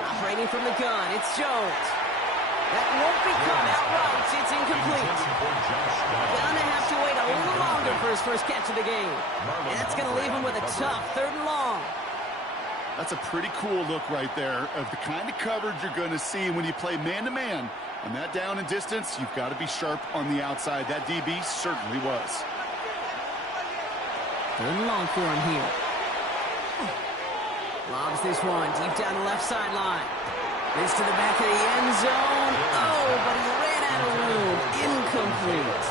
Operating from the gun, it's Jones. That won't become outright. It's incomplete. Gonna have to wait a little longer for his first catch of the game. And that's going to leave him with a tough 3rd and long. That's a pretty cool look right there of the kind of coverage you're going to see when you play man-to-man. On that down and distance, you've got to be sharp on the outside. That DB certainly was. 3rd and long for him here. Lobs this one deep down the left sideline. This to the back of the end zone. Oh, but he ran out of room. Incomplete.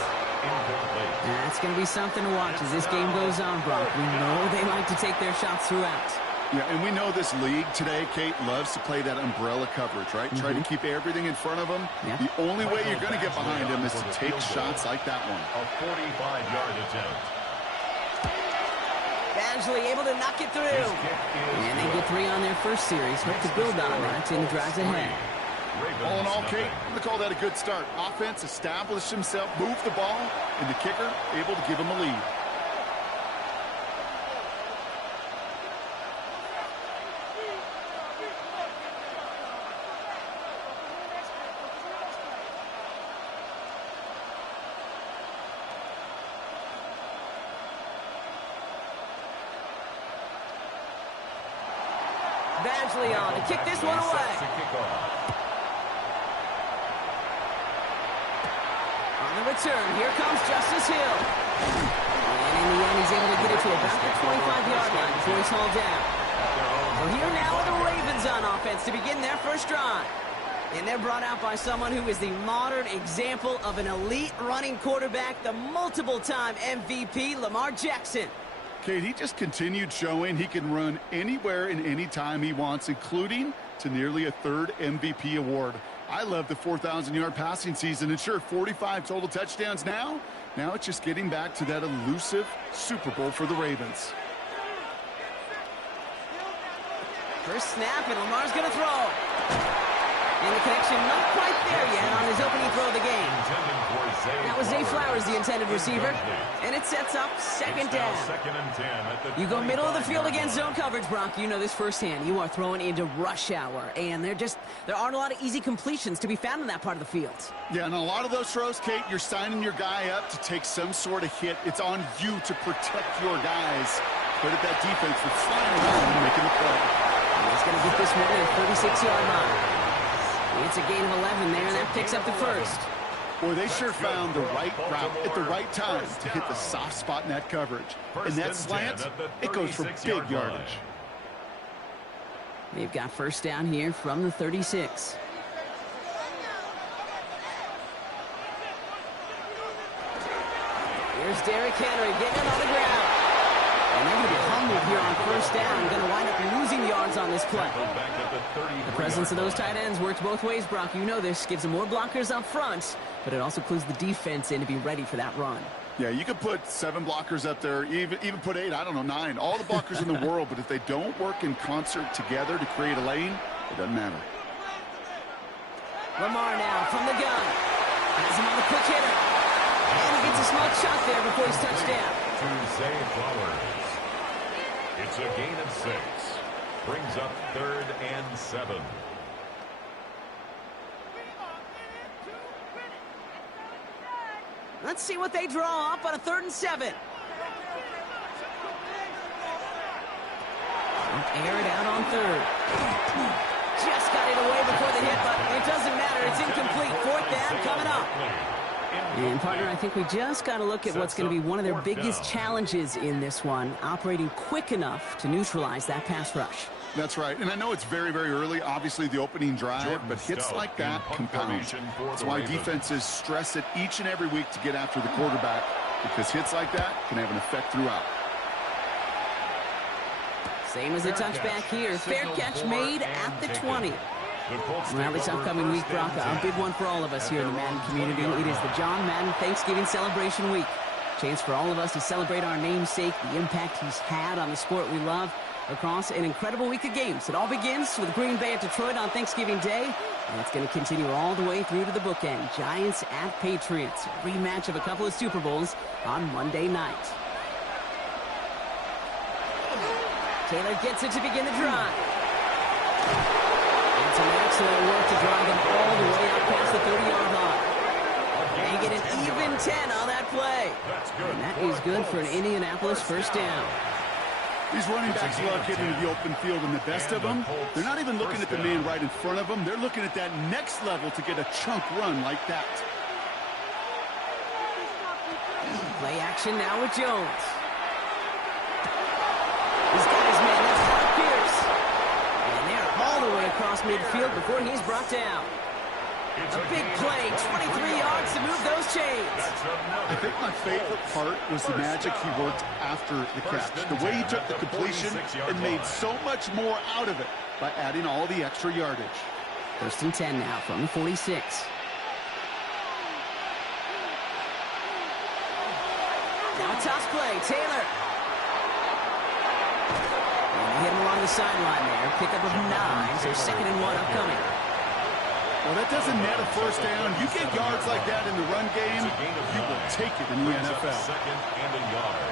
That's going to be something to watch as this game goes on, Brock. We know they like to take their shots throughout. Yeah, and we know this league today, Kate, loves to play that umbrella coverage, right? Try to keep everything in front of them. Yeah. The only way you're going to get behind them is to take shots like that one. A 45-yard attempt. Eventually able to knock it through. And they get 3 on their first series. Hope to build on that in the drives ahead. All in all, Kate, I'm going to call that a good start. Offense established himself, moved the ball, and the kicker able to give him a lead. On to kick this one away. On the return, here comes Justice Hill. And in the end, he's able to get it to about the 25-yard line before he's hauled down. Well, here now are the Ravens on offense to begin their first drive. And they're brought out by someone who is the modern example of an elite running quarterback, the multiple-time MVP, Lamar Jackson. Kate, he just continued showing he can run anywhere and anytime he wants, including to nearly a 3rd MVP award. I love the 4,000-yard passing season, and sure, 45 total touchdowns now. Now it's just getting back to that elusive Super Bowl for the Ravens. First snap, and Lamar's going to throw. And the connection not quite there yet on his opening throw of the game. That was Zay Flowers, the intended receiver. And it sets up second down. You go middle of the field against zone coverage, Brock. You know this firsthand. You are throwing into rush hour. And there aren't a lot of easy completions to be found in that part of the field. Yeah, and a lot of those throws, Kate, you're signing your guy up to take some sort of hit. It's on you to protect your guys. Credit that defense for flying around and making the play. And he's going to get this one at a 36-yard line. It's a gain of 11 there, and that picks up the first. Boy, they sure found the right route at the right time to hit the soft spot in that coverage. And that slant, it goes for big yardage. They've got first down here from the 36. Here's Derrick Henry getting it on the ground. And they're going to be humbled here on first down. Going to wind up losing yards on this play. The presence of those tight ends works both ways, Brock. You know this. Gives them more blockers up front, but it also clues the defense in to be ready for that run. Yeah, you could put 7 blockers up there, even put 8, I don't know, 9. All the blockers in the world, but if they don't work in concert together to create a lane, it doesn't matter. Lamar now from the gun. Has him on the quick hitter. And he gets a small shot there before he's touched down. To Zay Flowers. It's a gain of 6. Brings up 3rd and 7. Let's see what they draw up on a 3rd and 7. Air it out on 3rd. Just got it away before the hit, but it doesn't matter. It's incomplete. 4th down coming up. And, partner, I think we just got to look at what's going to be one of their biggest challenges in this one, operating quick enough to neutralize that pass rush. That's right. And I know it's very, very early, obviously, the opening drive, but hits like that compound. That's why defenses stress it each and every week to get after the quarterback, because hits like that can have an effect throughout. Same as a touchback here. Fair catch made at the 20. Well, this upcoming week, Brock, a big one for all of us here in the Madden community. It is the John Madden Thanksgiving Celebration Week. Chance for all of us to celebrate our namesake, the impact he's had on the sport we love across an incredible week of games. It all begins with Green Bay at Detroit on Thanksgiving Day, and it's going to continue all the way through to the bookend. Giants at Patriots, a rematch of a couple of Super Bowls on Monday night. Taylor gets it to begin the drive. And some excellent work to drive them all the way up past the 30-yard line. And get an even 10 on that play. And that is good for an Indianapolis first down. These running backs love getting into the open field, and the best of them, they're not even looking at the man right in front of them. They're looking at that next level to get a chunk run like that. Play action now with Jones. He's got his man. That's Alec Pierce. And they're all the way across midfield before he's brought down. A big play, 23 yards to move those chains. I think my favorite part was the magic he worked after the catch. The way he took the completion and made so much more out of it by adding all the extra yardage. 1st and 10 now from the 46. Now a toss play, Taylor. the sideline there. Pickup of 9, so 2nd and 1 upcoming. Well, that doesn't net a first down. You get yards like that in the run game, you will take it in the NFL. Second and a yard.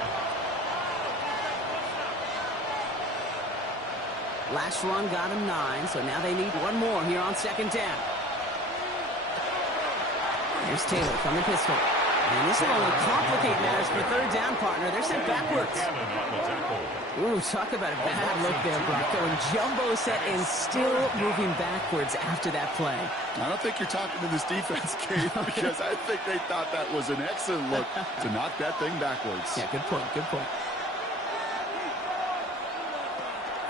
Last run got him 9, so now they need one more here on 2nd down. Here's Taylor from the pistol. And this will only complicate matters for 3rd down, partner. They're sent backwards. Ooh, talk about a bad look there, Brock. Going jumbo set and still moving backwards after that play. I don't think you're talking to this defense, Kate, because I think they thought that was an excellent look to knock that thing backwards. Yeah, good point, good point.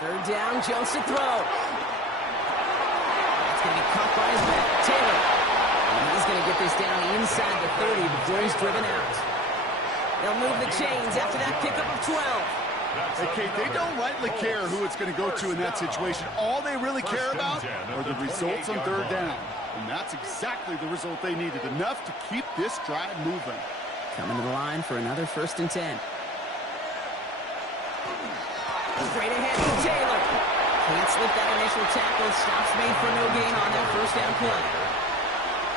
3rd down, Jones to throw. That's going to be caught by his man, Taylor. And he's going to get this down inside the 30 before he's driven out. They'll move the chains after that pickup of 12. Hey, Kate, they don't rightly care who it's going to go to in that situation. All they really care about are the results on 3rd down. And that's exactly the result they needed. Enough to keep this drive moving. Coming to the line for another 1st and 10. Straight ahead to Taylor. Can't slip that initial tackle. Stops made for no gain on that 1st down play.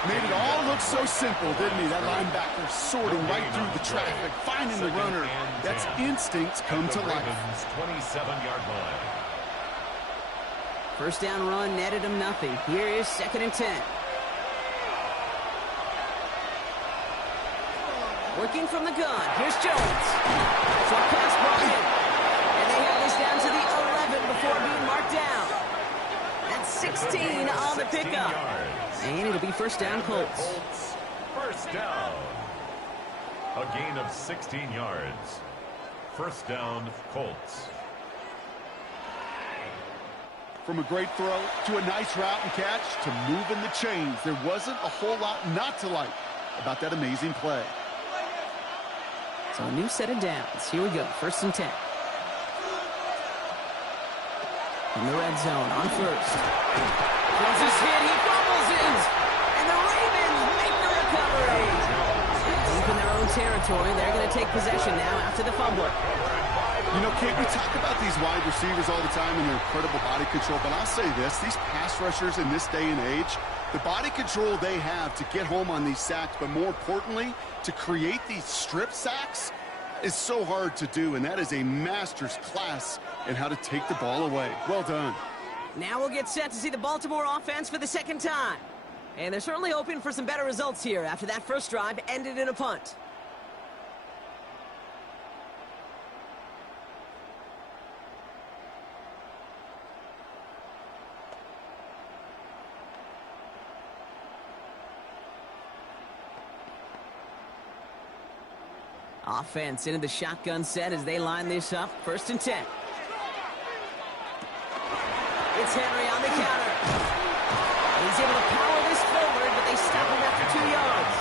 Made it all look so simple, didn't he? That linebacker sorting right through the traffic, finding the runner. That's instincts come to life. 27-yard line. 1st down run netted him nothing. Here is 2nd and 10. Working from the gun. Here's Jones. Short pass brought in. And they have this down to the 11 before being marked down. That's 16 on the pickup. And it'll be 1st down, Colts. 1st down. A gain of 16 yards. 1st down, Colts. From a great throw to a nice route and catch to moving the chains, there wasn't a whole lot not to like about that amazing play. So a new set of downs. Here we go, 1st and 10. In the red zone on 1st. Throws his hit, he fumbles it! And the Ravens make the recovery! Deep in their own territory, they're going to take possession now after the fumble. You know, Kate, we talk about these wide receivers all the time and their incredible body control, but I'll say this, these pass rushers in this day and age, the body control they have to get home on these sacks, but more importantly, to create these strip sacks is so hard to do, and that is a master's class in how to take the ball away. Well done. Now we'll get set to see the Baltimore offense for the 2nd time. And they're certainly hoping for some better results here after that first drive ended in a punt. Offense into the shotgun set as they line this up. 1st and 10. It's Henry on the counter. He's able to power this forward, but they stop him after 2 yards.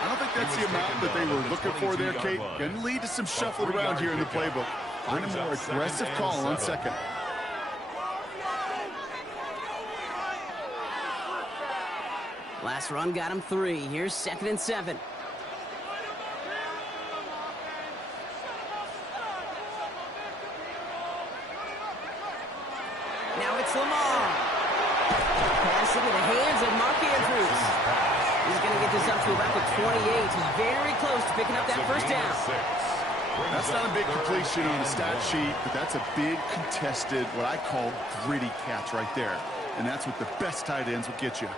I don't think that's the amount that they were looking for there, Kate. Going to lead to some shuffling around here in the playbook. Find a more aggressive call on 2nd. Last run got him 3. Here's 2nd and 7. Now it's Lamar. Pass into the hands of Mark Andrews. He's going to get this up to about the 28. Very close to picking up that 1st down. That's not a big completion on the stat sheet, but that's a big contested, what I call gritty catch right there. And that's what the best tight ends will get you.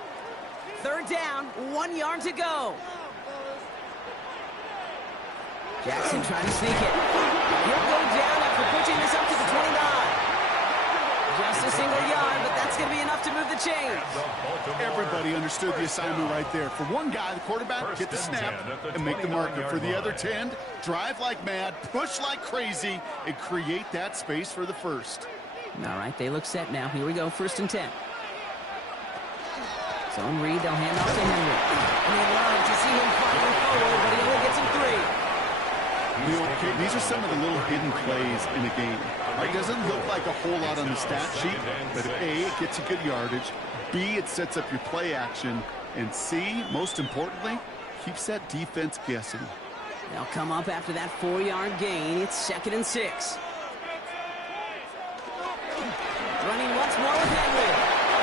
3rd down, 1 yard to go. Jackson trying to sneak it. He'll go down after pushing this up to the 29. Just a single yard, but that's going to be enough to move the chains. Everybody understood the assignment right there. For one guy, the quarterback, get the snap and make the marker. For the other 10, drive like mad, push like crazy, and create that space for the 1st. All right, they look set now. Here we go, 1st and 10. Zone read, they'll hand off to Henry. And they love to see him fighting forward, but he only gets him 3. You know, Kate, these are some of the little hidden plays in the game. It doesn't look like a whole lot on the stat sheet, but A, it gets you good yardage, B, it sets up your play action, and C, most importantly, keeps that defense guessing. They'll come up after that 4-yard gain. It's 2nd and 6. Running once more with Henry.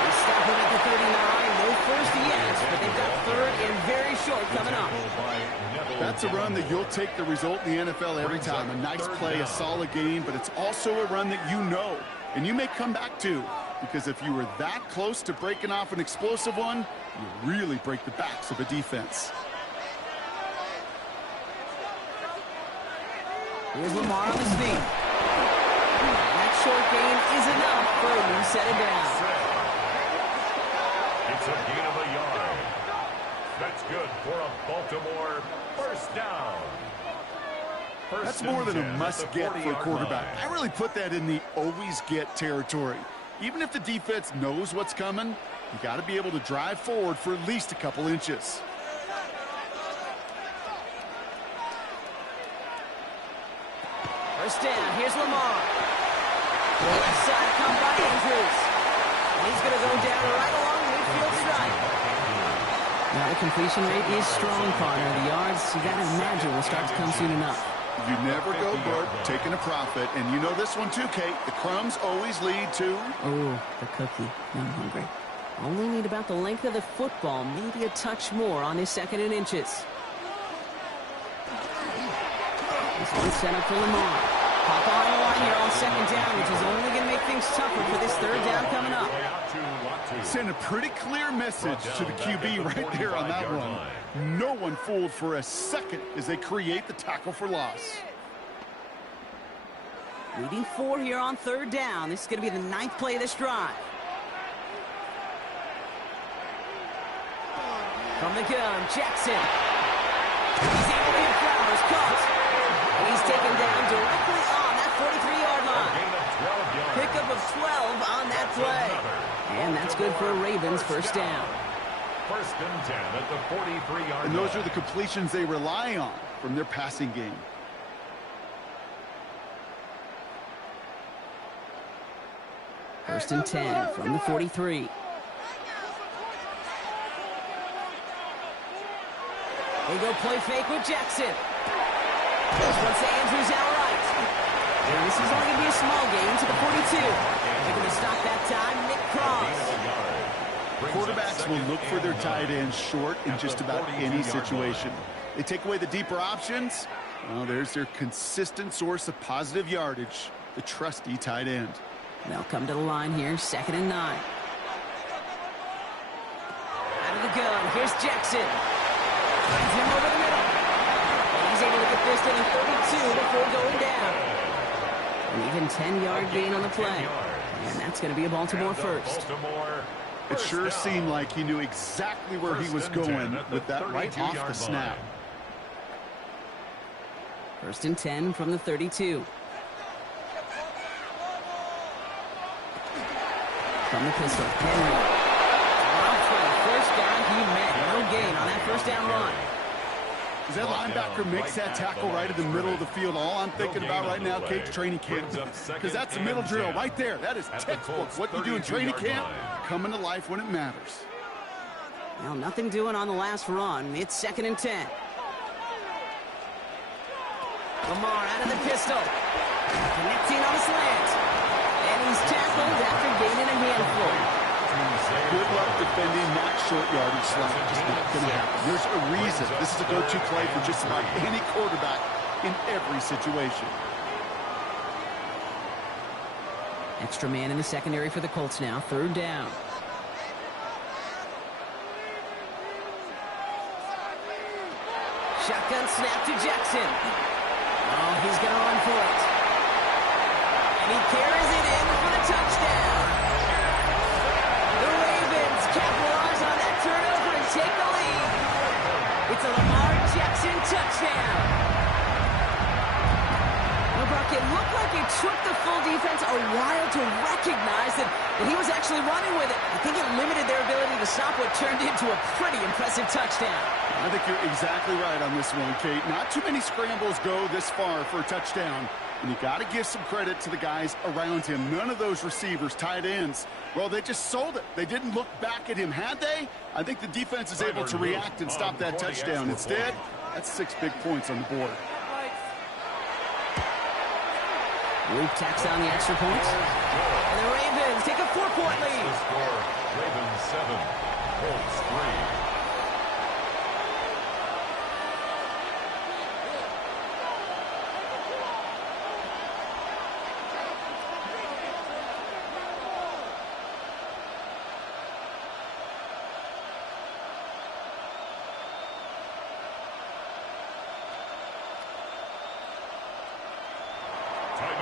They stop him at the 39. No first yet, but they've got third and very short coming up. That's a run that you'll take the result in the NFL every time. A nice play, a solid game, but it's also a run that you know, and you may come back to, because if you were that close to breaking off an explosive one, you really break the backs of a defense. Here's Lamar on his feet. That short gain is enough for a new set it down. It's a gain of a yard. That's good for a Baltimore first down. That's more than a must-get for a quarterback. I really put that in the always-get territory. Even if the defense knows what's coming, you got to be able to drive forward for at least a couple inches. First down, here's Lamar. The left side come by Andrews. And he's going to go down right along the midfield stripe. Now the completion rate is strong, partner. The yards, you got to imagine, will start to come soon enough. You never go broke taking a profit. And you know this one too, Kate. The crumbs always lead to... Oh, the cookie. I'm hungry. Only need about the length of the football, maybe a touch more on his second and inches. This one set up for Lamar. Pop on the line here on second down, which is only going to make things tougher for this third down coming up. Send a pretty clear message to the QB right there on that run. No one fooled for a second as they create the tackle for loss. Leading 4 here on third down. This is going to be the 9th play of this drive. From the gun, Jackson. He's able to get Flowers caught. And he's taken down directly on that 43-yard line. Pickup of 12 on that play. And that's good for a Ravens first down. First and 10 at the 43-yard line. And those are the completions they rely on from their passing game. First and 10 from the 43. They go play fake with Jackson. This one's to Andrews outright. And this is only going to be a small gain to the 42. They're going to stop that time, Nick Cross. Quarterbacks will look for their tight ends short in just about any situation. They take away the deeper options. Well, there's their consistent source of positive yardage, the trusty tight end. They'll come to the line here, 2nd and 9. Out of the gun, here's Jackson. Finds him over the middle. And he's able to get this to the 32 before going down. An even 10-yard gain on the play. And that's going to be a Baltimore first. It sure seemed like he knew exactly where he was going with that right off the snap. First and 10 from the 32. From the pistol, Henry. First down, he met. No gain on that first down run. As that linebacker makes that tackle right in the middle of the field, all I'm thinking about right now, Kate, training camp. Because that's the middle drill right there. That is textbook. What you do in training camp, coming to life when it matters. Well, nothing doing on the last run. It's 2nd and 10. Lamar out of the pistol. Connecting on the slant. And he's tackled after gaining a handful. Good luck defending that short yardage slant. Just not going to happen. There's a reason. This is a go-to play for just about any quarterback in every situation. Extra man in the secondary for the Colts now. 3rd down. Shotgun snap to Jackson. Oh, he's going to run for it. And he carries it in for the touchdown. The Ravens capitalize on that turnover and take the lead. It's a Lamar Jackson touchdown. Well, Brock, it looked like it took the full defense a while to recognize that he was actually running with it. I think it limited their ability to stop what turned into a pretty impressive touchdown. I think you're exactly right on this one, Kate. Not too many scrambles go this far for a touchdown. And you got to give some credit to the guys around him. None of those receivers, tight ends, well, they just sold it. They didn't look back at him. Had they? I think the defense is able to react and stop that touchdown. Instead, that's 6 big points on the board. Luke tacks on the extra points. And the Ravens take a 4-point lead. The score, Ravens 7, Colts 3.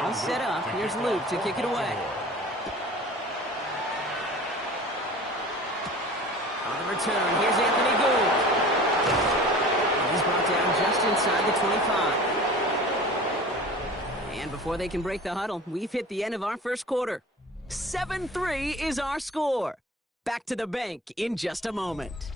All set up. Here's Luke to kick it away. On the return, here's Anthony Gould. He's brought down just inside the 25. And before they can break the huddle, we've hit the end of our first quarter. 7-3 is our score. Back to the bank in just a moment.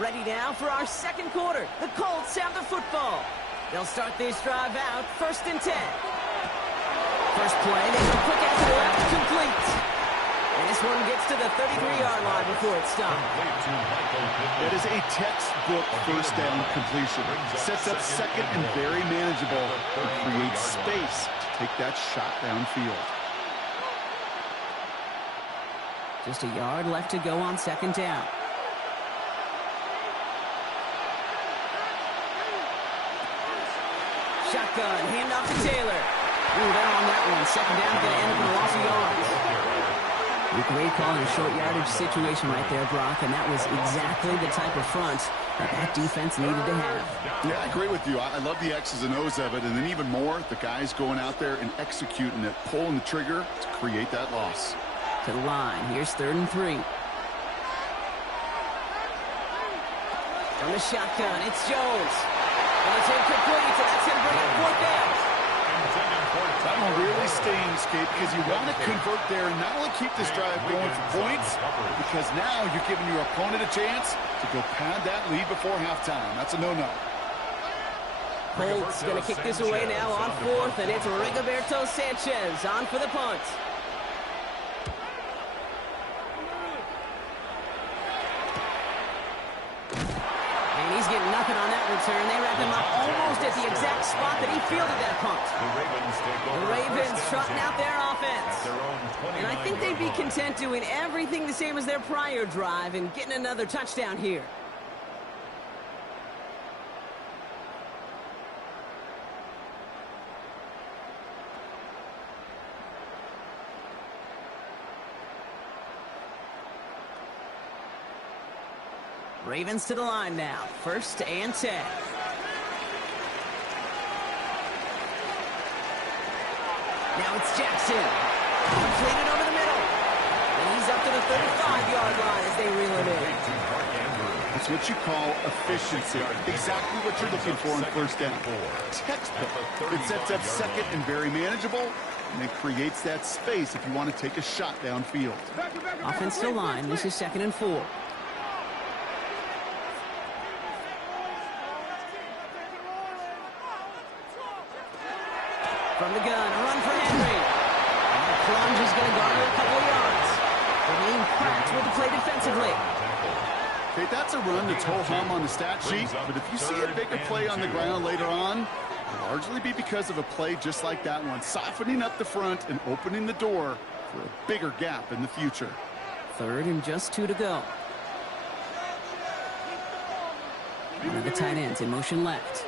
Ready now for our second quarter. The Colts have the football. They'll start this drive out, 1st and 10. First play, they go quick out to the left, complete. And this one gets to the 33-yard line before it's stopped. That is a textbook first down completion. Sets up second and very manageable. It creates space to take that shot downfield. Just a yard left to go on 2nd down. Shotgun, handoff to Taylor. Ooh, they're on that one. 2nd down, going to end up in a loss of yards. Great call in a short yardage situation right there, Brock, and that was exactly the type of front that defense needed to have. Yeah, I agree with you. I love the X's and O's of it, and then even more, the guys going out there and executing it, pulling the trigger to create that loss. To the line, here's 3rd and 3. From the shotgun, it's Jones. And it's incomplete, so that's going to bring up 4th down. That one really stings, Kate, because you want to convert there and not only keep this drive going for points, because now you're giving your opponent a chance to go pad that lead before halftime. That's a no-no. Colts going to kick this away now on 4th, and it's Rigoberto Sanchez on for the punt. He's getting nothing on that return. They wrap him up almost at the exact spot that he fielded that punt. The Ravens trotting out their offense. And I think they'd be content doing everything the same as their prior drive and getting another touchdown here. Ravens to the line now. 1st and 10. Now it's Jackson. Completed over the middle. And he's up to the 35-yard line as they reel it in. That's what you call efficiency. Exactly what you're looking for in 1st down. Textbook. It sets up second and very manageable, and it creates that space if you want to take a shot downfield. Offense to line. This is 2nd and 4. From the gun, a run for Henry. And the plunge is going to garner a couple of yards. The main cracks with the play defensively. Okay, that's a run that's ho-hum on the stat sheet, but if you see a bigger play on the ground later on, it'll largely be because of a play just like that one, softening up the front and opening the door for a bigger gap in the future. 3rd and just 2 to go. One of the tight ends in motion left.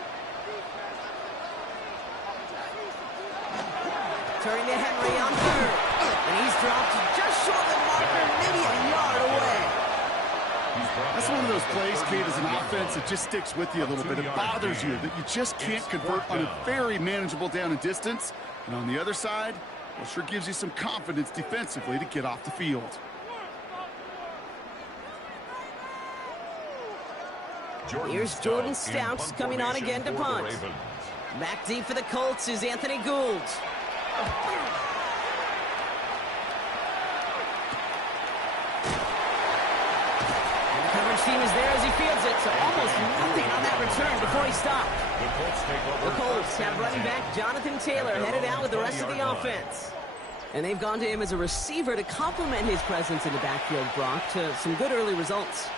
Turning to Henry on 3rd. And he's dropped just short of the marker, maybe a yard away. That's one of those plays, Kate, as an offense that just sticks with you a little bit. It bothers you that you just can't convert on a very manageable down and distance. And on the other side, well, sure gives you some confidence defensively to get off the field. Here's Jordan Stouts coming on again to punt. Back deep for the Colts is Anthony Gould. Team is there as he fields it, so almost nothing on that return before he stopped. The Colts have running back Jonathan Taylor headed out with the rest of the offense. And they've gone to him as a receiver to complement his presence in the backfield, Brock, to some good early results.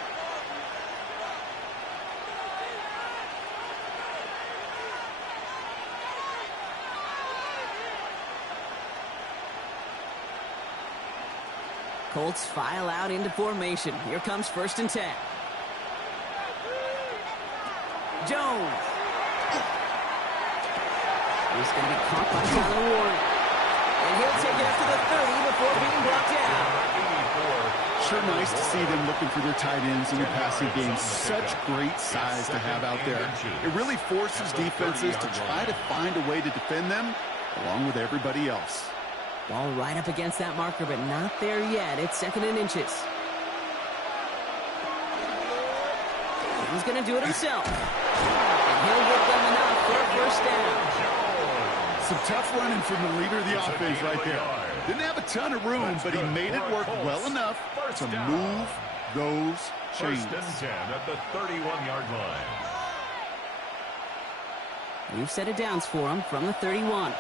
Colts file out into formation. Here comes 1st and 10. Jones. He's going to be caught by Tyler Warren. And he'll take it up to the 30 before being brought down. Sure nice to see them looking for their tight ends in the passing game. Such great size to have out there. It really forces defenses to try to find a way to defend them along with everybody else. Ball right up against that marker, but not there yet. It's 2nd and inches. He's going to do it himself. And he'll get them enough for a 1st down. Some tough running from the leader of the offense right there. Didn't have a ton of room, but he made it work well enough to move those chains. 1st and 10 at the 31-yard line. We've set it downs for him from the 31.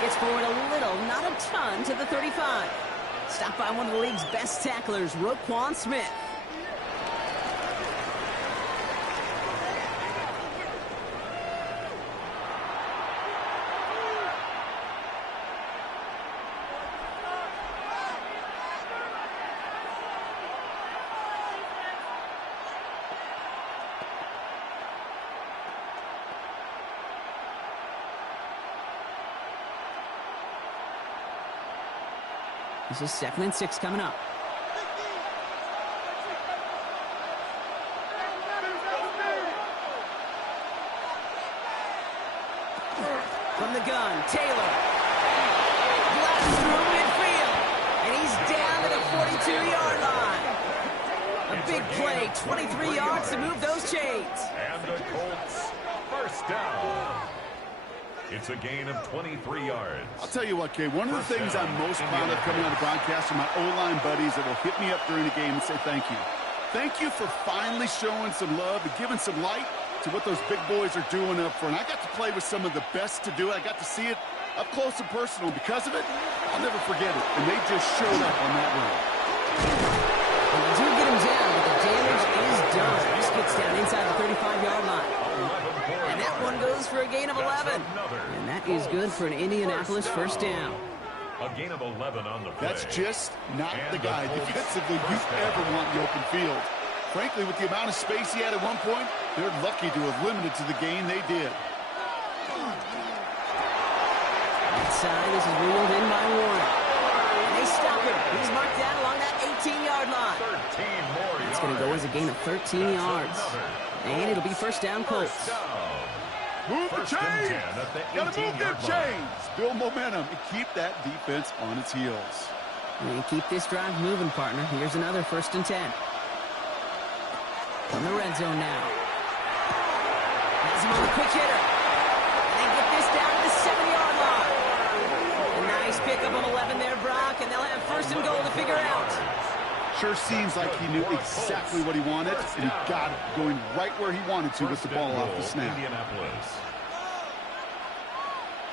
Gets forward a little, not a ton, to the 35. Stopped by one of the league's best tacklers, Roquan Smith. This is 2nd and 6 coming up. From the gun, Taylor. Blasts through midfield. And he's down to the 42-yard line. A big play, 23 yards to move those chains. And the Colts, 1st down. It's a gain of 23 yards. I'll tell you what, Kay, one of the things I'm most proud of coming out of broadcast are my O-line buddies that will hit me up during the game and say thank you. Thank you for finally showing some love and giving some light to what those big boys are doing up front. I got to play with some of the best to do it. I got to see it up close and personal. Because of it, I'll never forget it. And they just showed up on that run. And they do get him down, but the damage is done. This gets down inside the 35-yard line. And that one goes for a gain of 11. And that is good for an Indianapolis 1st down. A gain of 11 on the play. That's just not the guy defensively you ever want in the open field. Frankly, with the amount of space he had at one point, they're lucky to have limited to the gain they did. Outside, this is reeled in by Warren. And they stop him. He's marked down along that 18-yard line. 13 more yards. It's going to go as a gain of 13 yards. And it'll be 1st down Colts. Move the chains! Gotta move them chains! Build momentum and keep that defense on its heels. And keep this drive moving, partner. Here's another 1st and 10. From the red zone now. Has him on the quick hitter. And they get this down to the 7-yard line. A nice pickup of 11 there, Brock, and they'll have 1st and goal to figure out. Sure seems like he knew exactly what he wanted, and he got it going right where he wanted to with the ball off the snap.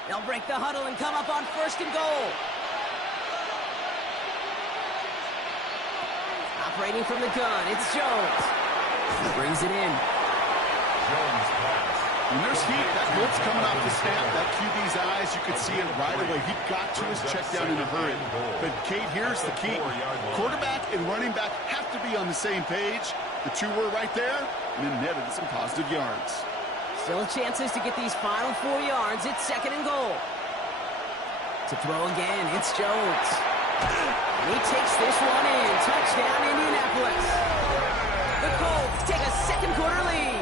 They'll break the huddle and come up on 1st and goal. Operating from the gun, it's Jones. He brings it in. When there's heat, that bolt's coming off the snap. That QB's eyes, you could see it right away. He got to his check down in a hurry. But, Kate, here's the key. Quarterback and running back have to be on the same page. The two were right there, and then netted some positive yards. Still chances to get these final 4 yards. It's 2nd and goal. To throw again, it's Jones. And he takes this one in. Touchdown, Indianapolis. The Colts take a 2nd quarter lead.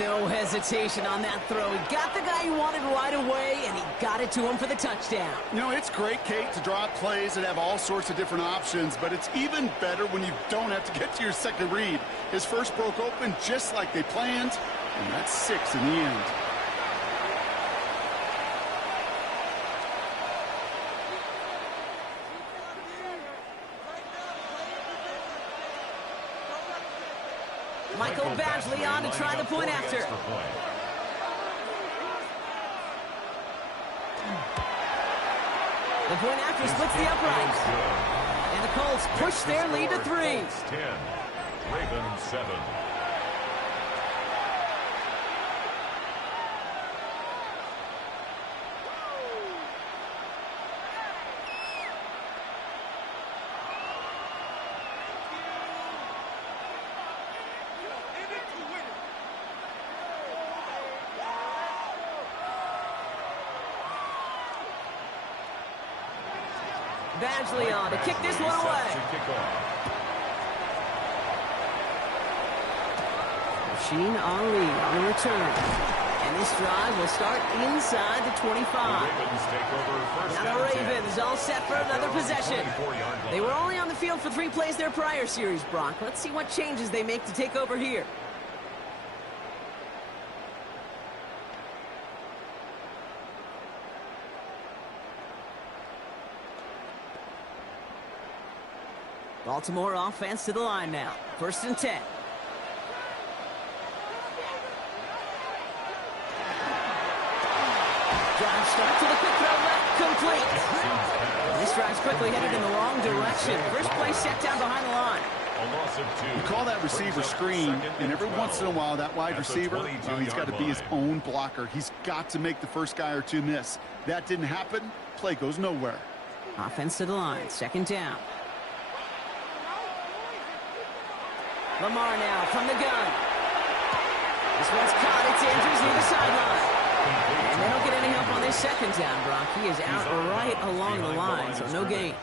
No hesitation. hesitation on that throw. He got the guy he wanted right away, and he got it to him for the touchdown. You know, it's great, Kate, to draw up plays that have all sorts of different options, but it's even better when you don't have to get to your second read. His first broke open just like they planned, and that's 6 in the end. Michael Badgley on to try the point after. The point after splits the upright. And the Colts push their lead to 3. 10, Ravens 7. Badgley on to kick this one away. Machine Ali on the return. And this drive will start inside the 25. Now the Ravens all set for another possession. They were only on the field for 3 plays their prior series, Brock. Let's see what changes they make to take over here. Baltimore offense to the line now. 1st and 10. Drive start to the quick throw left, complete. This drive's quickly headed in the wrong direction. First play set down behind the line. You call that receiver screen, and every once in a while that wide receiver, he's got to be his own blocker. He's got to make the first guy or two miss. That didn't happen. Play goes nowhere. Offense to the line. 2nd down. Lamar now from the gun. This one's caught. It's Andrews near the sideline. And they don't get any help on this 2nd down, Brock. He is out right along the line, so no gain.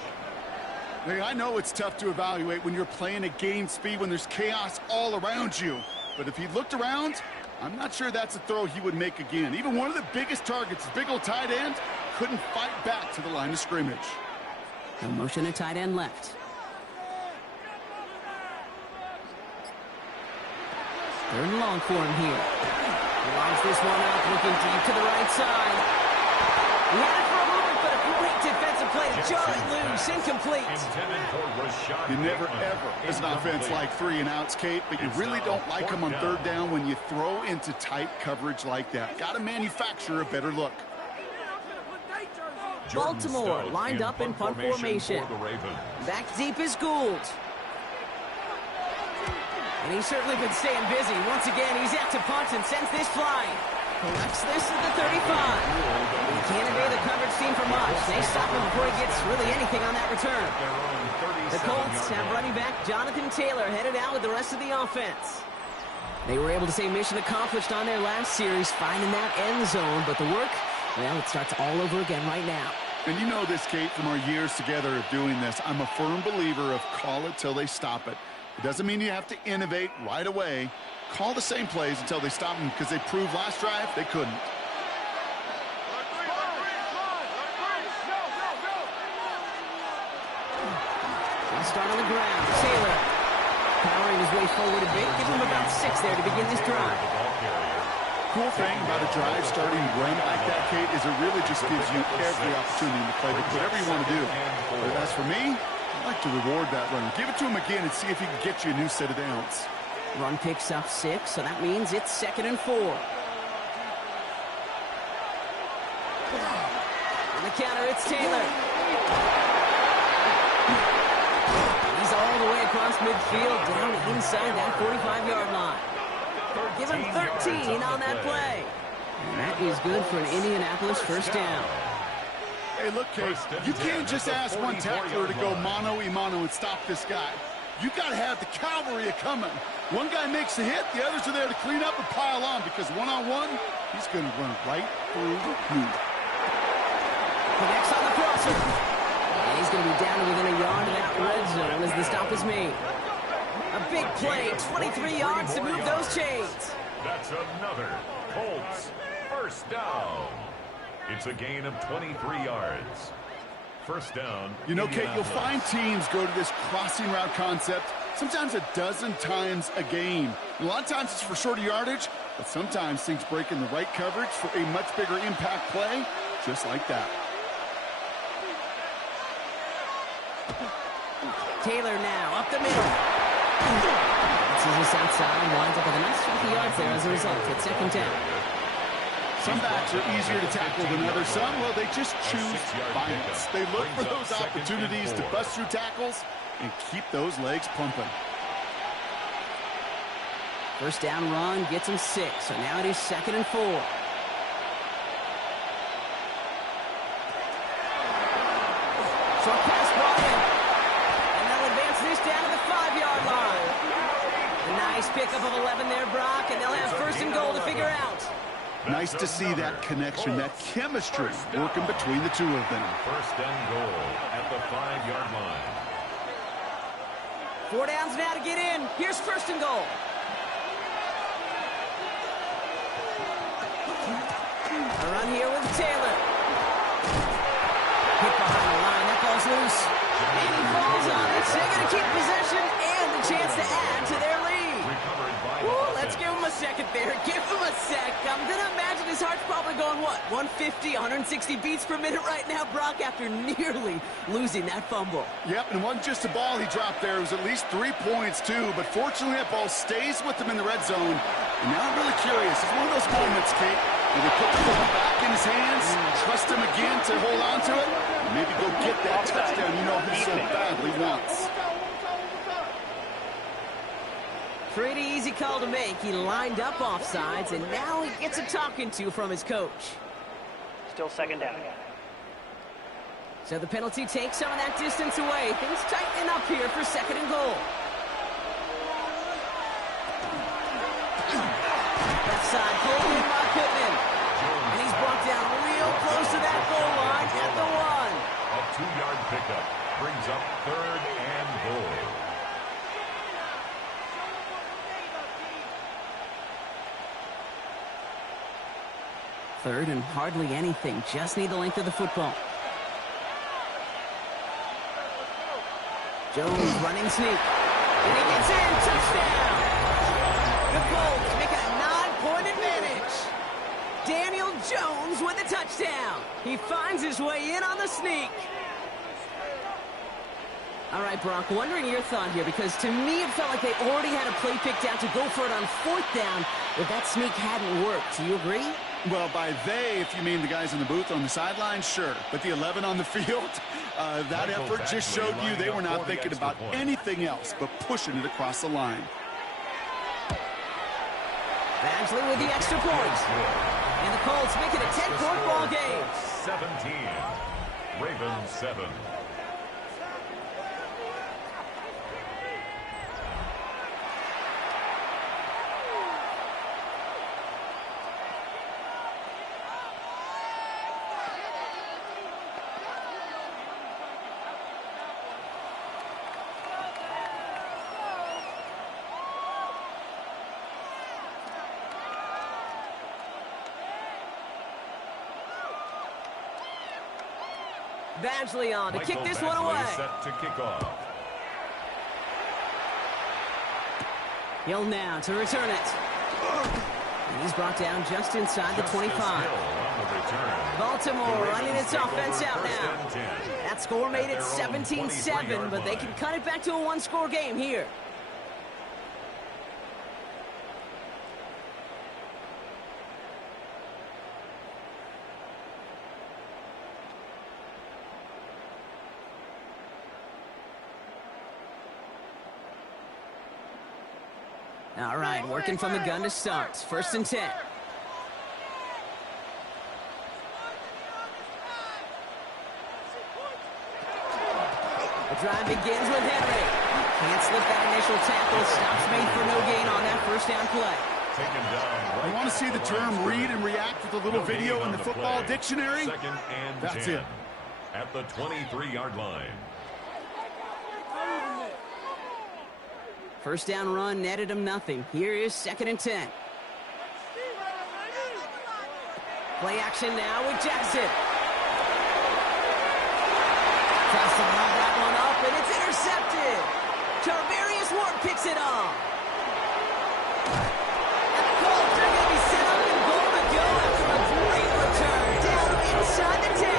Hey, I know it's tough to evaluate when you're playing at game speed when there's chaos all around you. But if he looked around, I'm not sure that's a throw he would make again. Even one of the biggest targets, big old tight end, couldn't fight back to the line of scrimmage. No motion at tight end left. 3rd and long for him here. He lines this one up, looking deep to the right side. He had it for a moment, but a great defensive play to jar it loose, incomplete. You never, ever, as an offense, like 3 and outs, Kate, but you really don't like them on 3rd down when you throw into tight coverage like that. Got to manufacture a better look. Baltimore lined up in punt formation. Back deep is Gould. And he's certainly been staying busy. Once again, he's out to punt and sends this flying. Collects this at the 35. He can't evade the coverage team for much. They stop him before he gets really anything on that return. The Colts have running back Jonathan Taylor headed out with the rest of the offense. They were able to say mission accomplished on their last series, finding that end zone. But the work, well, it starts all over again right now. And you know this, Kate, from our years together of doing this. I'm a firm believer of call it till they stop it. It doesn't mean you have to innovate right away. Call the same plays until they stop them, because they proved last drive they couldn't. He'll start on the ground. Taylor powering his way forward a bit. Give him about 6 there to begin this drive. Cool thing about a drive starting run like that, Kate, is it really just gives you every opportunity to play whatever you want to do. But as for me, I'd like to reward that runner. Give it to him again and see if he can get you a new set of downs. Run picks up 6, so that means it's 2nd and 4. On the counter, it's Taylor. He's all the way across midfield, down inside that 45-yard line. Give him 13 on that play. And that is good for an Indianapolis 1st down. Hey, look, Kate, you can't just ask one tackler to go mano-a-mano and stop this guy. You got to have the cavalry coming. One guy makes a hit, the others are there to clean up and pile on, because one-on-one, he's going to run right through you. Connects on the crosser. And he's going to be down within a yard of that red zone as the stop is made. A big play, 23 yards to move those chains. That's another Colts, first down. It's a gain of 23 yards. First down. You know, Kate, you'll find teams go to this crossing route concept sometimes a dozen times a game. A lot of times it's for shorter yardage, but sometimes things break in the right coverage for a much bigger impact play, just like that. Taylor now, up the middle. This is outside, winds up with a nice chunk of yards there as a result. It's second down. Some backs are easier to tackle than others. Some, well, they just choose violence. They look for those opportunities to bust through tackles and keep those legs pumping. First down run gets him 6, so now it is 2nd and 4. Short pass ball in. And they'll advance this down to the 5-yard line. A nice pickup of 11 there, Brock, and they'll have first and goal to figure out. Nice to see that connection, that chemistry working between the two of them. First and goal at the 5-yard line. 4 downs now to get in. Here's first and goal. A run here with Taylor. Hit behind the line. That ball's loose. And he falls on it. So they're going to keep possession and the chance to add to their lead. Ooh, let's give him a second there. Give him a sec. I'm going to imagine his heart's probably going, what, 150, 160 beats per minute right now, Brock, after nearly losing that fumble. Yep, and it wasn't just a ball he dropped there. It was at least 3 points, too. But fortunately, that ball stays with him in the red zone. And now I'm really curious. It's one of those moments, Kate, where they put the ball back in his hands, trust him again to hold on to it, and maybe go get that touchdown you know he so badly wants. Pretty easy call to make. He lined up offsides, and now he gets a talking to from his coach. Still second down. So the penalty takes some of that distance away. Things tightening up here for second and goal. Left side, pulled in by Pittman. And he's brought down real close to that goal line at the 1. A 2-yard pickup brings up third and goal. Third and hardly anything. Just need the length of the football. Jones running sneak. And he gets in. Touchdown. The Colts make a 9-point advantage. Daniel Jones with a touchdown. He finds his way in on the sneak. All right, Brock, wondering your thought here, because to me it felt like they already had a play picked out to go for it on 4th down if that sneak hadn't worked. Do you agree? Well, by they, if you mean the guys in the booth on the sideline, sure. But the 11 on the field, that effort just showed you they were not thinking about anything else but pushing it across the line. Badgley with the extra point. And the Colts make it a 10-point ball game. 17. Ravens 7. Badgley on to kick this one away. Set to kick off. Hill now to return it. And he's brought down just inside the 25. Baltimore running its offense out now. That score made it 17-7, but they can cut it back to a 1-score game here. All right, working from the gun to start. 1st and 10. The drive begins with Henry. Can't slip that initial tackle. Stops made for no gain on that 1st down play. You want to see the term read and react with a little video in the football dictionary? Second and That's 10 it. at the 23-yard line. 1st down run netted him nothing. Here is 2nd and 10. Play action now with Jackson. Tries to lob that one up, and it's intercepted. Tarvarius Ward picks it off. And the Colts are going to be set up and goal to go after a great return down inside the 10.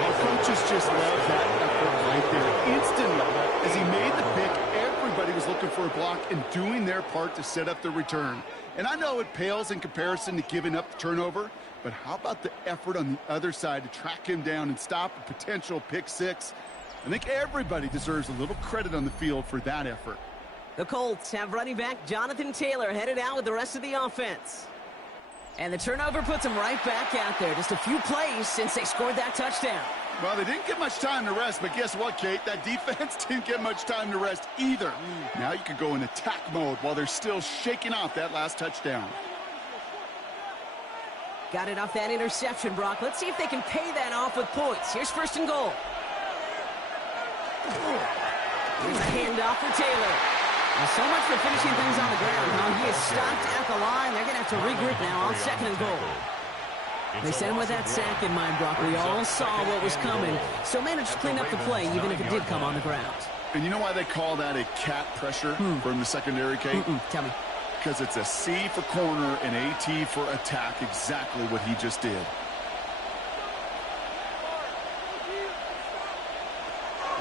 The coaches just love that effort right there. Instantly, as he made the pick, everybody was looking for a block and doing their part to set up the return. And I know it pales in comparison to giving up the turnover, but how about the effort on the other side to track him down and stop a potential pick six? I think everybody deserves a little credit on the field for that effort. The Colts have running back Jonathan Taylor headed out with the rest of the offense. And the turnover puts him right back out there. Just a few plays since they scored that touchdown. Well, they didn't get much time to rest, but guess what, Kate? That defense didn't get much time to rest either. Now you could go in attack mode while they're still shaking off that last touchdown. Got it off that interception, Brock. Let's see if they can pay that off with points. Here's first and goal. Here's a handoff for Taylor. Well, so much for finishing things on the ground, huh? He is stopped at the line. They're going to have to regroup now on second and goal. They sent him with that sack in mind, Brock. We all saw what was coming, so managed to clean up the play, even if it did come on the ground. And you know why they call that a cat pressure from the secondary, Kate? Tell me. Because it's a C for corner and a T for attack, exactly what he just did.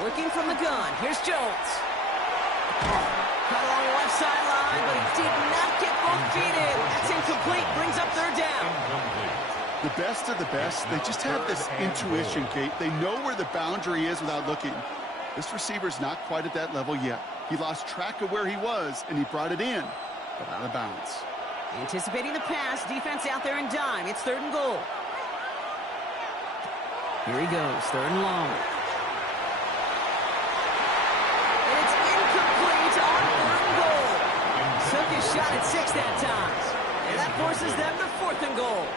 Working from the gun. Here's Jones. Cut along the left sideline, but he did not get both feet in. That's incomplete. Brings up third down. The best of the best, they just have this intuition, Kate. They know where the boundary is without looking. This receiver's not quite at that level yet. He lost track of where he was, and he brought it in, but out of bounds. Anticipating the pass, defense out there in dime. It's third and goal. Here he goes, third and long. And it's incomplete on third and goal. Took his shot at 6 that time. And that forces them to fourth and goal.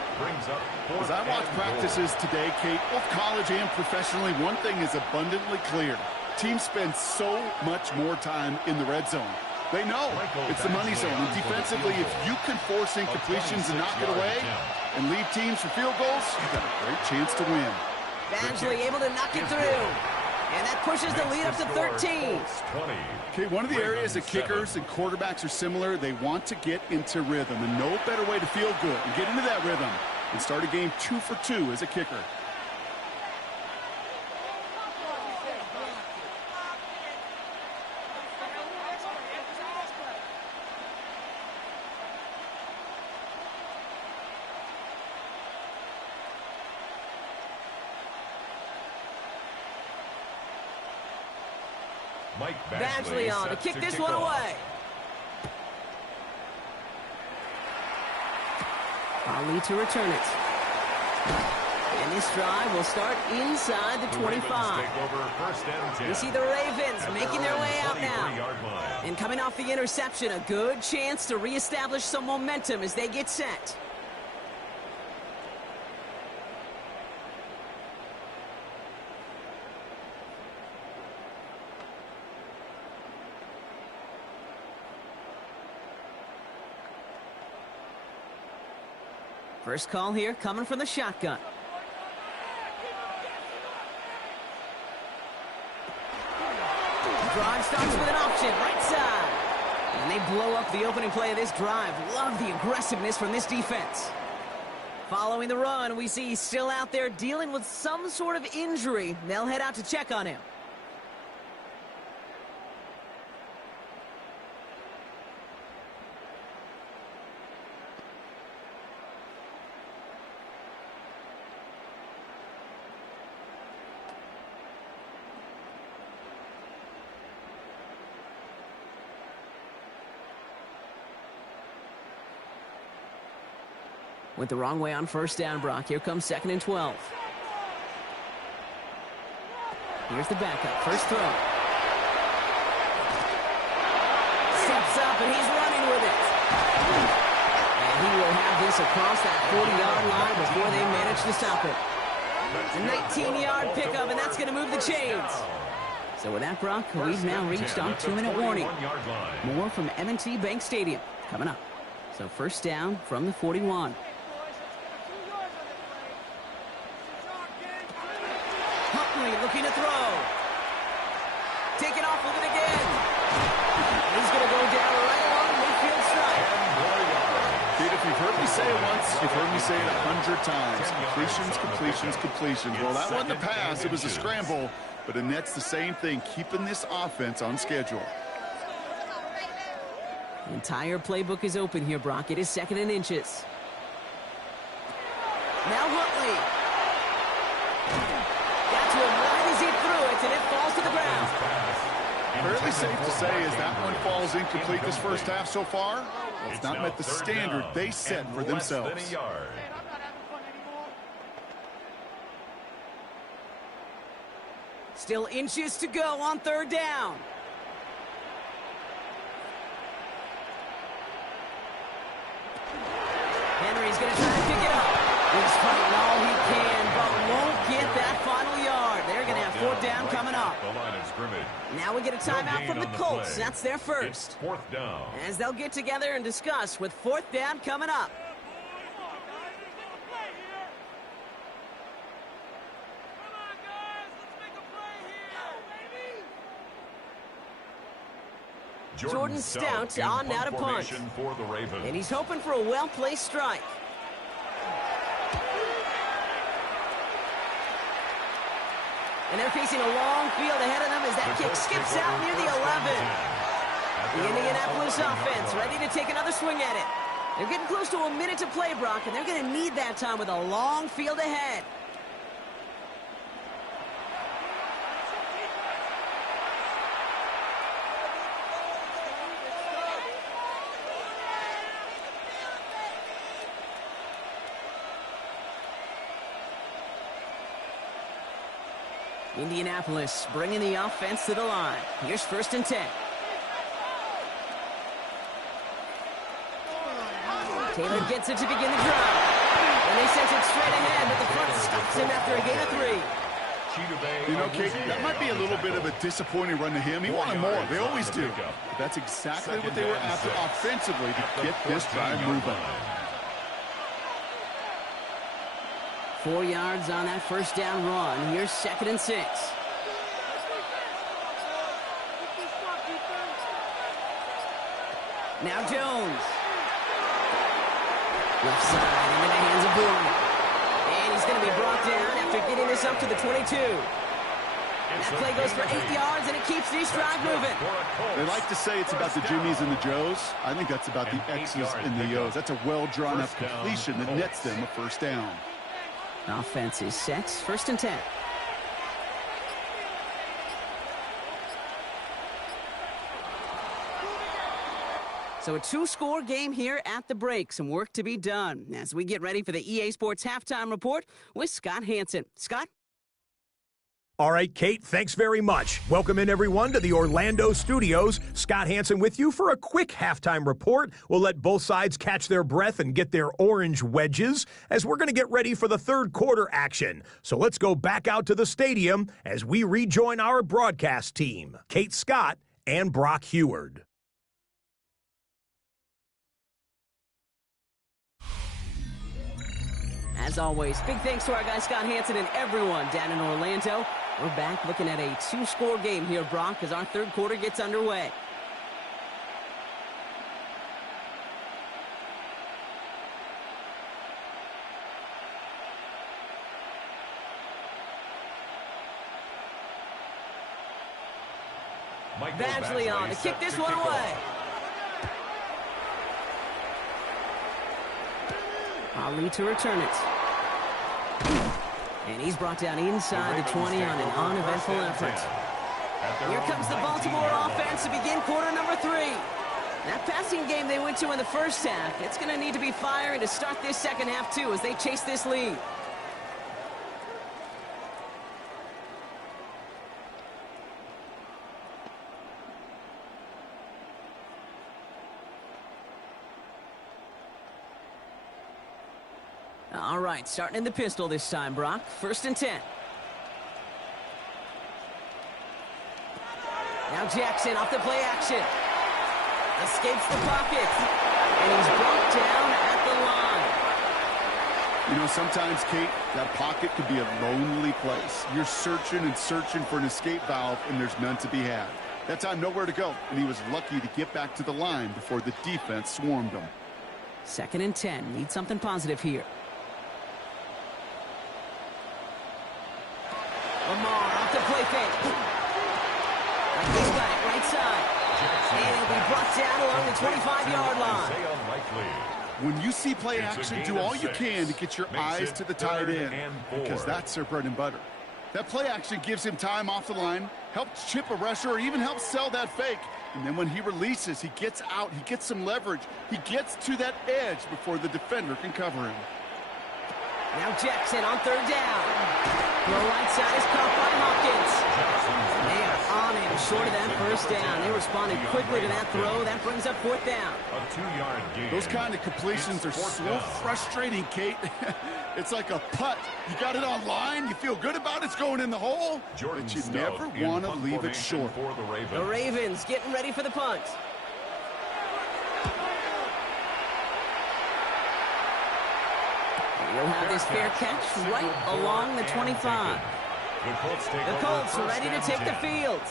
As I watch practices today, Kate, both college and professionally, one thing is abundantly clear. Teams spend so much more time in the red zone. They know it's the money zone. And defensively, if you can force incompletions and knock it away and leave teams for field goals, you've got a great chance to win. Badgley able to knock it through. And that pushes the lead up to 13. Okay, one of the areas that kickers and quarterbacks are similar, they want to get into rhythm. And no better way to feel good and get into that rhythm and start a game 2 for 2 as a kicker. Badgley on to kick this one away. Ali to return it. And this drive will start inside the 25. We see the Ravens making their way out now. And coming off the interception, a good chance to reestablish some momentum as they get set. First call here coming from the shotgun. Drive starts with an option, right side. And they blow up the opening play of this drive. Love the aggressiveness from this defense. Following the run, we see he's still out there dealing with some sort of injury. They'll head out to check on him. Went the wrong way on first down, Brock. Here comes second and 12. Here's the backup. First throw. Steps up, and he's running with it. And he will have this across that 40-yard line before they manage to stop it. A 19-yard pickup, and that's going to move the chains. So with that, Brock, we've now reached our 2-minute warning. More from M&T Bank Stadium coming up. So first down from the 41. looking to throw. Taking off with it again. He's going to go down right along midfield strike. Dude, if you've heard me say it once, you've heard me say it 100 times. Completions, completions, completions. Well, that wasn't a pass. It was a scramble. But the net's the same thing, keeping this offense on schedule. The entire playbook is open here, Brock. It is 2nd and inches. Now Huntley. Got to him right as he threw it, and it falls to the ground. Fairly safe to say as that one falls incomplete this first half so far. Well, it's not met the standard they set for themselves. Still inches to go on 3rd down. Henry's going to try to pick it up. He's fighting all he can, but won't get that final yard. They're going to have 4th down coming up. The line of scrimmage. Now we get a timeout from the Colts. That's their first. 4th down. As they'll get together and discuss with 4th down coming up. Jordan Stout on now to punt. For the Ravens. And he's hoping for a well-placed strike. And they're facing a long field ahead of them as that kick skips out near the 11. The Indianapolis offense ready to take another swing at it. They're getting close to a minute to play, Brock, and they're going to need that time with a long field ahead. Indianapolis bringing the offense to the line. Here's 1st and 10. Taylor gets it to begin the drive. And they sent it straight ahead, but the front stops him after a gain of 3. You know, Kate, that might be a little bit of a disappointing run to him. He wanted more. They always do. But that's exactly what they were after offensively to get this drive moving. 4 yards on that 1st down run. Here's 2nd and 6. Now Jones. Left side into the hands of Bourne. And he's going to be brought down after getting this up to the 22. That play goes for 8 yards, and it keeps this drive moving. They like to say it's about the Jimmies and the Joes. I think that's about the X's and the O's. That's a well-drawn-up completion that nets them a 1st down. Offense is set. 1st and 10. So a 2-score game here at the break. Some work to be done as we get ready for the EA Sports Halftime Report with Scott Hanson. Scott? All right, Kate, thanks very much. Welcome in, everyone, to the Orlando studios. Scott Hanson with you for a quick halftime report. We'll let both sides catch their breath and get their orange wedges as we're going to get ready for the 3rd quarter action. So let's go back out to the stadium as we rejoin our broadcast team, Kate Scott and Brock Heward. As always, big thanks to our guy Scott Hanson and everyone down in Orlando. We're back looking at a 2-score game here, Brock, as our 3rd quarter gets underway. Badgley on to kick this one away. Ali to return it. And he's brought down inside the 20 on an uneventful effort. Here comes the Baltimore offense to begin quarter number 3. That passing game they went to in the first half, it's going to need to be firing to start this second half, too, as they chase this lead. All right, starting in the pistol this time, Brock. 1st and 10. Now Jackson off the play action. Escapes the pocket. And he's brought down at the line. You know, sometimes, Kate, that pocket could be a lonely place. You're searching and searching for an escape valve, and there's none to be had. That time, nowhere to go, and he was lucky to get back to the line before the defense swarmed him. 2nd and 10. Need something positive here. Lamar off the play fake. He's got it right side. And he'll be brought down along the 25-yard line. When you see play action, do all you can to get your eyes to the tight end, because that's their bread and butter. That play action gives him time off the line, helps chip a rusher, or even helps sell that fake. And then when he releases, he gets out, he gets some leverage. He gets to that edge before the defender can cover him. Now Jackson on 3rd down. Throw right side is caught by Hopkins. They are on him short of that 1st down. They responded quickly to that throw. That brings up 4th down. A 2-yard gain. Those kind of completions are so frustrating, Kate. It's like a putt. You got it on line. You feel good about it's going in the hole, but you never want to leave it short. The Ravens getting ready for the punt. We'll have this fair catch right along the 25. The Colts are ready to take the field.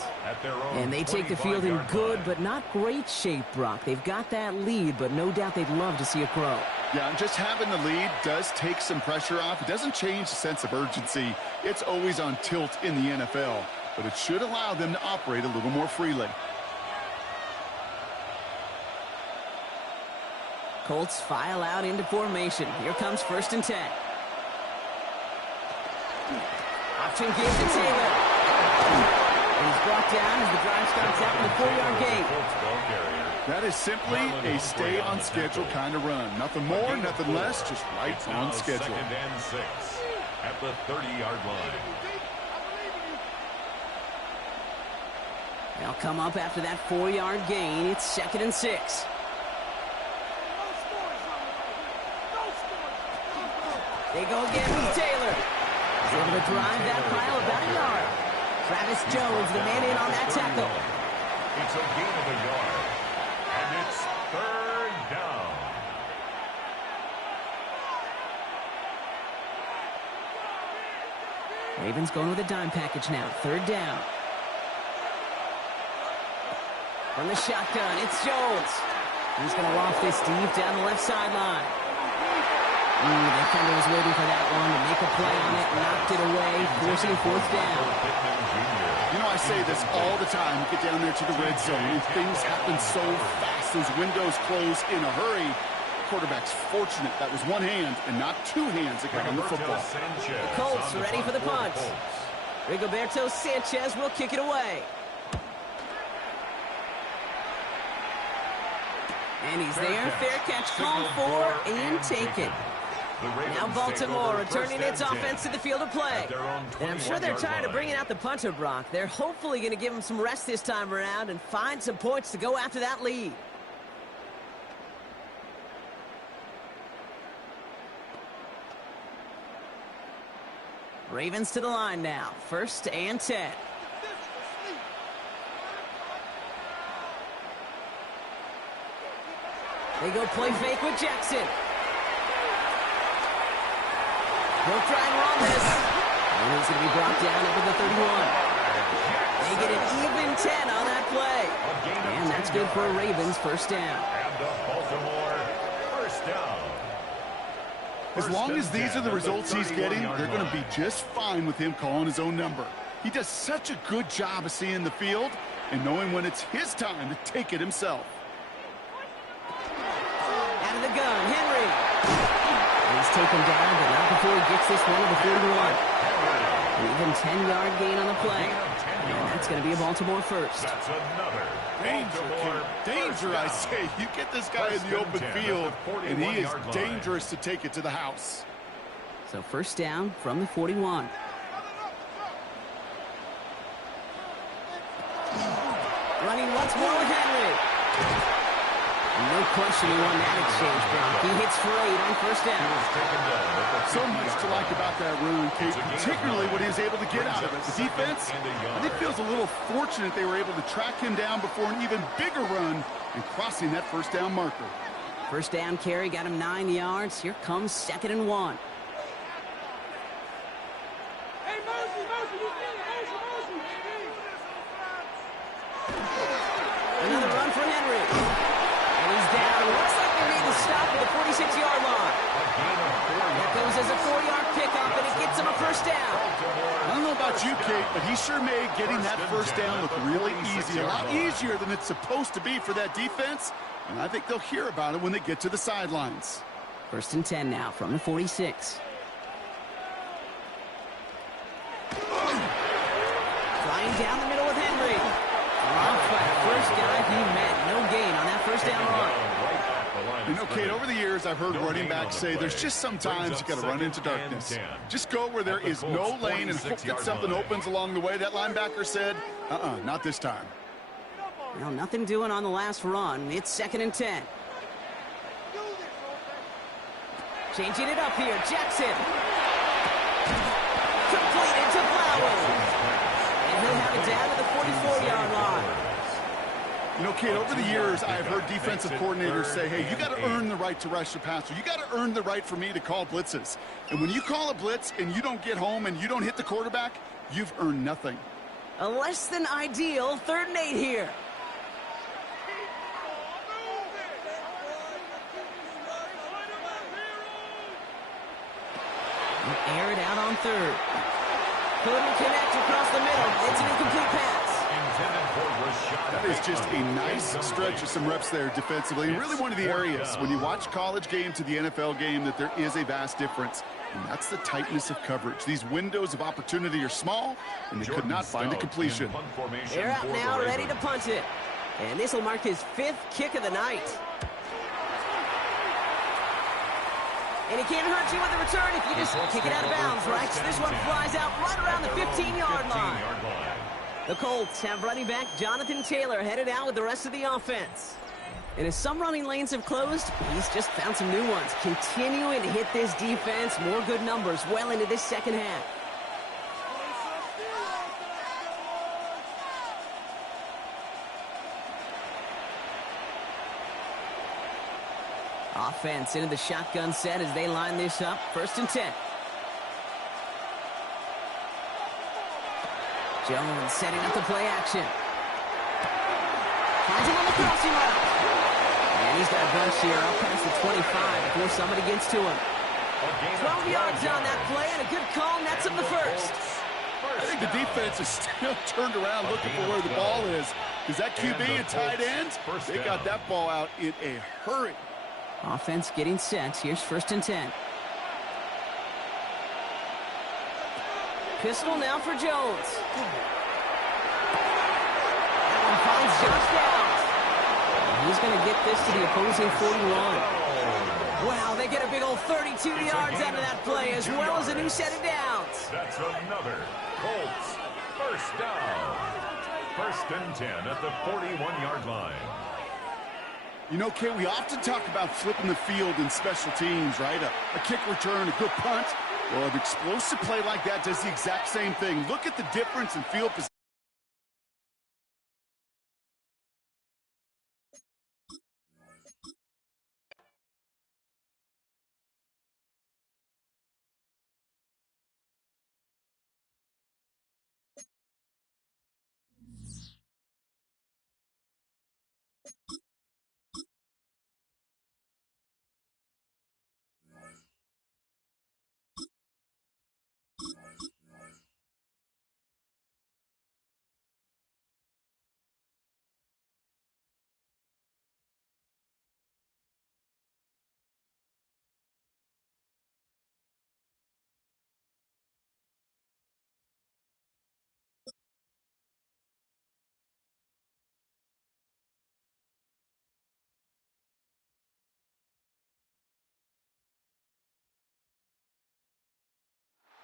And they take the field in good but not great shape, Brock. They've got that lead, but no doubt they'd love to see it grow. Yeah, and just having the lead does take some pressure off. It doesn't change the sense of urgency. It's always on tilt in the NFL, but it should allow them to operate a little more freely. Colts file out into formation. Here comes 1st and 10. Option give to Taylor. And he's brought down as the drive starts out in the 4-yard gain. That is simply a stay-on-schedule kind of run. Nothing more, nothing less, just right on schedule. 2nd and 6 at the 30-yard line. They'll come up after that 4-yard gain. It's 2nd and 6. They go again with Taylor. He's able to drive that pile about a yard. Travis Jones, the man in on that tackle. It's a gain of a yard. And it's 3rd down. Ravens going with a dime package now. 3rd down. From the shotgun, it's Jones. He's going to loft this deep down the left sideline. The defender was waiting for that one to make a play on it, knocked it away, forcing 4th down. You know, I say this all the time. You get down there to the red zone, and things happen so fast. Those windows close in a hurry. Quarterback's fortunate that was one hand and not 2 hands that got on the football. The Colts ready for the punt. Rigoberto Sanchez will kick it away. And he's there. Fair catch called for and taken. Now Baltimore returning its offense to the field of play. And I'm sure they're tired of bringing out the punter, Brock. They're hopefully going to give him some rest this time around and find some points to go after that lead. Ravens to the line now. 1st and 10. They go play fake with Jackson. They'll try and run this. And he's going to be brought down into the 31. They get an even 10 on that play. And that's good for a Ravens 1st down. And the Baltimore 1st down. As long as these are the results he's getting, they're going to be just fine with him calling his own number. He does such a good job of seeing the field and knowing when it's his time to take it himself. Out of the gun, Henry. He's taken down, but not before he gets this one to the 41. An even 10-yard gain on the play. And that's going to be a Baltimore 1st. That's another Danger, I say. You get this guy in the open field, and he is dangerous to take it to the house. So 1st down from the 41. Running once more with Henry. No question he won that exchange, Brock. He hits for 8 on 1st down. So much to like about that run, Kate, particularly what he was able to get out of it. The defense, I think, feels a little fortunate they were able to track him down before an even bigger run and crossing that 1st down marker. 1st down carry got him 9 yards. Here comes 2nd and 1. coverage. And he's down. Looks like they made the stop at the 46-yard line. That goes as a 4-yard pickup, and it gets him a first down. I don't know about you, Kate, but he sure made getting that first down look really easy. A lot easier than it's supposed to be for that defense. And I think they'll hear about it when they get to the sidelines. 1st and 10 now from the 46. Flying down the middle with Henry. Off by the first guy he met. No gain on that first down run. You know, Kate, over the years, I've heard running backs say there's just sometimes you got to run into darkness. Just go where there is no lane and hope that something opens along the way. That linebacker said, not this time. Well, nothing doing on the last run. It's 2nd and 10. Changing it up here. Jackson. Completed to Flowers. And he'll have it down to the 44-yard line. You know, Kate, over the years, I've heard defensive coordinators say, hey, you got to earn the right to rush your passer. You got to earn the right for me to call blitzes. And when you call a blitz and you don't get home and you don't hit the quarterback, you've earned nothing. A less than ideal 3rd and 8 here. Air it out on 3rd. Couldn't connect across the middle. It's an incomplete pass. That is just a nice stretch of some reps there defensively. And really one of the areas when you watch college game to the NFL game that there is a vast difference. And that's the tightness of coverage. These windows of opportunity are small, and they could not find a completion. They're out now, ready to punt it. And this will mark his 5th kick of the night. And he can't hurt you with the return if you just kick it out of bounds, right? This one flies out right around the 15-yard line. The Colts have running back Jonathan Taylor headed out with the rest of the offense. And as some running lanes have closed, he's just found some new ones. Continuing to hit this defense, more good numbers well into this 2nd half. Offense into the shotgun set as they line this up. 1st and 10. Jones setting up the play action. Finds him on the crossing route. And he's got a bunch here up past the 25 before somebody gets to him. 12 yards on that play, and a good call nets him the 1st. I think the defense is still turned around looking for where the ball is. Because that QB and tight end, they got that ball out in a hurry. Offense getting set. Here's 1st and 10. Pistol now for Jones. That one finds Josh Downs. He's going to get this to the opposing 41. Wow, they get a big old 32 yards out of that play, as well as a new set of downs. That's another Colts 1st down. 1st and 10 at the 41-yard line. You know, Kay, we often talk about flipping the field in special teams, right? A kick return, a good punt. Well, an explosive play like that does the exact same thing. Look at the difference in field position.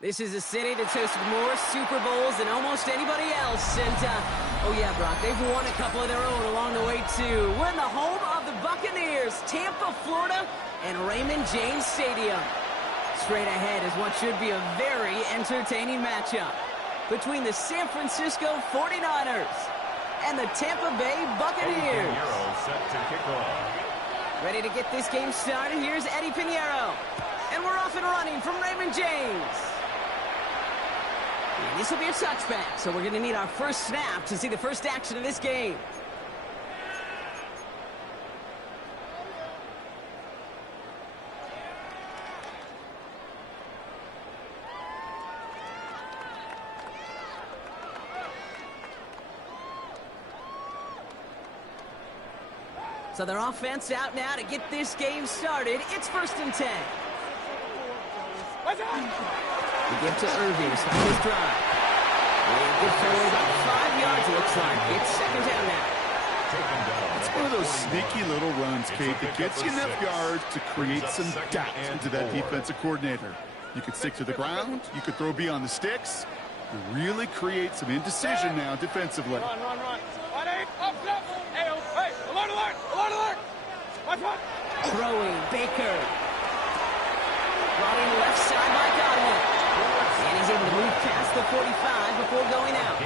This is a city that's hosted more Super Bowls than almost anybody else. And, oh yeah, Brock, they've won a couple of their own along the way, too. We're in the home of the Buccaneers, Tampa, Florida, and Raymond James Stadium. Straight ahead is what should be a very entertaining matchup between the San Francisco 49ers and the Tampa Bay Buccaneers. Set to kick off. Ready to get this game started, here's Eddie Pinheiro. And we're off and running from Raymond James. And this will be a touchback, so we're going to need our first snap to see the first action of this game. So their offense out now to get this game started. It's 1st and 10. We give to Irving to start his drive. And good for about 5 yards, it looks like. It's 2nd down now. It's one of those sneaky little runs, Kate, that gets you enough yards to create some doubt into that defensive coordinator. You could stick to the ground. You could throw beyond the sticks. You really create some indecision now defensively. Run. Hey, alert, alert. Watch. Throwing, Baker. Brought in left side by Godwin. And he's able to move past the 45 before going out.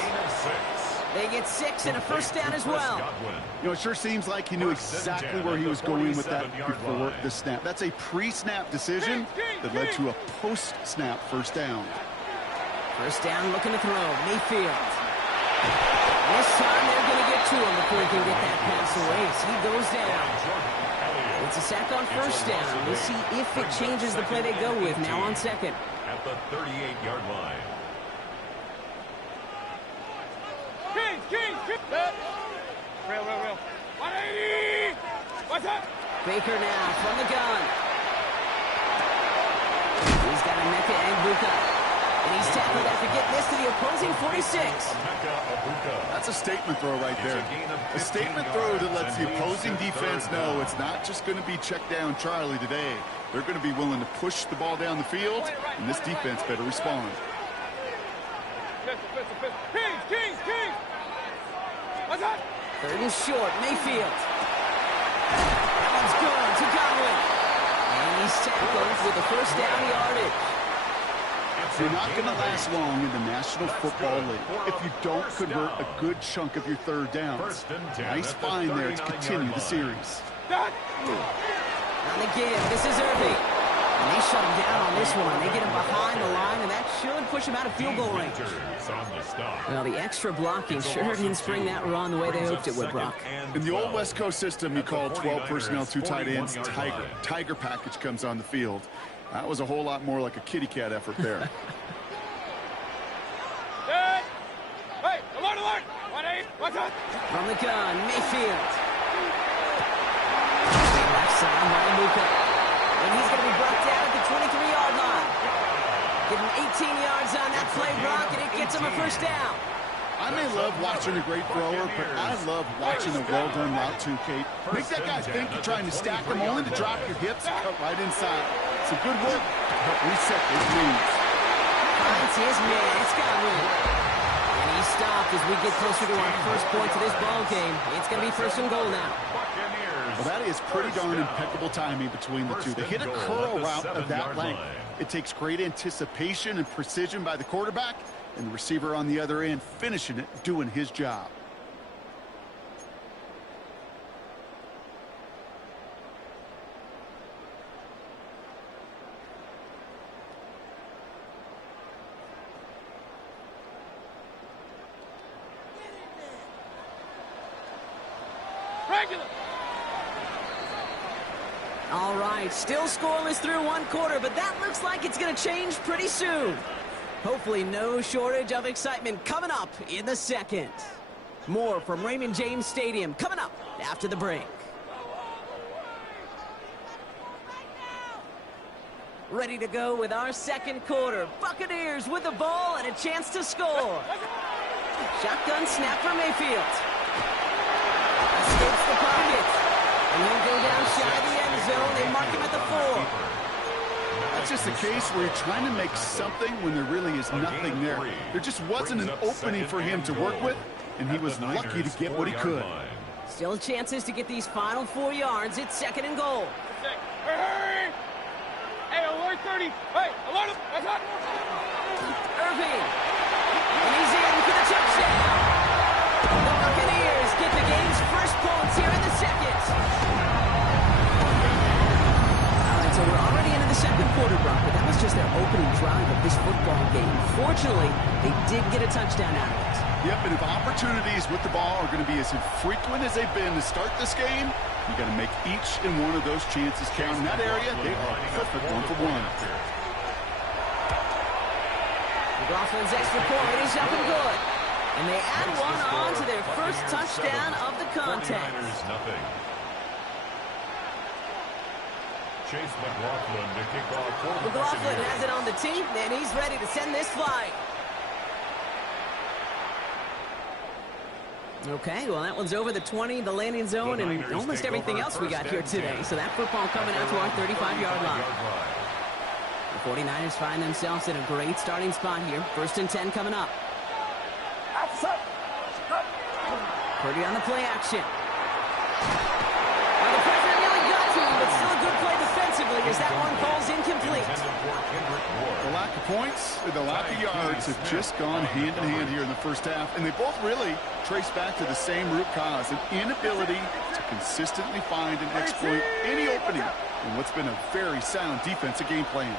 They get 6 and a 1st down as well. You know, it sure seems like he knew exactly where he was going with that before the snap. That's a pre-snap decision that led to a post-snap 1st down. 1st down, looking to throw. Mayfield. This time they're going to get to him before he can get that pass away. So he goes down. It's a sack on 1st down. We'll see if it changes the play they go with now on 2nd. At the 38-yard line. Kings. Real. 180. What's up? Baker now from the gun. He's got a Mecca and Buka. And he's tackled after getting this to the opposing 46. That's a statement throw right there. A statement throw that lets the opposing defense know it's not just going to be check down Charlie today. They're going to be willing to push the ball down the field, and this defense better respond. Kings. What's up? 3rd and short, Mayfield. That one's good to Godwin. And he's tackled with the 1st down yardage. You're not going to last long in the National Football League if you don't convert a good chunk of your 3rd downs. Nice find there to continue the series. On the give, this is Irving. And they shut him down on this one. They get him behind the line, and that should push him out of field goal range. Well, the extra blocking sure didn't spring that run the way they hoped it would, Brock. In the old West Coast system, you call 12 personnel, 2 tight ends, Tiger. Tiger package comes on the field. That was a whole lot more like a kitty cat effort there. Hey, alert. 180. What's up? From the gun, Mayfield. Left side, Maramuka. And he's going to be brought down at the 23-yard line. Give him 18 yards on that play, Brock, and it gets him a 1st down. I may love watching a great thrower, but I love watching a well-done route too, Kate. Make that guy think you're trying to stack him only to drop your hips and cut right inside. Some good work to help reset his leads. Finds his man. It's Godwin. And he stopped as we get closer to our 1st point to this ball game. It's going to be 1st and goal now. Well, that is pretty darn impeccable timing between the two. They hit a curl route of that length. It takes great anticipation and precision by the quarterback, and the receiver on the other end finishing it, doing his job. All right, still scoreless through 1 quarter, but that looks like it's going to change pretty soon. Hopefully no shortage of excitement coming up in the 2nd. More from Raymond James Stadium coming up after the break. Ready to go with our 2nd quarter. Buccaneers with the ball and a chance to score. Shotgun snap for Mayfield. Escapes the pocket. And he'll go down shy of the end zone. They mark him at the 4. That's just a case where you're trying to make something when there really is nothing there. There just wasn't an opening for him to work with, and he was lucky to get what he could. Still chances to get these final 4 yards. It's 2nd and goal. Hey, alert 30. Hey, alert. What's up? Irving. And he's in for the touchdown. The Buccaneers get the game's 1st points here in the 2nd. All right, so we're already into the 2nd quarter, Brock, but that was just their opening drive of this football game. Fortunately, they did get a touchdown out of it. Yep, and if opportunities with the ball are going to be as infrequent as they've been to start this game, you got to make each and one of those chances count. In that area, they are perfect 1-for-1. McLaughlin's extra point is up and good. And they add one on to their 1st touchdown of the contest. Chase McLaughlin to kick off for the McLaughlin Buccaneers. has it on the tee, and he's ready to send this flying. Okay, well, that one's over the 20, the landing zone, and almost everything else we got here today. So that football coming out to our 35-yard line. The 49ers find themselves in a great starting spot here. 1st and 10 coming up. Purdy on the play action. Well, the pressure nearly got to him, but still a good play defensively as that one falls incomplete. The lack of points and the lack of yards have just gone hand in hand here in the first half, and they both really trace back to the same root cause, an inability to consistently find and exploit any opening in what's been a very sound defensive game plan.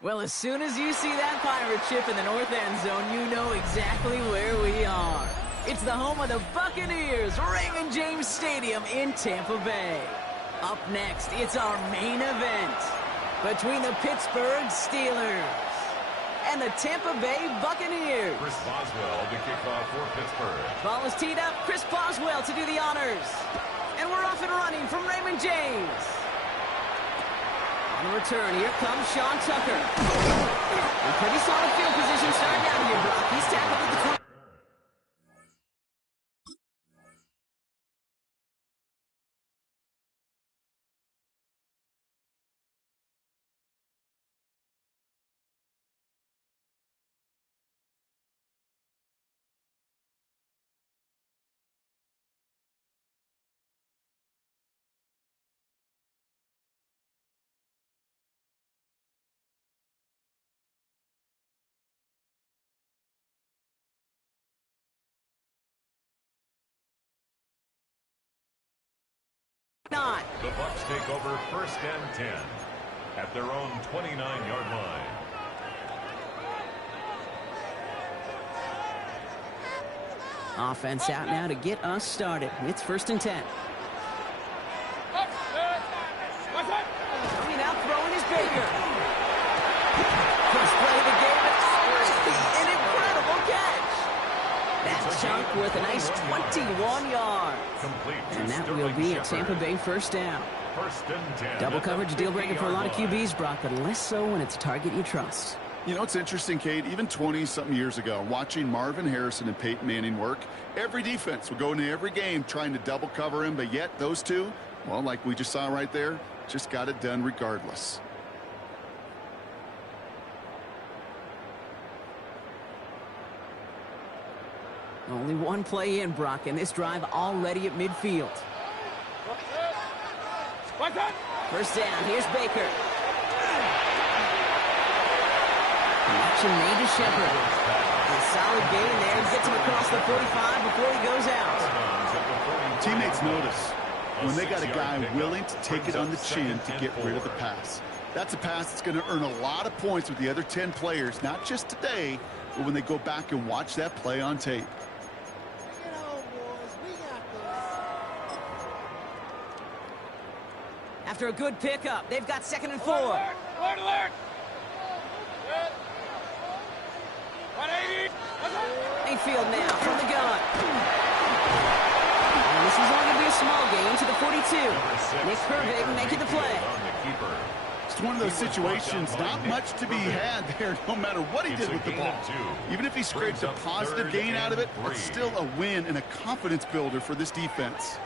Well, as soon as you see that pirate ship in the north end zone, you know exactly where we are. It's the home of the Buccaneers, Raymond James Stadium in Tampa Bay. Up next, it's our main event between the Pittsburgh Steelers and the Tampa Bay Buccaneers. Chris Boswell to kick off for Pittsburgh. Ball is teed up. Chris Boswell to do the honors. And we're off and running from Raymond James. On the return, here comes Sean Tucker. A pretty solid field position starting out here, Brock. He's tackled at the 20. The Bucs take over 1st and 10 at their own 29-yard line. Offense out now to get us started. It's 1st and 10. Coming out, throwing is Baker. First play of the game, and already an incredible catch. That chunk worth a nice 21 yards. And that will be a Tampa Bay first down. 1st and 10. Double coverage deal breaker for a lot of QBs, Brock, but less so when it's a target you trust. You know, it's interesting, Kate, even 20-something years ago, watching Marvin Harrison and Peyton Manning work, every defense would go into every game trying to double cover him, but yet those two, well, like we just saw right there, just got it done regardless. Only one play in, Brock, and this drive already at midfield. First down, here's Baker. Action made to Shepard. A solid gain there, gets him across the 45 before he goes out. Teammates notice when they got a guy willing to take it on the chin to get rid of the pass. That's a pass that's going to earn a lot of points with the other 10 players, not just today, but when they go back and watch that play on tape. After a good pickup, they've got 2nd and 4. Alert! Mayfield now from the gun. And this is only going to be a small gain to the 42. Nick Herbig making the play. It's one of those situations, not much to be had there, no matter what he did with the ball. Even if he scraped a positive gain out of it, it's still a win and a confidence builder for this defense.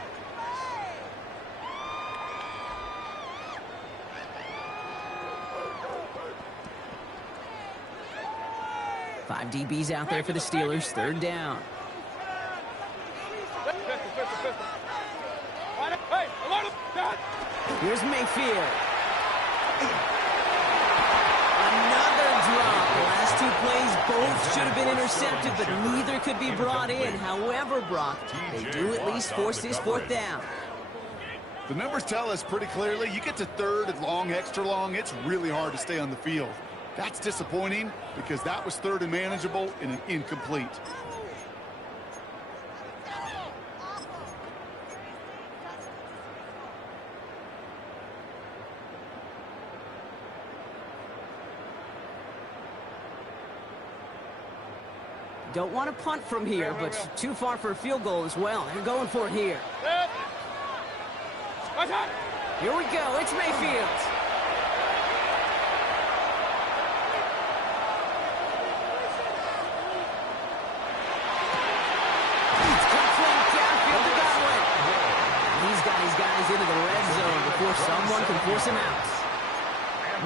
Five DBs out there for the Steelers. 3rd down. Here's Mayfield. Another drop. The last 2 plays both should have been intercepted, but neither could be brought in. However, Brock, they do at least force this 4th down. The numbers tell us pretty clearly, you get to 3rd and long, extra long, it's really hard to stay on the field. That's disappointing because that was 3rd and manageable and an incomplete. Don't want to punt from here, but too far for a field goal as well. They're going for it here. Here we go. It's Mayfield. Into the red zone before someone can force him out.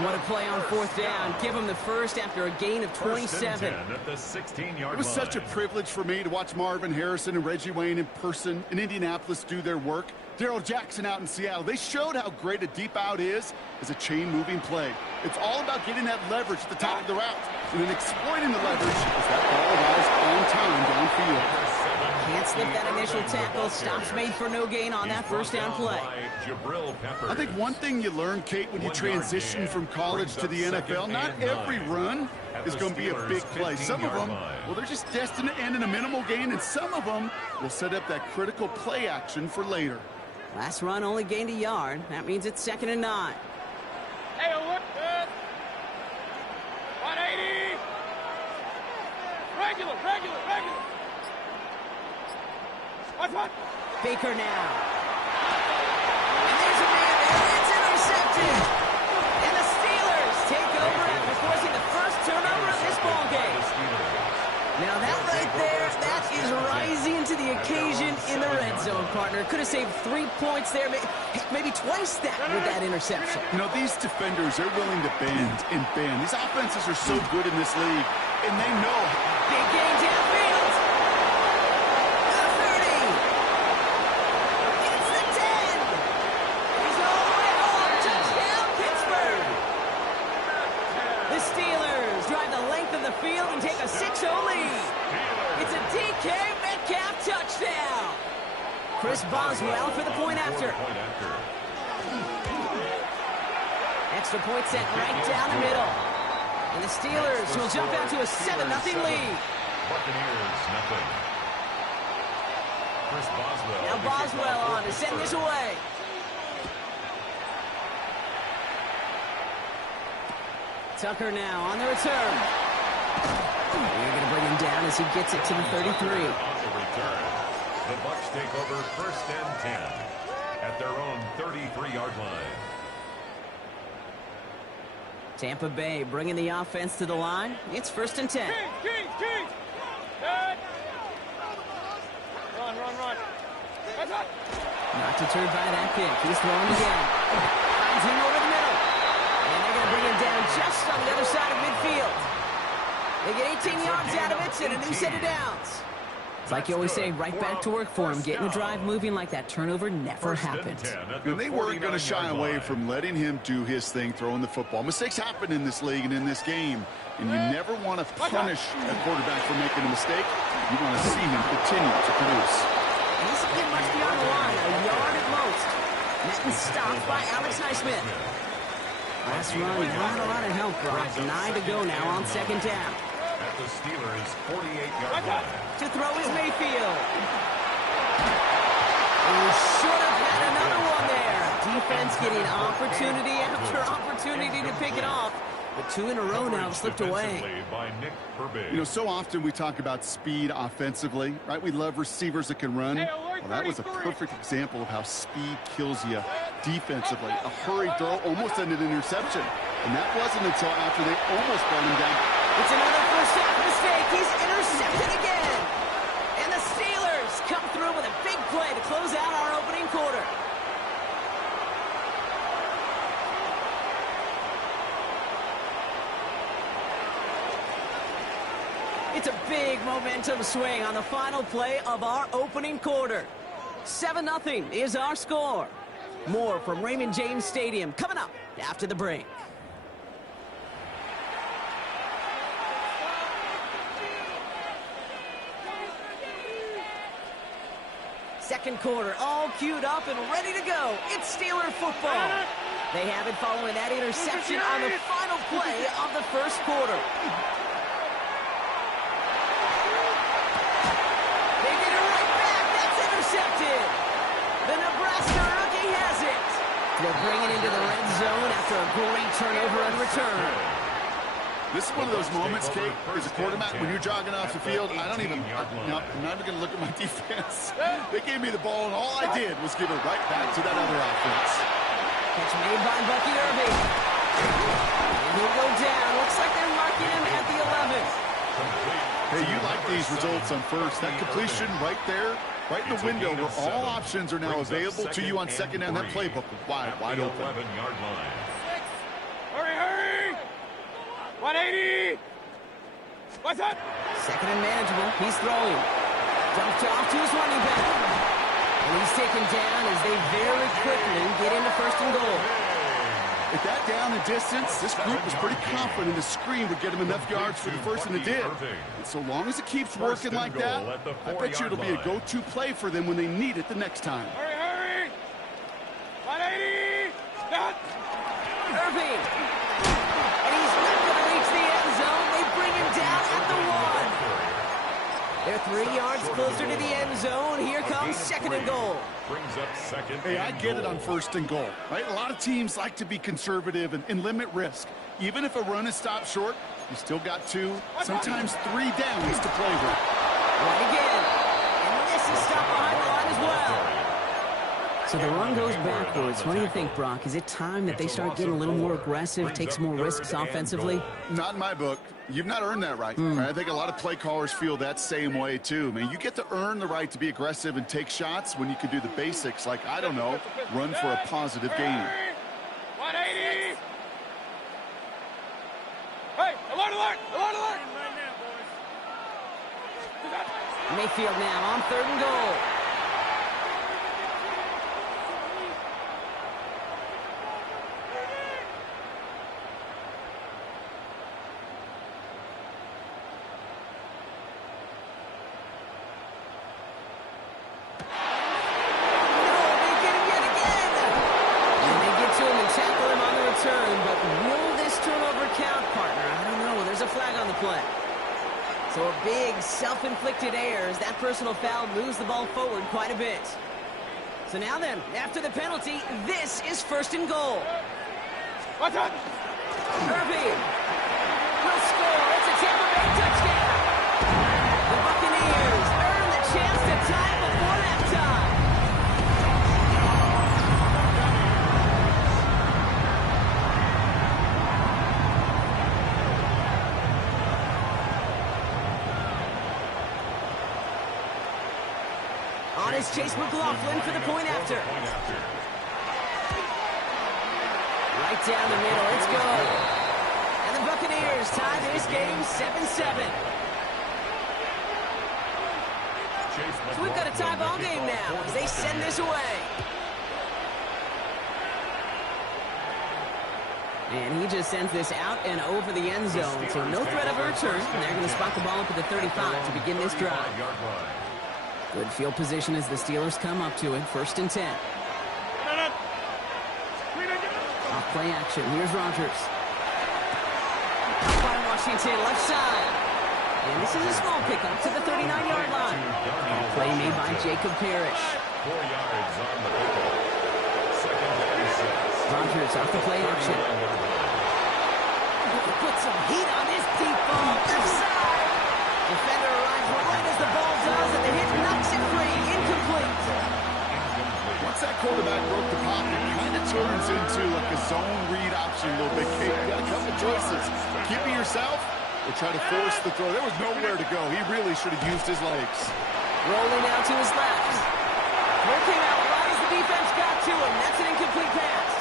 What a play on 4th down. Give him the first after a gain of 27. At the 16-yard It was such a privilege for me to watch Marvin Harrison and Reggie Wayne in person in Indianapolis do their work. Darrell Jackson out in Seattle. They showed how great a deep out is as a chain-moving play. It's all about getting that leverage at the top of the route and then exploiting the leverage as that ball arrives on time downfield. Can't slip that initial tackle. Stops made for no gain on that first down play. I think one thing you learn, Kate, when you transition from college to the NFL, not every run is going to be a big play. Some of them, well, they're just destined to end in a minimal gain, and some of them will set up that critical play action for later. Last run only gained a yard. That means it's 2nd and 9. Hey, look good. 180. Regular. What? Baker now. And there's a man there. It's intercepted. And the Steelers take over after forcing the first turnover of this ball game. Now that right there, that is rising to the occasion in the red zone, partner. Could have saved 3 points there, maybe twice that with that interception. You know, these defenders, they're willing to bend and bend. These offenses are so good in this league, and they know. Big gain downfield. The 30. It's the 10. He's all the way home. Touchdown, Pittsburgh. The Steelers drive the length of the field and take a 6-0 lead. It's a DK Metcalf touchdown. Chris Boswell for the point after. Extra point set right down the middle. And the Steelers will jump out to a 7-0 lead. Buccaneers, nothing. Chris Boswell. Now Boswell on to send this away. Tucker now on the return. They're going to bring him down as he gets it to the 33. On the return, the Bucs take over 1st and 10 at their own 33-yard line. Tampa Bay bringing the offense to the line. It's 1st and 10. Kings. Good. Run. That's it. Not deterred by that kick. He's throwing again. Finds him over the middle. And they're going to bring him down just on the other side of midfield. They get 18 yards out of it and a new set of downs. It's like you always say, right back to work for him. Getting the drive moving like that turnover never happened. And they weren't going to shy away from letting him do his thing, throwing the football. Mistakes happen in this league and in this game. And you never want to punish a quarterback for making a mistake. You want to see him continue to produce. And he's getting much beyond the line, a yard at most. Met and stopped by Alex Highsmith. Last run, not a lot of help, Brock. 9 to go now on 2nd down. At the Steelers' 48-yard line. To throw is Mayfield. Oh, should have had another one there. Defense getting opportunity after opportunity to pick it off. But 2 in a row now slipped away. You know, so often we talk about speed offensively, right? We love receivers that can run. Well, that was a perfect example of how speed kills you defensively. A hurried throw almost ended an interception. And that wasn't until after they almost brought him down. It's another first half mistake. He's intercepted again. And the Steelers come through with a big play to close out our opening quarter. It's a big momentum swing on the final play of our opening quarter. 7-0 is our score. More from Raymond James Stadium coming up after the break. Second quarter, all queued up and ready to go. It's Steeler football. They have it following that interception on the final play of the first quarter. They get it right back. That's intercepted. The Nebraska rookie has it. They'll bring it into the red zone after a great turnover on return. This is one of those moments, Kate, as a quarterback, when you're jogging off the field, I'm not even going to look at my defense. They gave me the ball, and all I did was give it right back to that other offense. Catch made by Bucky Irving. And he'll go down. Looks like they're marking him at the 11th. Hey, you like these results on first. That completion right there, right in the window where all options are now available to you on second down. That playbook wide open. 11-yard line. Hurry! 180! What's up? Second and manageable. He's throwing. Dumped off to his running back. And he's taken down as they very quickly get into 1st and goal. At that down and distance, this group was pretty confident the screen would get him enough yards for the first, and it did. And so long as it keeps working like that, I bet you it'll be a go-to play for them when they need it the next time. Hurry, hurry! 180! Stop! Irving! And he's not going to reach the end zone. They bring him down at the 1. They're 3 yards closer to the end zone. Here comes 2nd and goal. Brings up 2nd. Hey, I get it on 1st and goal, right? A lot of teams like to be conservative and limit risk. Even if a run is stopped short, you still got 2, sometimes 3 downs to play with. Right again. And this is stopped behind the line as well. So the run goes backwards. What do you think, Brock? Is it time that they start getting a little more aggressive, take some more risks offensively? Not in my book. You've not earned that right. I think a lot of play callers feel that same way, too. Man, you get to earn the right to be aggressive and take shots when you can do the basics, like, I don't know, run for a positive gain. 180! Hey, alert, alert! Alert, alert! Mayfield now on 3rd and goal. So a big self-inflicted error as that personal foul moves the ball forward quite a bit. So now then, after the penalty, this is 1st and goal. Watch out! Irving will score. It's a Tampa Bay touchdown. The Buccaneers earn the chance to tie it before halftime. On is Chase McLaughlin for the point after. Right down the middle, it's good. And the Buccaneers tie this game 7-7. So we've got a tie ball game now as they send this away. And he just sends this out and over the end zone, so no threat of a return. And they're going to spot the ball up at the 35 to begin this drive. Good field position as the Steelers come up to it. 1st and 10. Off play action. Here's Rodgers. Up by Washington, left side. And this is a small pickup to the 39-yard line. Play made by Jacob Parrish. 4 yards on the pickup. 2nd and 6. Rodgers off the play action. Put some heat on this deep ball. Left side. Defender arrives right as the ball does, and the hit knocks it free. Incomplete. Once that quarterback broke the pocket, it kind of turns into like a zone read option a little bit. Kate, you got a couple choices. Keep it yourself or try to force the throw. There was nowhere to go. He really should have used his legs. Rolling out to his left. Throw came out right as the defense got to him. That's an incomplete pass.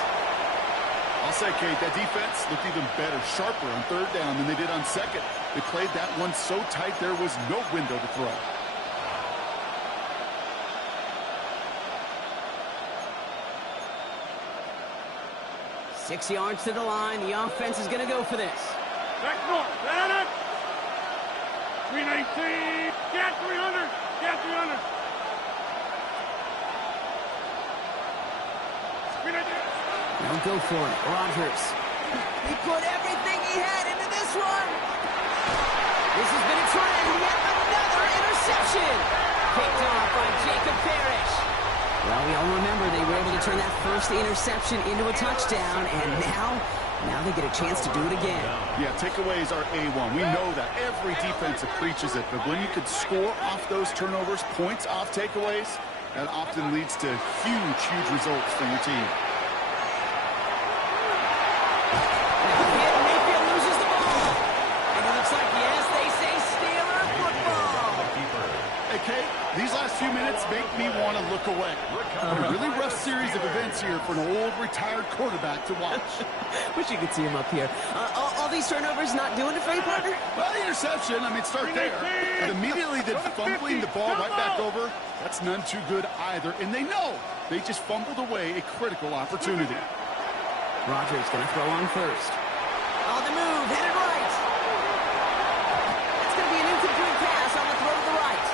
I'll say, Kate, that defense looked even better, sharper on 3rd down than they did on 2nd. They played that one so tight there was no window to throw. Six yards to the line. The offense is going to go for this. Back north. Let it. 319. Get 300. Get 300. 319. They'll go for it. Rodgers. He put everything he had into this one. This has been a trend. Yet another interception. Picked off by Jacob Parrish. Well, we all remember they were able to turn that first interception into a touchdown, and now they get a chance to do it again. Yeah, takeaways are A1. We know that. Every defense preaches it, but when you can score off those turnovers, points off takeaways, that often leads to huge, huge results for your team. Mayfield loses the ball. And it looks like, yes, they say Steeler football. Hey, Kate, these last few minutes make me want to look away. A really rough series of events here for an old retired quarterback to watch. Wish you could see him up here. All these turnovers not doing it for you, partner? Well, the interception, I mean, start there. But immediately then fumbling the ball right back over, that's none too good either. And they know they just fumbled away a critical opportunity. Rodgers going to throw on first. On the move, headed right. That's going to be an incomplete pass on the throw to the right.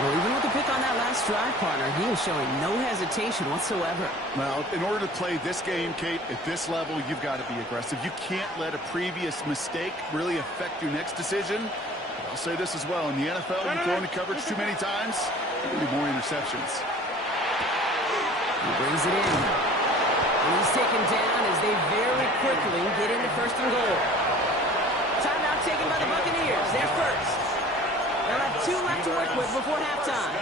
Well, even with the pick on that last drive, partner, he is showing no hesitation whatsoever. Well, in order to play this game, Kate, at this level, you've got to be aggressive. You can't let a previous mistake really affect your next decision. But I'll say this as well. In the NFL, you throw into coverage too many times, there'll be more interceptions. He brings it in. And he's taken down as they very quickly get into first and goal. Timeout taken by the Buccaneers. They're first. They'll have 2 left to work with before halftime.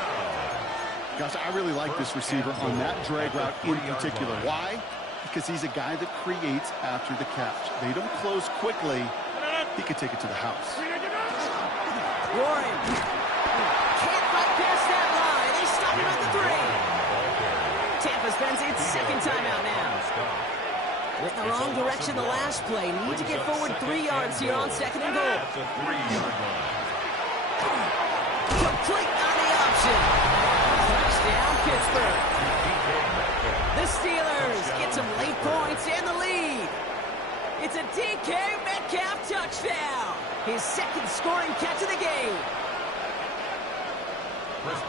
Gosh, I really like this receiver on that drag route in particular. Why? Because he's a guy that creates after the catch. They don't close quickly. He could take it to the house. Warren can't fight past that line. They stop him at the 3. Tampa spends its second timeout now. Went in the wrong direction the last play. Need to get forward 3 yards here on second and goal. Complete on the option. Touchdown, Pittsburgh. The Steelers get some late points and the lead. It's a DK Metcalf touchdown. His second scoring catch of the game.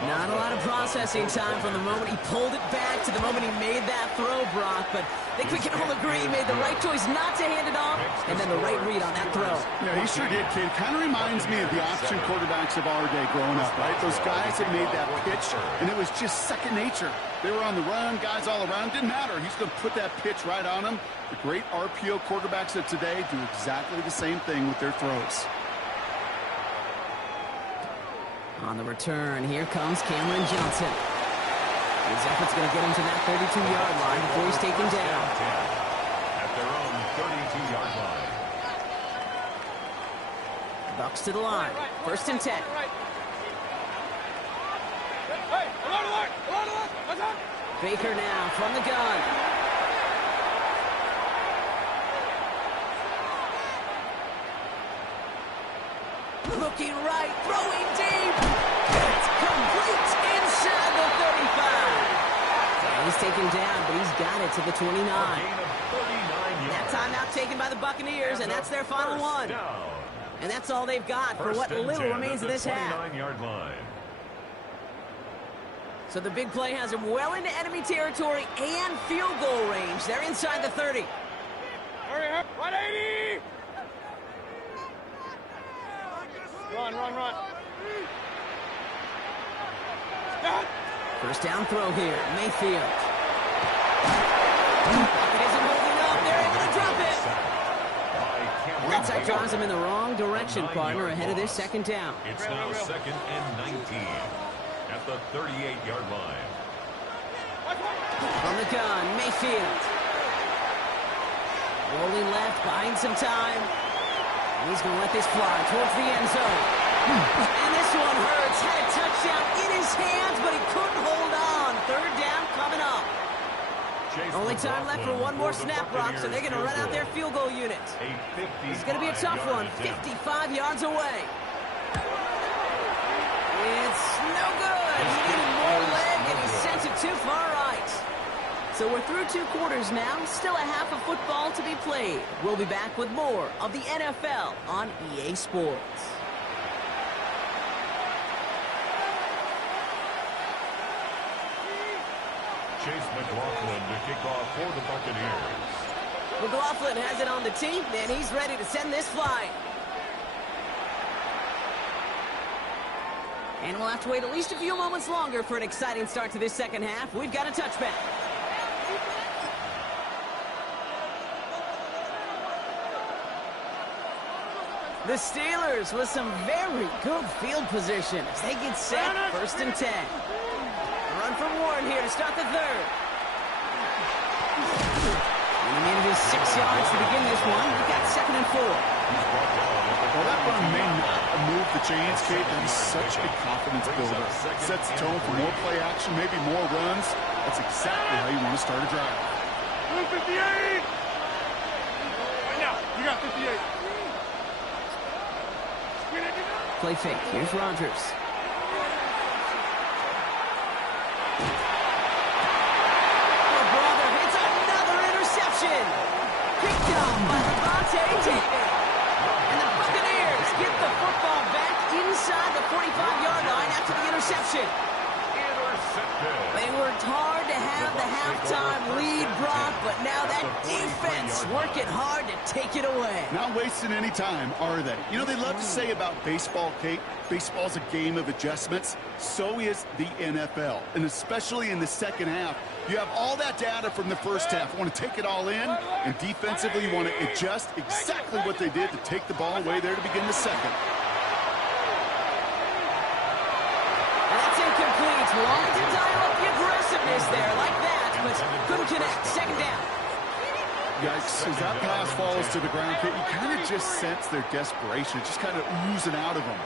Not a lot of processing time from the moment he pulled it back to the moment he made that throw, Brock. But I think we can all agree he made the right choice not to hand it off, and then the right read on that throw. Yeah, he sure did, kid. Kind of reminds me of the option quarterbacks of our day growing up, right? Those guys that made that pitch, and it was just second nature. They were on the run, guys all around. Didn't matter. He's going to put that pitch right on them. The great RPO quarterbacks of today do exactly the same thing with their throws. On the return, here comes Cameron Johnson. His effort's going to get him to that 32-yard line before he's taken down. At their own 32-yard line. Bucks to the line. First and 10. Baker now from the gun. Looking right, throwing deep. It's complete inside the 35. He's taken down, but he's got it to the 29. That timeout taken by the Buccaneers, and that's their final one. And that's all they've got for what little remains of this half. So the big play has them well into enemy territory and field goal range. They're inside the 30. Hurry up, 180! Run. First down throw here, Mayfield. It isn't holding up. They're able to drop it. That drives him in the wrong direction, partner, ahead of this second down. It's now second and 19 at the 38-yard line. From the gun, Mayfield. Rolling left, buying some time. And he's going to let this fly towards the end zone. And this one hurts. Had a touchdown in his hands, but he couldn't hold on. Third down coming up. Only time left for one more snap, Brock, so they're going to run out their field goal unit. It's going to be a tough one, 55 yards away. It's no good. He needed more leg, and he sent it too far right. So we're through 2 quarters now, still a half of football to be played. We'll be back with more of the NFL on EA Sports. Chase McLaughlin to kick off for the Buccaneers. McLaughlin has it on the tee, and he's ready to send this flying. And we'll have to wait at least a few moments longer for an exciting start to this second half. We've got a touchback. The Steelers with some very good field position as they get set, first and 10. Run from Warren here to start the third. And he made it 6 yards to begin this one. We've got second and 4. Well, that run may not move the chains, Kate, but he's such a confidence builder. Sets the tone for more play action, maybe more runs. That's exactly how you want to start a drive. 58! Right now, you got 58. Play fake. Here's Rodgers. interception. Picked up by Levante David. And the Buccaneers get the football back inside the 45-yard line after the interception. They worked hard to have the halftime lead, Brock, but now that defense working hard to take it away. Not wasting any time, are they? You know, they love to say about baseball, Kate, baseball's a game of adjustments. So is the NFL, and especially in the second half. You have all that data from the first half. You want to take it all in, and defensively you want to adjust exactly what they did to take the ball away there to begin the second. Wanted to dial up the aggressiveness there like that, but couldn't connect. Second down. Guys, as that pass falls to the ground, Kate, you kind of just sense their desperation. Just kind of oozing out of them.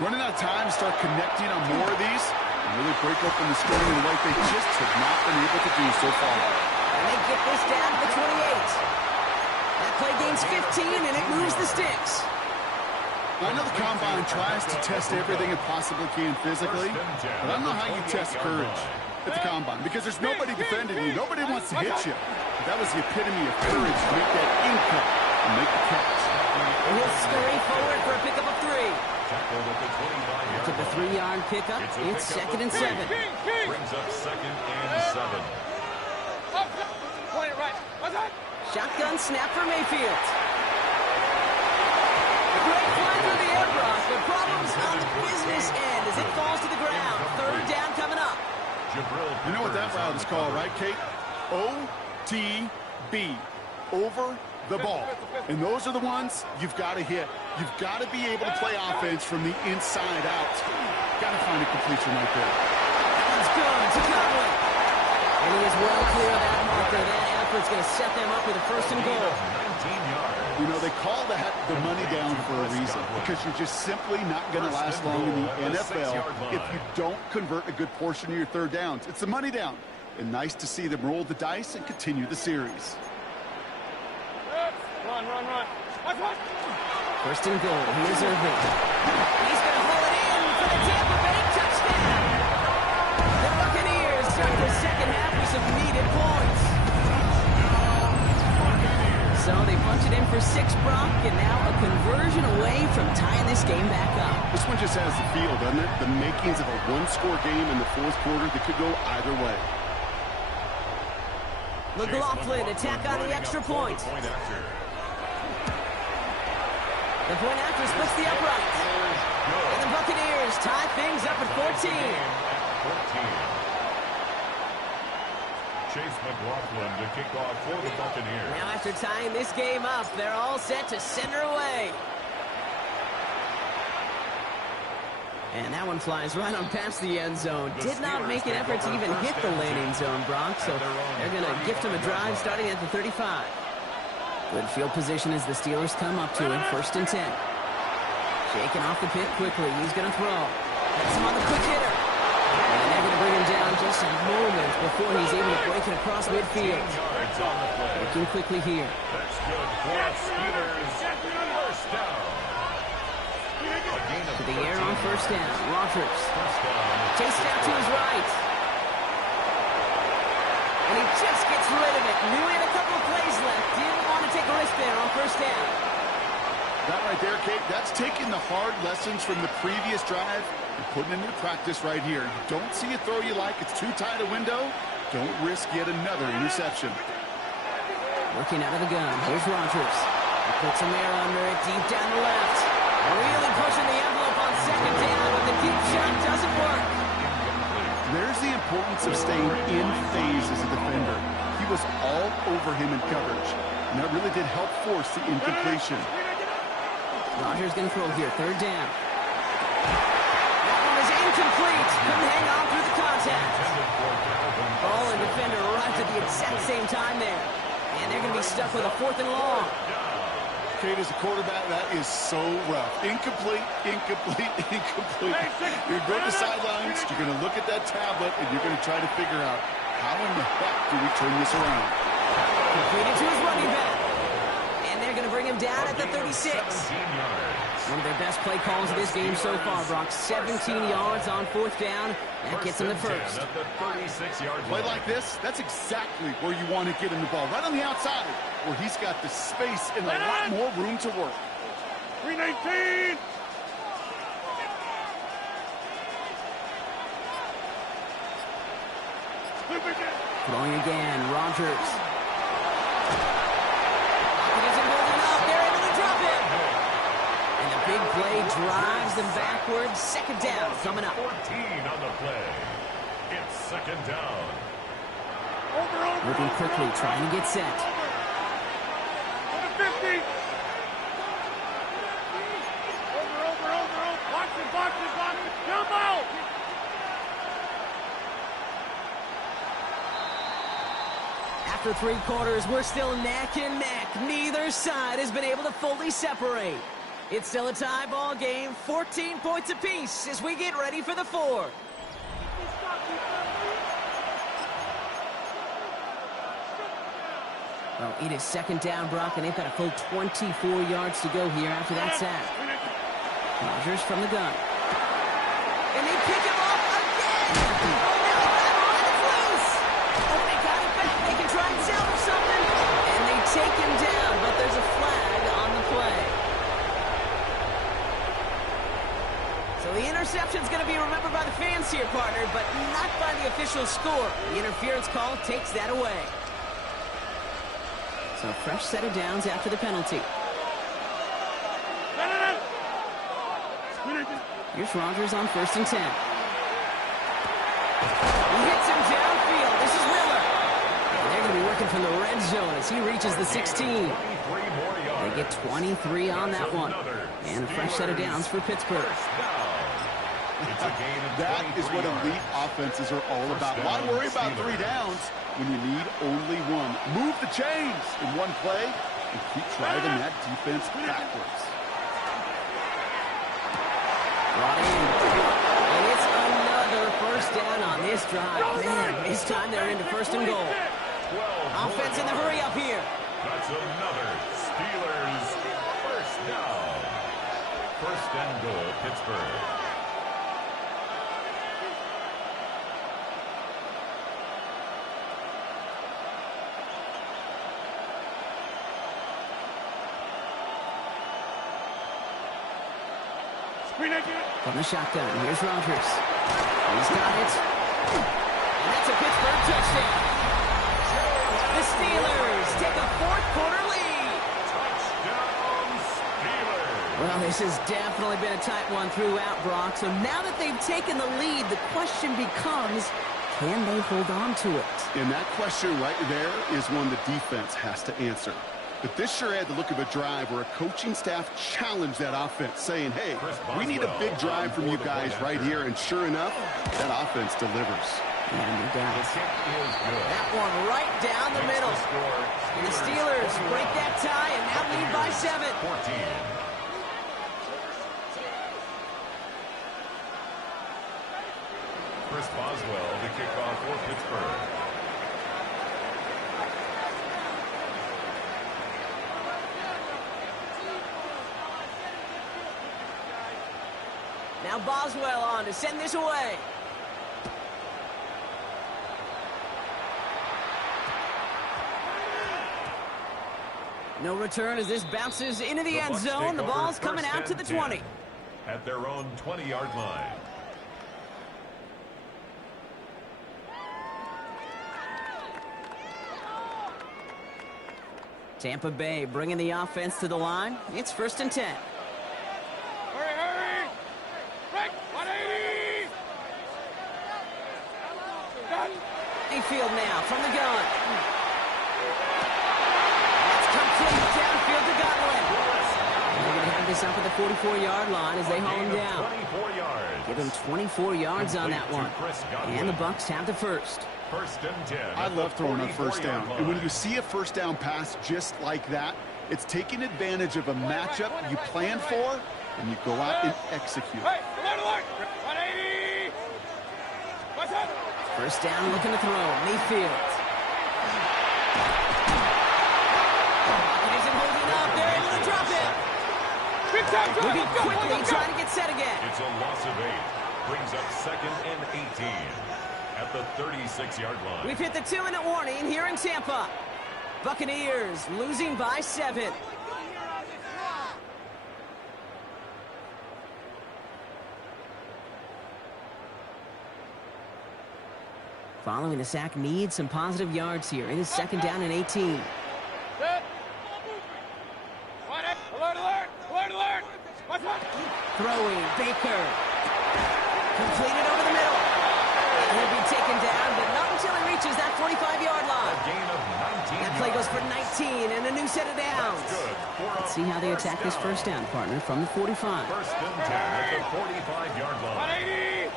Running out of time to start connecting on more of these and really break open the scoring in a way they just have not been able to do so far. And they get this down to the 28. That play gains 15, and it moves the sticks. I know the Combine tries to test everything it possibly can physically, but I don't know how you test courage at the Combine because there's nobody defending you. Nobody wants to hit you. But that was the epitome of courage to make that in-cut and make the catch. And he'll scurry forward for a pickup of 3. After the 3-yard pickup, it's 2nd and 7. Brings up 2nd and 7. Shotgun snap for Mayfield. Great fly through the air, Brock, but problems on the business end as it falls to the ground. 3rd down coming up. You know what that route is called, right, Kate? OTB. Over the ball. And those are the ones you've got to hit. You've got to be able to play offense from the inside out. Got to find a completion right there. Let's go to Conley. And he is well clear of that marker. That effort's going to set them up with a 1st and goal. 19 yards. You know, they call that the money down for a reason because you're just simply not going to last long in the NFL if you don't convert a good portion of your 3rd downs. It's the money down. And nice to see them roll the dice and continue the series. Run. 1st and goal. Here's Irving. He's going to haul it in for the Tampa Bay touchdown. The Buccaneers start the second half with some needed points. So they punch it in for 6, Brock, and now a conversion away from tying this game back up. This one just has the feel, doesn't it? The makings of a one-score game in the 4th quarter that could go either way. McLaughlin attack on the extra point. The point after splits the upright. And the Buccaneers tie things up at 14. Chase McLaughlin to kick off for the Buccaneers. Now after tying this game up, they're all set to send her away. And that one flies right on past the end zone. Did not make an effort to even hit the landing zone, Brock, so they're going to gift him a drive starting at the 35. Good field position as the Steelers come up to him. 1st and 10. Shaking off the pit quickly. He's going to throw. That's him on the quick hitter. And they're going to bring him down just a moment before he's able to break it across midfield. Looking quickly here. That's good for Steelers. 1st down. To the air on 1st down. Rogers. Takes it out to his right. And he just gets rid of it. Knew he had a couple of plays left. Didn't want to take a risk there on 1st down. That right there, Kate, that's taking the hard lessons from the previous drive and putting it into practice right here. You don't see a throw you like. It's too tight a window. Don't risk yet another interception. Working out of the gun. Here's Rogers. He puts some air under it deep down the left. Really pushing the envelope on 2nd down, but the deep shot doesn't work. There's the importance of staying in phase as a defender. He was all over him in coverage, and that really did help force the incompletion. Rogers going to throw here. 3rd down. That one is incomplete. Couldn't hang on through the contact. Ball and defender arrived at the exact same time there. And they're going to be stuck with a 4th and long. Kate, as a quarterback, that is so rough. Incomplete. You're going to go to the sidelines, you're going to look at that tablet, and you're going to try to figure out how in the heck do we turn this around. Completed to his running back. And they're going to bring him down at the 36. 17 yards. One of their best play calls of this game so far, Brock. 17 yards on 4th down. That gets them the first. At the 36-yard Play line. like this, that's exactly where you want to get him the ball. Right on the outside, where he's got the space and a lot more room to work. 319. Throwing again, Rodgers. It isn't holding up. They're able to drop it. And the big play drives them backwards. 2nd down coming up. 14 on the play. It's 2nd down. Moving quickly, trying to get set. 50. Over. Box it. Jump out. After 3 quarters, we're still neck and neck. Neither side has been able to fully separate. It's still a tie ball game, 14 points apiece as we get ready for the 4th. Well, it is 2nd down, Brock, and they've got a full 24 yards to go here after that sack. Rodgers from the gun. And they pick him up again! They got it back. They can try and salvage something. And they take him down, but there's a flag on the play. So the interception's going to be remembered by the fans here, partner, but not by the official score. The interference call takes that away. So fresh set of downs after the penalty. Here's Rodgers on 1st and 10. He hits him downfield. This is Miller. And they're going to be working from the red zone as he reaches the 16. They get 23 on that one. And a fresh set of downs for Pittsburgh. That is what elite offenses are all about. Why worry about 3 downs when you need only 1? Move the chains in one play and keep driving that defense backwards. Brought in. And it's another 1st down on this drive. Man, this time they're into 1st and goal. Offense in the hurry up here. That's another Steelers 1st down. 1st and goal, Pittsburgh. From the shotgun, here's Rodgers. He's got it. And that's a Pittsburgh touchdown. The Steelers take a 4th quarter lead. Touchdown, Steelers. Well, this has definitely been a tight one throughout, Brock. So now that they've taken the lead, the question becomes, can they hold on to it? And that question right there is one the defense has to answer. But this sure had the look of a drive where a coaching staff challenged that offense, saying, hey, we need a big drive from you guys right here. And sure enough, that offense delivers. And it does. That one right down the middle. And the Steelers break that tie and now lead by 7. 14. Chris Boswell, the kickoff for Pittsburgh. Now Boswell on to send this away. No return as this bounces into the end zone. The ball's coming out to the 20. At their own 20-yard line. Tampa Bay bringing the offense to the line. It's 1st and 10. Hurry! Break! 180! Mayfield now from the gun. That's complete downfield to Godwin. They're going to have this up at the 44-yard line as they haul him down. 24 yards. Give him 24 yards on that one. And the Bucs have the first. 1st and 10. I love throwing on 1st down. And when you see a 1st down pass just like that, it's taking advantage of a matchup you plan for, and you go out and execute. Hey, 180! What's up? 1st down, looking to throw. Mayfield. It isn't holding up. They're able to drop it. Moving quickly, trying to get set again. It's a loss of 8. Brings up 2nd and 18 at the 36-yard line. We've hit the 2-minute warning here in Tampa. Buccaneers losing by 7. Following the sack needs some positive yards here. It is 2nd down and 18. Throwing, Baker. Completed over the middle. And he'll be taken down, but not until he reaches that 45-yard line. A gain of 19 That play goes for 19 and a new set of downs. Let's see how they attack this first down, partner, from the 45. 1st and 10 at the 45-yard line.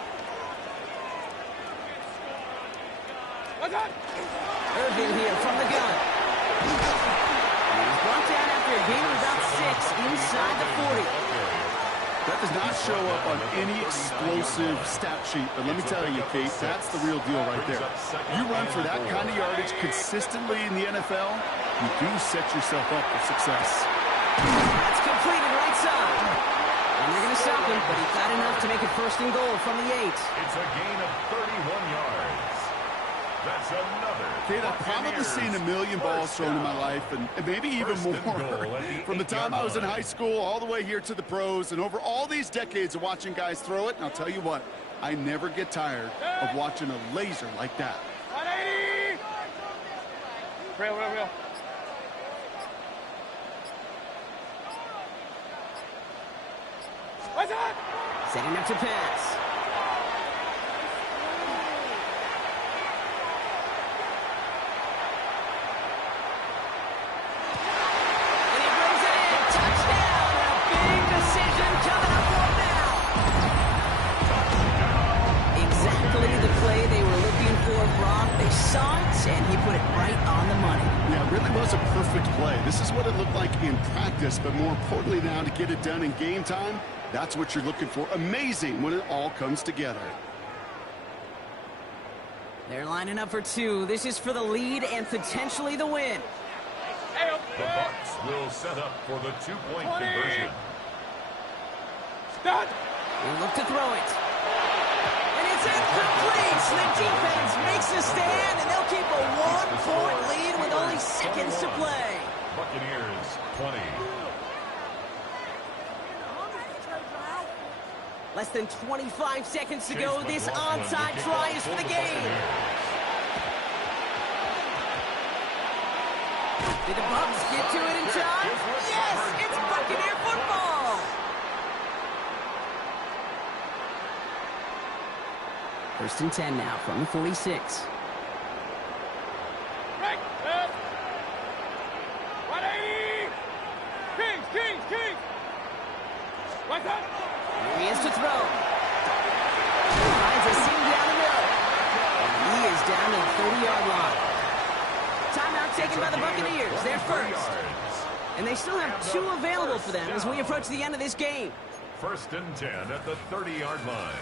Irvin here from the gun. He's brought down after a gain of about 6 inside the 40. That does not show up on any explosive stat sheet, but let me tell you, Kate, that's the real deal right there. You run for that kind of yardage consistently in the NFL, you do set yourself up for success. That's completed right side. And they're going to stop him, but he got enough to make it 1st and goal from the 8. It's a gain of 31 yards. That's another. Kate, I've probably seen a million balls thrown in my life, and maybe even more. From the time I was in high school all the way here to the pros, and over all these decades of watching guys throw it, and I'll tell you what, I never get tired of watching a laser like that. 180! Real. What's up? Setting up to pass. And he brings it in. Touchdown. And a big decision coming up for him now. Exactly the play they were looking for, Brock. They saw it, and he put it right on the money. Yeah, it really was a perfect play. This is what it looked like in practice, but more importantly now to get it done in game time, that's what you're looking for. Amazing when it all comes together. They're lining up for 2. This is for the lead and potentially the win. The Bucs will set up for the 2-point conversion. Stop! They look to throw it. And it's incomplete. So the defense makes a stand, and they'll keep a 1-point lead with only seconds to play. Buccaneers 20. Less than 25 seconds to go. This onside try is for the game. Did the Bucs get to it in time? Yes, it's Buccaneer football. 1st and 10 now from the 46. Right! 180! Kings! What's up? Here he is to throw. He finds a seam down the middle. And he is down to the 30-yard line. Timeout taken by the Buccaneers. They're first. And they still have 2 available for them as we approach the end of this game. 1st and 10 at the 30-yard line.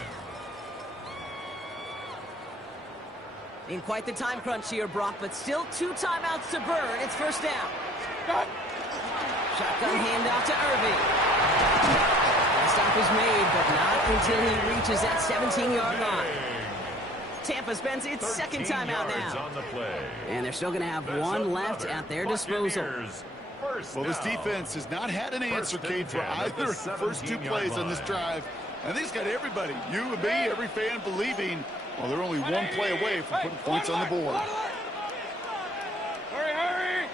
In quite the time crunch here, Brock, but still 2 timeouts to burn. It's 1st down. Shotgun handoff to Irving. The stop is made, but not until he reaches that 17-yard line. Tampa spends its 2nd timeout now. On the play. And they're still going to have 1 left at their disposal. Well, this defense has not had an answer, Kate, for either of the first 2 plays on this drive. I think it's got everybody, you and me, every fan believing, well, they're only 1 play away from putting points on the board. Hurry!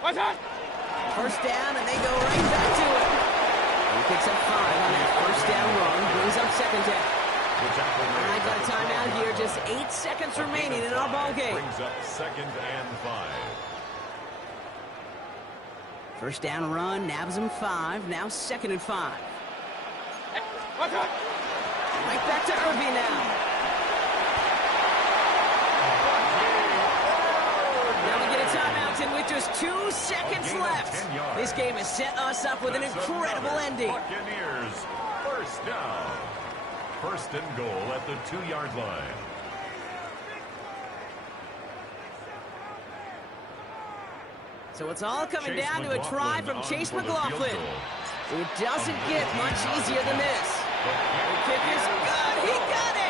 What's up? 1st down, and they go right back to it. He picks up 5 on that 1st down run, brings up 2nd down. I got a timeout here, just 8 seconds remaining in our ball game. Brings up 2nd and 5. 1st down run, nabs him 5, now 2nd and 5. What's up? Right back to Irving now. Now we get a timeout, and with just 2 seconds left, this game has set us up with an incredible ending. Buccaneers, 1st down. 1st and goal at the 2-yard line. So it's all coming down to a try from Chase McLaughlin. It doesn't get much easier than this. The kick is good. He got it!